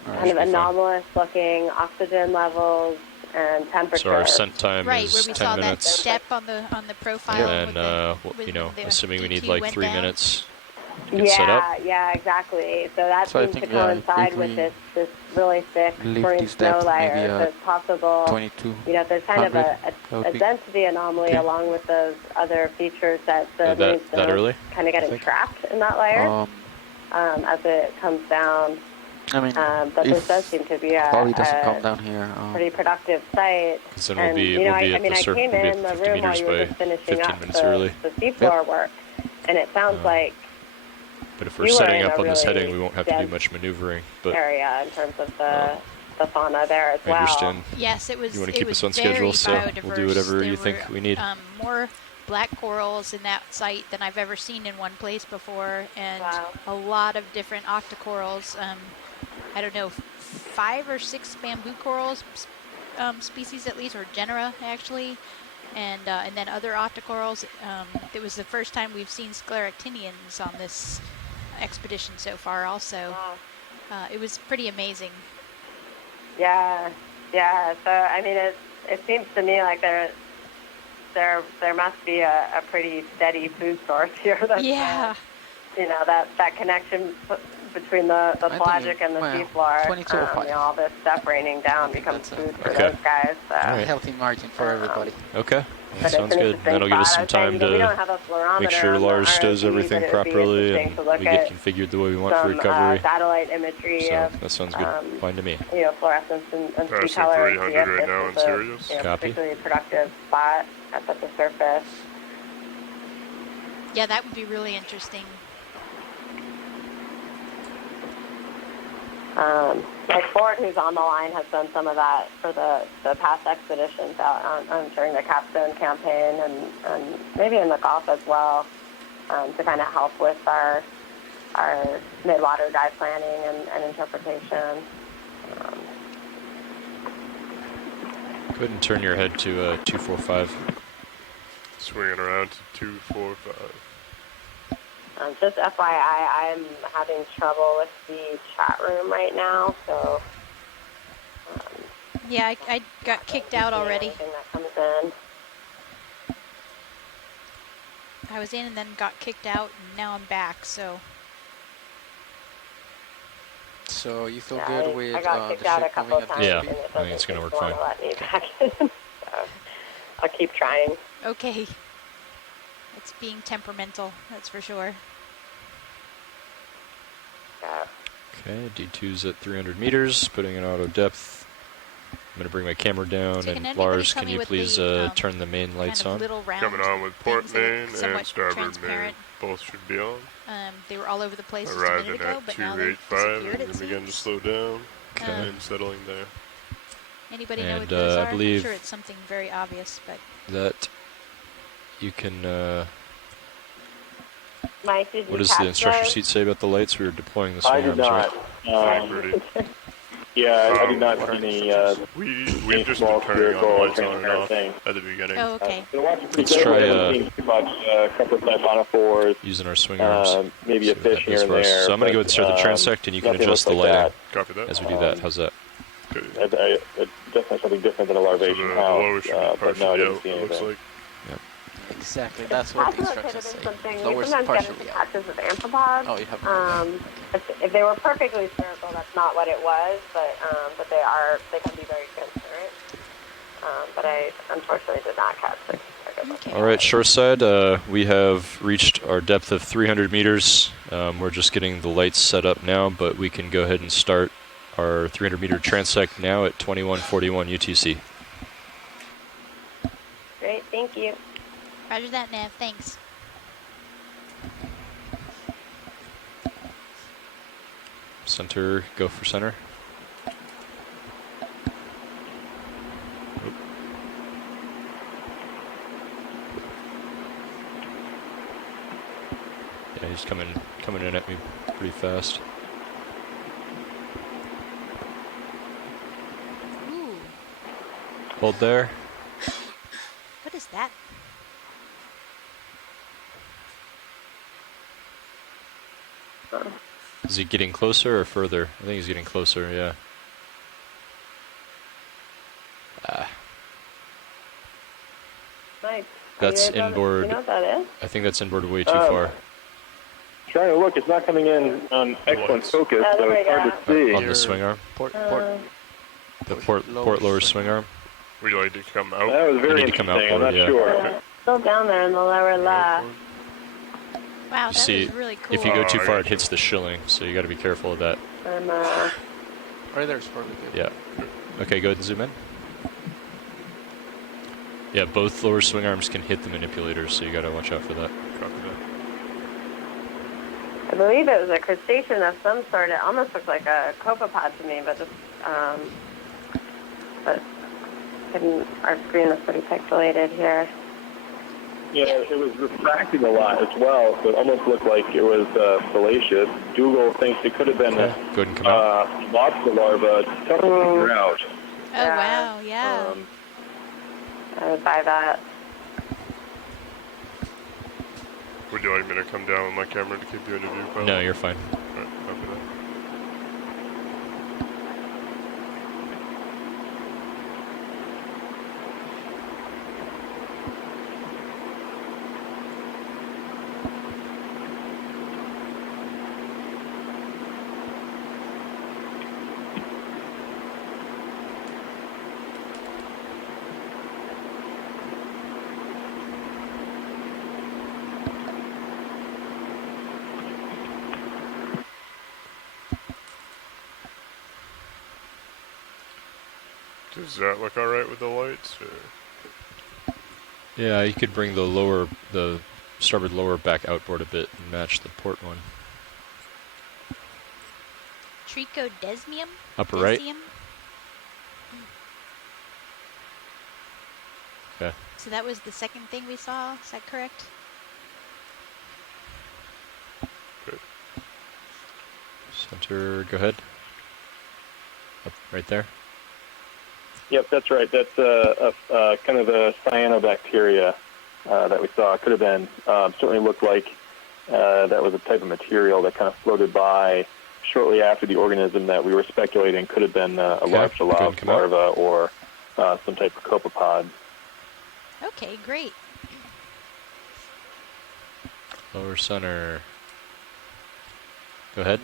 kind of Should be fine. anomalous looking oxygen levels and temperature. So our scent time Right, is where we 10 saw minutes. that step on the profile. And with then, with you know, the assuming we need D2 like went 3 down. minutes to get set up. Yeah, exactly. So that So I seems to think, yeah, coincide if with we this really thick leave marine this snow depth layer. maybe So at it's possible, 2200, you know, there's kind of that a would be density anomaly okay. along with those other features that the That- marine that snow early? kind of getting think. trapped in that layer as it comes down. I mean, But this if does seem to be a Bobby doesn't come down here, pretty productive site. Because then And, we'll be, you know, we'll be I at mean, the I surface. came We'll be in at the 50 room while meters you were by just finishing 15 up minutes early. the seafloor work, and it sounds like But if we're you were setting in up a on this really heading, we won't have to do dense much maneuvering. But area in terms of the fauna there as I well. understand. Yes, it was. You want to it keep was us on very schedule, so biodiverse. we'll do whatever There you think were, we need. More black corals in that site than I've ever seen in one place before, and a lot of different octocorals. I don't know, 5 or 6 bamboo corals species at least, or genera actually, and then other octocorals. It was the first time we've seen scleractinians on this expedition so far. Also, it was pretty amazing. Yeah. So I mean, it seems to me like there must be a pretty steady food source here. That's, you know, that connection between the pelagic and the seafloor. 2205. You know, all this stuff raining down becomes food for those guys. So. a healthy margin for everybody. Okay. But That it's sounds an good. interesting That'll give us some spot. I was time saying, we don't to have a fluorometer make sure on the Lars does ROV, everything but it would be properly interesting and to look we get at configured the way we want for some recovery. satellite imagery So of that sounds good. Fine to me. you know, fluorescence and sea Passing color. 300 right now in Sirius. You know, Copy. particularly productive spot at the surface. Yeah, that would be really interesting. Like Ford, who's on the line, has done some of that for the past expeditions out during the Capstone campaign and maybe in the Gulf as well, to kind of help with our midwater dive planning and interpretation. Go ahead and turn your head to 245. Swinging around to 245. Just FYI, I'm having trouble with the chat room right now, so. Yeah, I got kicked out already. Anything that comes in. I was in and then got kicked out, and now I'm back, so. So you feel Yeah, good with I got the kicked out a ship couple moving of at times. Yeah, and it I think it's going to work doesn't fine. want to let me back in. So I'll keep trying. Okay. It's being temperamental, that's for sure. Yeah. Okay, D2's at 300 meters, putting in auto depth. I'm going to bring my camera down, So can and anybody Lars, tell can me you what please the, turn the main lights kind of on? little round Coming on with port things that look main and somewhat starboard main. transparent. Both should be on. They were all over the place just a Arriving minute ago, at but now they've 285 disappeared, and it then begin to seems. slow down. Okay. And settling there. Anybody know what And those I are? I'm believe sure it's something very obvious, but that you can, Mike, did what you does the catch instructor those? sheet say about the lights? We were deploying the I swing did arms, not. right? Yeah, I did not see any. We've just been turning on the lights on and off at the beginning. Oh, okay. Let's try a couple of siphonophores. using our swing arms. Maybe See a what that fish does here and for us. there. So I'm going to go ahead and start the but, transect, and you can nothing adjust the looks like lighting Copy that. as we do that. How's that? Definitely something different than a larvation the house. lower should be But no, I partially didn't out, see it looks anything. like. Exactly, that's what the Possible it could instructions have been say. something. We Lowers sometimes get partially into out. patches of amphipods. Oh, you have If they were perfectly spherical, that's not what it was, but they can be very transparent. But I unfortunately did not catch it. All right, shoreside, we have reached our depth of 300 meters. We're just getting the lights set up now, but we can go ahead and start our 300-meter transect now at 2141 UTC. Great, thank you. Roger that, Nav. Thanks. Center, go for center. Yeah, he's coming in at me pretty fast. Ooh, Hold there. what is that? Is he getting closer or further? I think he's getting closer, yeah. Mike, That's you inboard. You know what that is? I think that's inboard way too far. Trying to look, it's not coming in on excellent focus, Oh, so there it's we hard go. to see. On the swing arm? The port lower swing arm? Would you like to come out? That was very You need to come interesting. I'm outboard, not yeah. sure. Still down there in the lower left. Wow, You that see, is really cool. if you go too Oh, far, I it hits the shilling, so you got to be careful of that. I'm Right there's probably good. Yeah. Okay, go ahead and zoom in. Yeah, both lower swing arms can hit the manipulators, so you got to watch out for that. Copy that. I believe it was a crustacean of some sort. It almost looked like a copepod to me, but our screen is pretty pixelated here. Yeah, it was refracting a lot as well, so it almost looked like it was fallacious. Dougal thinks it could have been Okay, go ahead and come out. lobster larva. It's tough to figure out. Oh, wow, yeah. I would buy that. Would you like me to come down with my camera to keep you in the view? No, you're fine. Alright, copy that. Does that look alright with the lights? Or? Yeah, you could bring the starboard lower back outboard a bit and match the port one. Trichodesmium? Upper right. Desium? Okay. So that was the second thing we saw, is that correct? Good. Center, go ahead. Up right there. Yep, that's right. That's kind of a cyanobacteria that we saw. It could have been, certainly looked like that was a type of material that kind of floated by shortly after the organism that we were speculating could have been a large larva or some type of copepod. Okay, great. Lower center. Go ahead.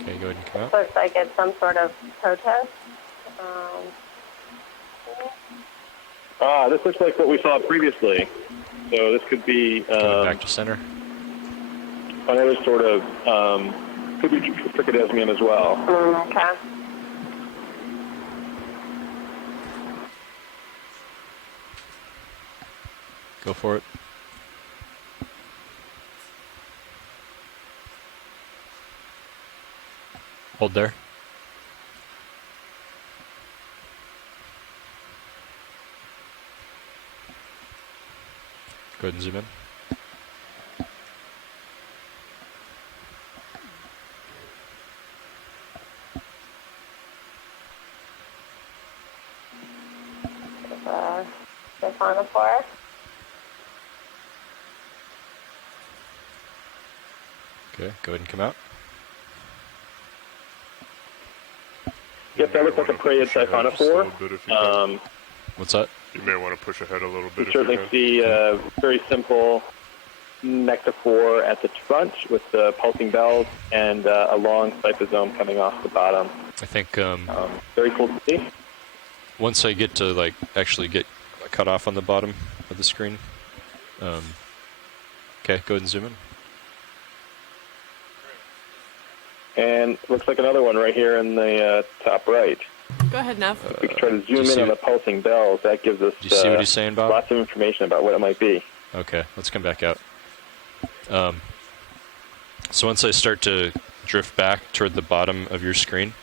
Okay, go ahead and come out. Looks like it's some sort of protest. This looks like what we saw previously. So this could be back to center. Another sort of could be trichodesmium as well. Okay. Go for it. Hold there. Go ahead and zoom in. Siphonophore. Okay, go ahead and come out. Yep, that looks like a prayed siphonophore. What's that? You may want to push ahead a little bit. You certainly see a very simple nectophore at the front with the pulsing bells and a long cyphosome coming off the bottom. I think very cool to see. Once I get to actually get cut off on the bottom of the screen. Okay, go ahead and zoom in. And looks like another one right here in the top right. Go ahead, Neff. We can try to zoom in on the pulsing bells. That gives us do you see what he's saying, Bob? Lots of information about what it might be. Okay, let's come back out. So once I start to drift back toward the bottom of your screen,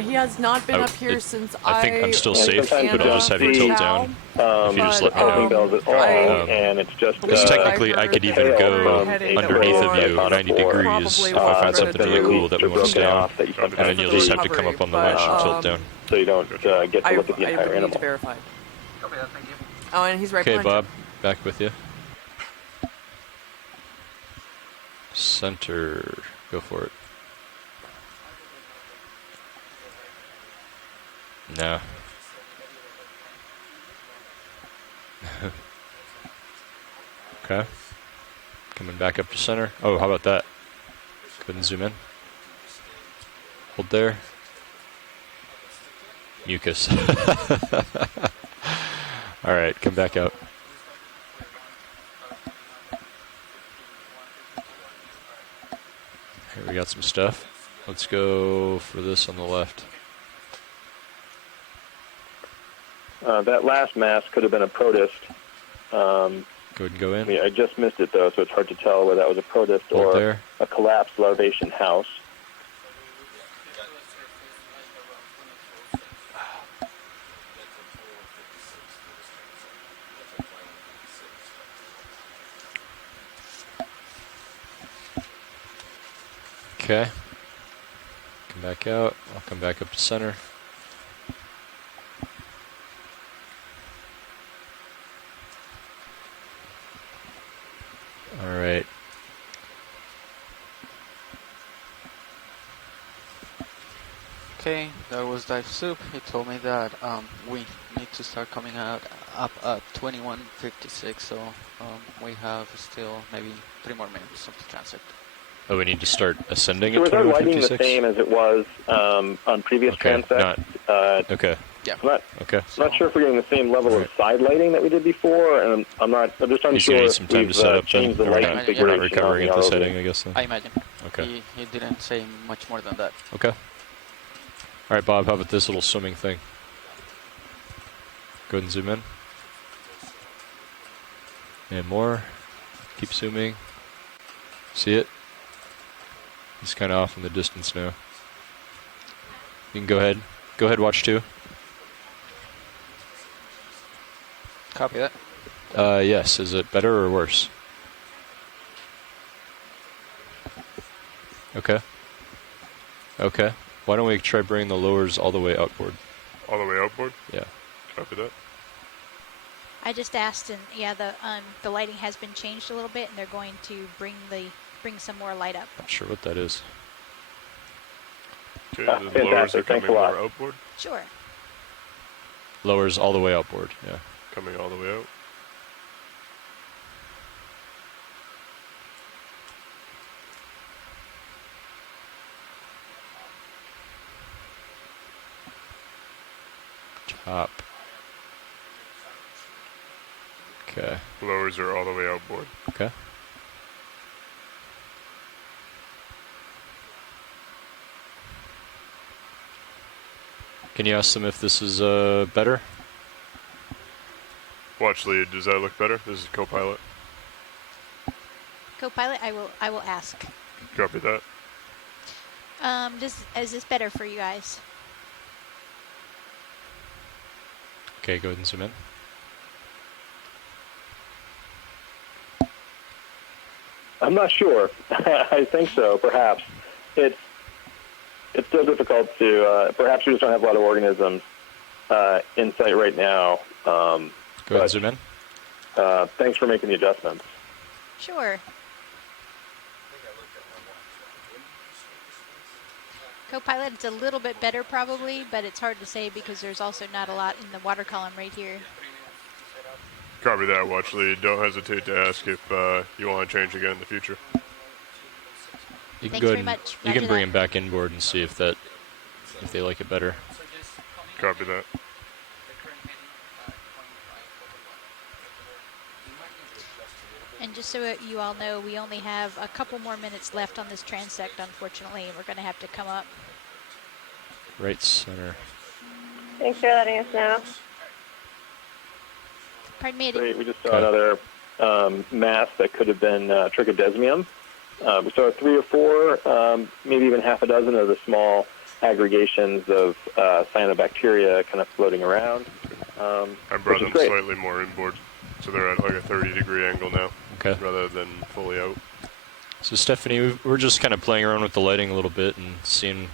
He has not been up here since I think I'm still safe, but I'll just have you tilt down if you just let me know. And it's just because technically I could even go underneath of you 90 degrees if I find something really cool that we want to stay on, and then you'll just have to come up on the ledge and tilt down. So you don't get to look at the entire need animal. to verify. Oh, and he's right Okay, behind Bob, back with you. Center, go for it. No. Okay. Coming back up to center. Oh, how about that? Go ahead and zoom in. Hold there. Mucus. All right, come back out. Here we got some stuff. Let's go for this on the left. That last mass could have been a protist. Go ahead and go in. I just missed it, though, so it's hard to tell whether that was a protist Hold or there. a collapsed larvation house. Okay. Come back out. I'll come back up to center. All right. Okay, that was Dive Soup. He told me that we need to start coming out up at 21:56, so we have still maybe 3 more minutes of the transect. Oh, we need to start ascending So at is our lighting the 21:56? same as it was on previous transects? Okay. Yeah. I'm not sure if we're getting the same level of side lighting that we did before, and I'm just unsure He's gonna need some if time we've to set up changed then. the We're light not configuration recovering on at the this ROV. heading, I guess. Then. I imagine. Okay. He didn't say much more than that. Okay. All right, Bob. How about this little swimming thing? Go ahead and zoom in. And more. Keep zooming. See it? He's kind of off in the distance now. You can go ahead. Go ahead, watch 2. Copy that. Yes. Is it better or worse? Okay. Okay. Why don't we try bringing the lowers all the way outboard? All the way outboard? Yeah. Copy that. I just asked, and yeah, the lighting has been changed a little bit, and they're going to bring some more light up. Not sure what that is. Okay, the lowers are coming more outboard? Sure. Lowers all the way outboard, yeah. Coming all the way out. Top. Okay. Lowers are all the way outboard. Okay. Can you ask them if this is better? Watch lead. Does that look better? This is co-pilot. Co-pilot, I will ask. Copy that. Is this better for you guys? Okay, go ahead and zoom in. I'm not sure. I think so, perhaps. It's still difficult to, perhaps we just don't have a lot of organisms in sight right now. Go ahead and zoom in. Thanks for making the adjustments. Sure. Co-pilot, it's a little bit better probably, but it's hard to say because there's also not a lot in the water column right here. Copy that, watch lead. Don't hesitate to ask if you want to change again in the future. You can Thanks go very ahead much. and, you can Roger bring that. him back inboard and see if they like it better. Copy that. And just so you all know, we only have a couple more minutes left on this transect, unfortunately, and we're going to have to come up. Right center. Thanks for letting us know. Pardon me. Great. We just saw another mass that could have been trichodesmium. We saw 3 or 4, maybe even half a dozen of the small aggregations of cyanobacteria kind of floating around. I brought them slightly more inboard, so they're at like a 30-degree angle now, rather than fully out. So Stephanie, we're just kind of playing around with the lighting a little bit and seeing,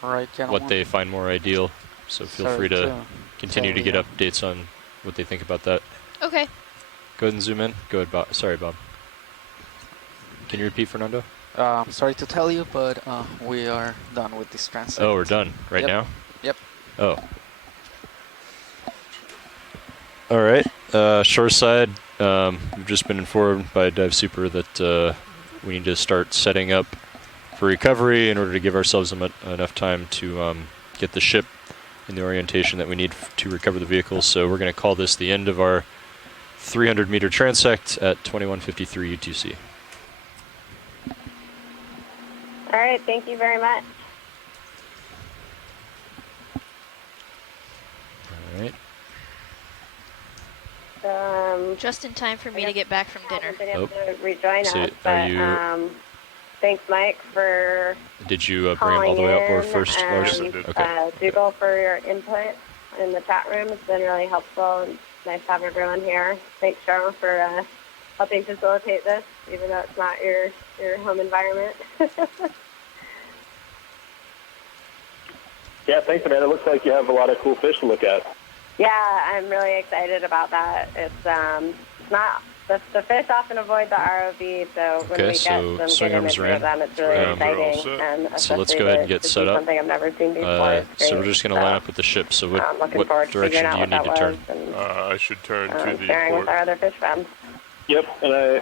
what they find more ideal. So feel free to continue to get updates on what they think about that. Okay. Go ahead and zoom in. Go ahead, Bob. Sorry, Bob. Can you repeat, Fernando? Sorry to tell you, but we are done with this transect. Oh, we're done right now? Yep. Oh. All right. Shoreside, we've just been informed by Dive Super that we need to start setting up for recovery in order to give ourselves enough time to get the ship in the orientation that we need to recover the vehicle. So we're going to call this the end of our 300-meter transect at 2153 UTC. All right, thank you very much. All right. Just in time for me to get back from dinner. Been able to rejoin So us, are but you- thanks, Mike, for Did you bring him all the way outboard first, Lars? and Okay. Dougal for your input in the chat room. It's been really helpful. And it's nice to have everyone here. Thanks, Cheryl, for helping facilitate this, even though it's not your home environment. Yeah, thanks, Amanda. It looks like you have a lot of cool fish to look at. Yeah, I'm really excited about that. It's not the fish often avoid the ROV, so when we get some swing good arms imagery are in. of them, it's really exciting. And So let's especially go ahead and to get see set up. Something I've never seen before. So we're just going to line up with the ship. So looking what forward to direction figuring do you out need what to that turn? was I should turn to the sharing with port. our other fish friends. Yep, and I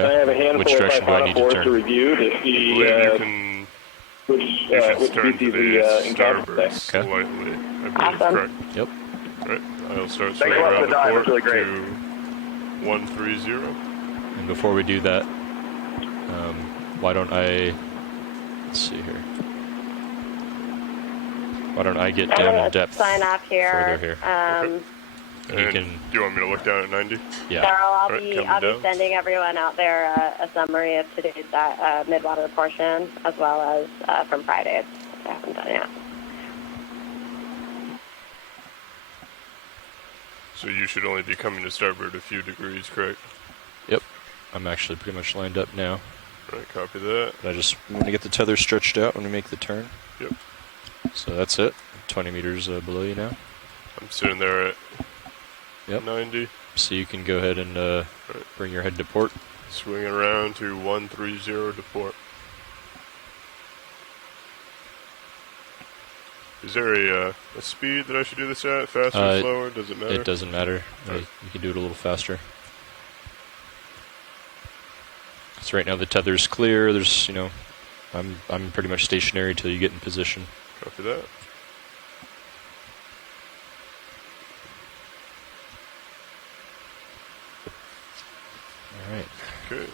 have a handful Which of direction do I need to iphonophores turn? to review to see You can. which You should turn to species the we encountered starboard today. slightly. I believe, Awesome. correct? Yep. Right. I'll start Thanks swimming a lot for around the the dive. port That's really great. to 130. And before we do that, why don't I, let's see here. Why don't I get I'm down gonna in depth sign off here. further here? And And you can. do you want me to look down at 90? Yeah. Daryl, I'll Alright, be coming I'll be down. sending everyone out there a summary of today's Midwater portion, as well as from Friday, if I haven't done yet. So you should only be coming to starboard a few degrees, correct? Yep. I'm actually pretty much lined up now. Right, copy that. But I just want to get the tether stretched out when we make the turn. Yep. So that's it. 20 meters below you now. I'm sitting there at Yep. 90. So you can go ahead and bring your head to port. Swing around to 130 to port. Is there a speed that I should do this at? Faster or slower? Does it matter? It doesn't matter. Right. You can do it a little faster. So right now the tether's clear. There's, I'm pretty much stationary till you get in position. Copy that. All right. Okay.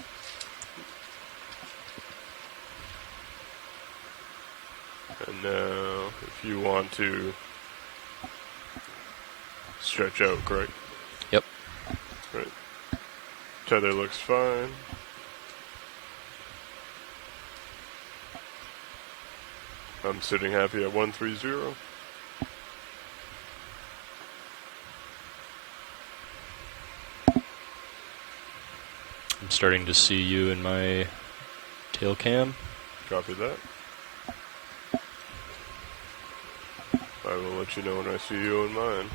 And now, if you want to stretch out, correct? Yep. Right. Tether looks fine. I'm sitting happy at 130. I'm starting to see you in my tail cam. Copy that. I will let you know when I see you in mine.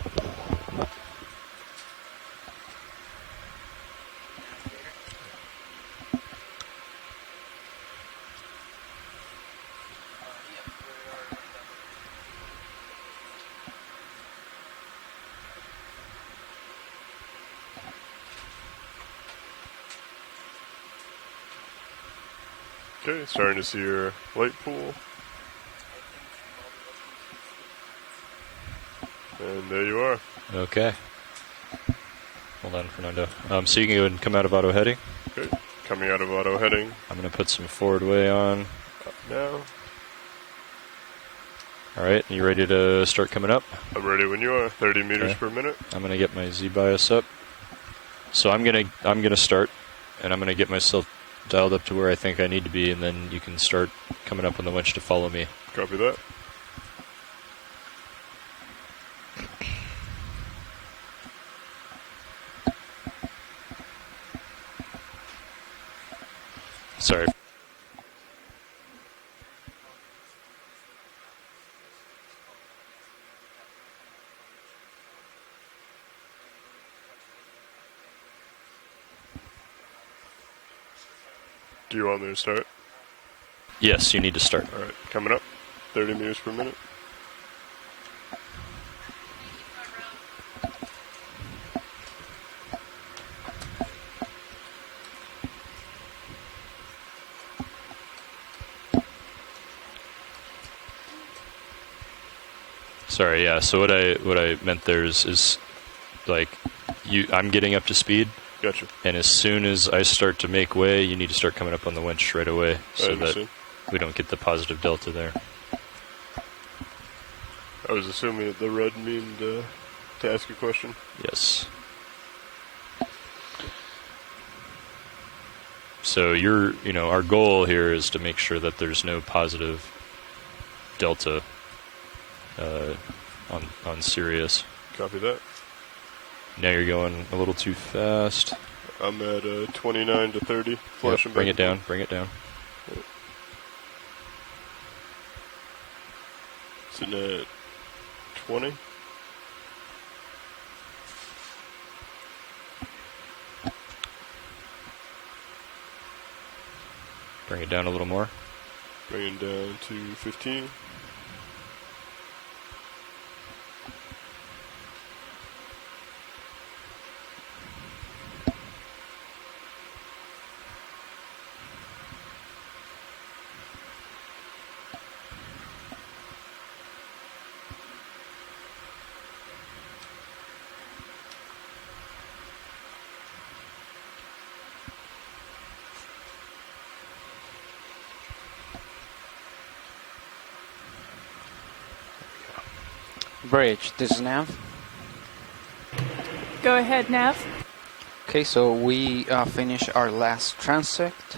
Okay, starting to see your light pool. And there you are. Okay. Hold on, Fernando. So you can go ahead and come out of auto heading. Okay, coming out of auto heading. I'm going to put some forward way on. Up now. All right, you ready to start coming up? I'm ready when you are. 30 meters per minute. I'm going to get my Z bias up. So I'm gonna start, and I'm going to get myself dialed up to where I think I need to be, and then you can start coming up on the winch to follow me. Copy that. Sorry. Do you want me to start? Yes, you need to start. All right, coming up. 30 meters per minute. Sorry, yeah. So what I meant there is like I'm getting up to speed. Gotcha. And as soon as I start to make way, you need to start coming up on the winch right away, so that we don't get the positive delta there. I was assuming that the red meant to ask a question. Yes. So our goal here is to make sure that there's no positive delta on Sirius. Copy that. Now you're going a little too fast. I'm at 29 to 30. Flashing Bring back it down. Bring it down. Sitting at 20. Bring it down a little more. Bringing down to 15. Bridge, this is Nav. Go ahead, Nav. Okay, so we finished our last transect.